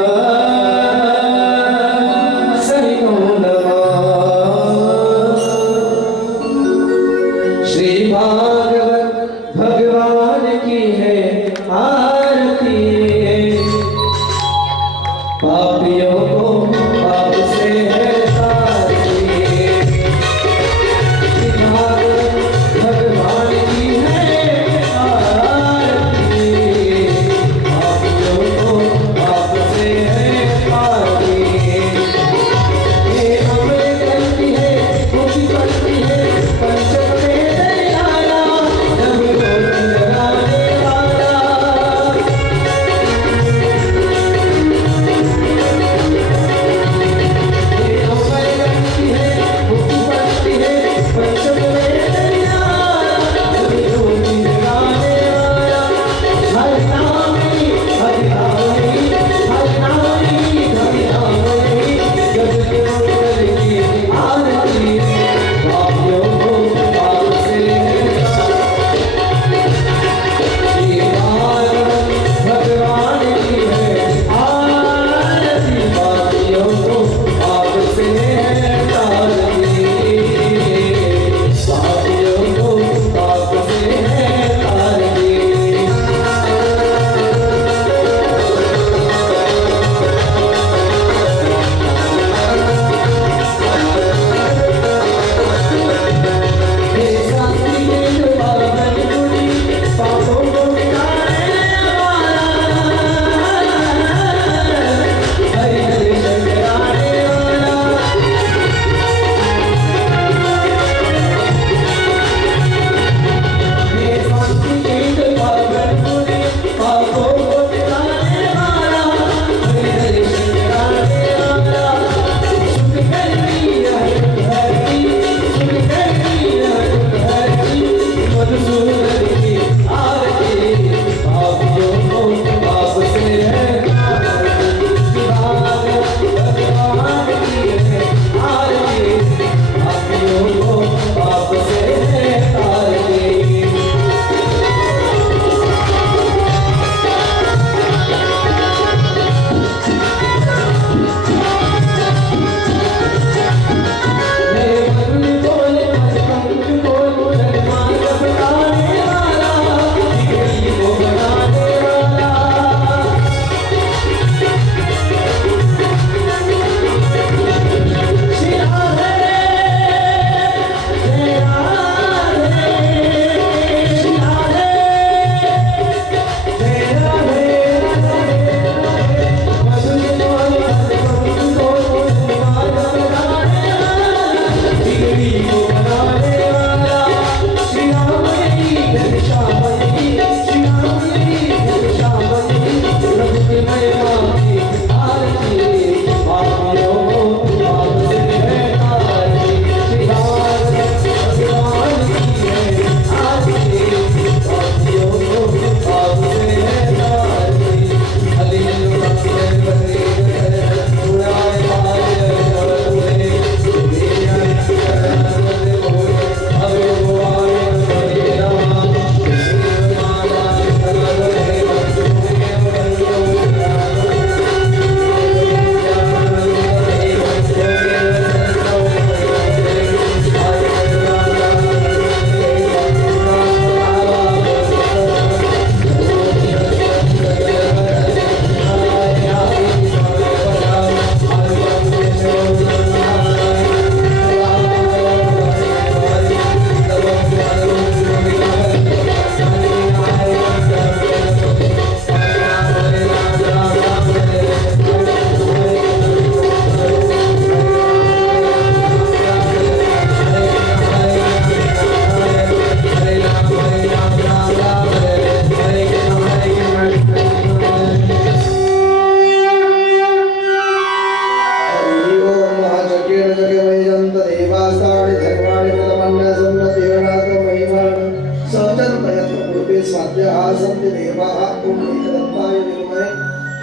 सन्ति देवाः ॐ एकदन्ताय विद्महे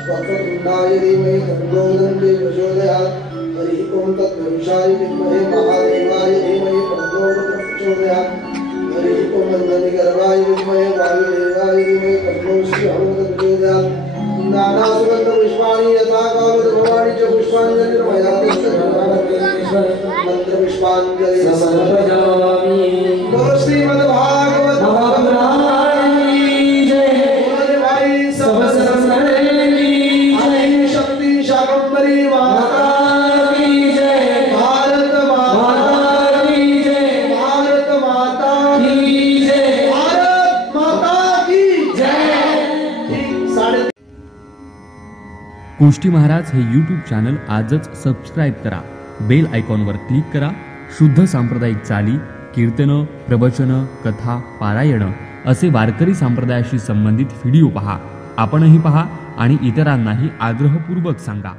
वक्रतुण्डाय धीमहि तन्नो दन्ति प्रचोदयात् हरि ॐ तत्पुरुषाय विद्महे महादेवाय धीमहि तन्नो प्रचोदयात् हरि ॐ नन्दिगर्भाय विद्महे वायुदेवाय धीमहि तन्नो श्रीहनुमत् प्रचोदयात् नानासुगन्धपुष्पाणि यथा कामधुमाणि च पुष्पाञ्जलिर्मया मंत्रपुष्पाञ्जलि समर्पयामि। बोलो श्रीमद्भागवत महापुराण की जय। बोले भाई सब संतन की जय। शक्ति शाकंभरी माता की जय। भारत माता की जय। भारत माता की जय। भारत माता की जय। ठीक 3:30 गोष्टी महाराज हे यूट्यूब चॅनल आजच सबस्क्राईब करा, बेल आयकॉनवर क्लिक करा. शुद्ध सांप्रदायिक चाली, कीर्तनं, प्रवचनं, कथा, पारायणं असे वारकरी संप्रदायाशी संबंधित व्हिडिओ पहा. आपणही पहा आणि इतरांनाही आग्रहपूर्वक सांगा.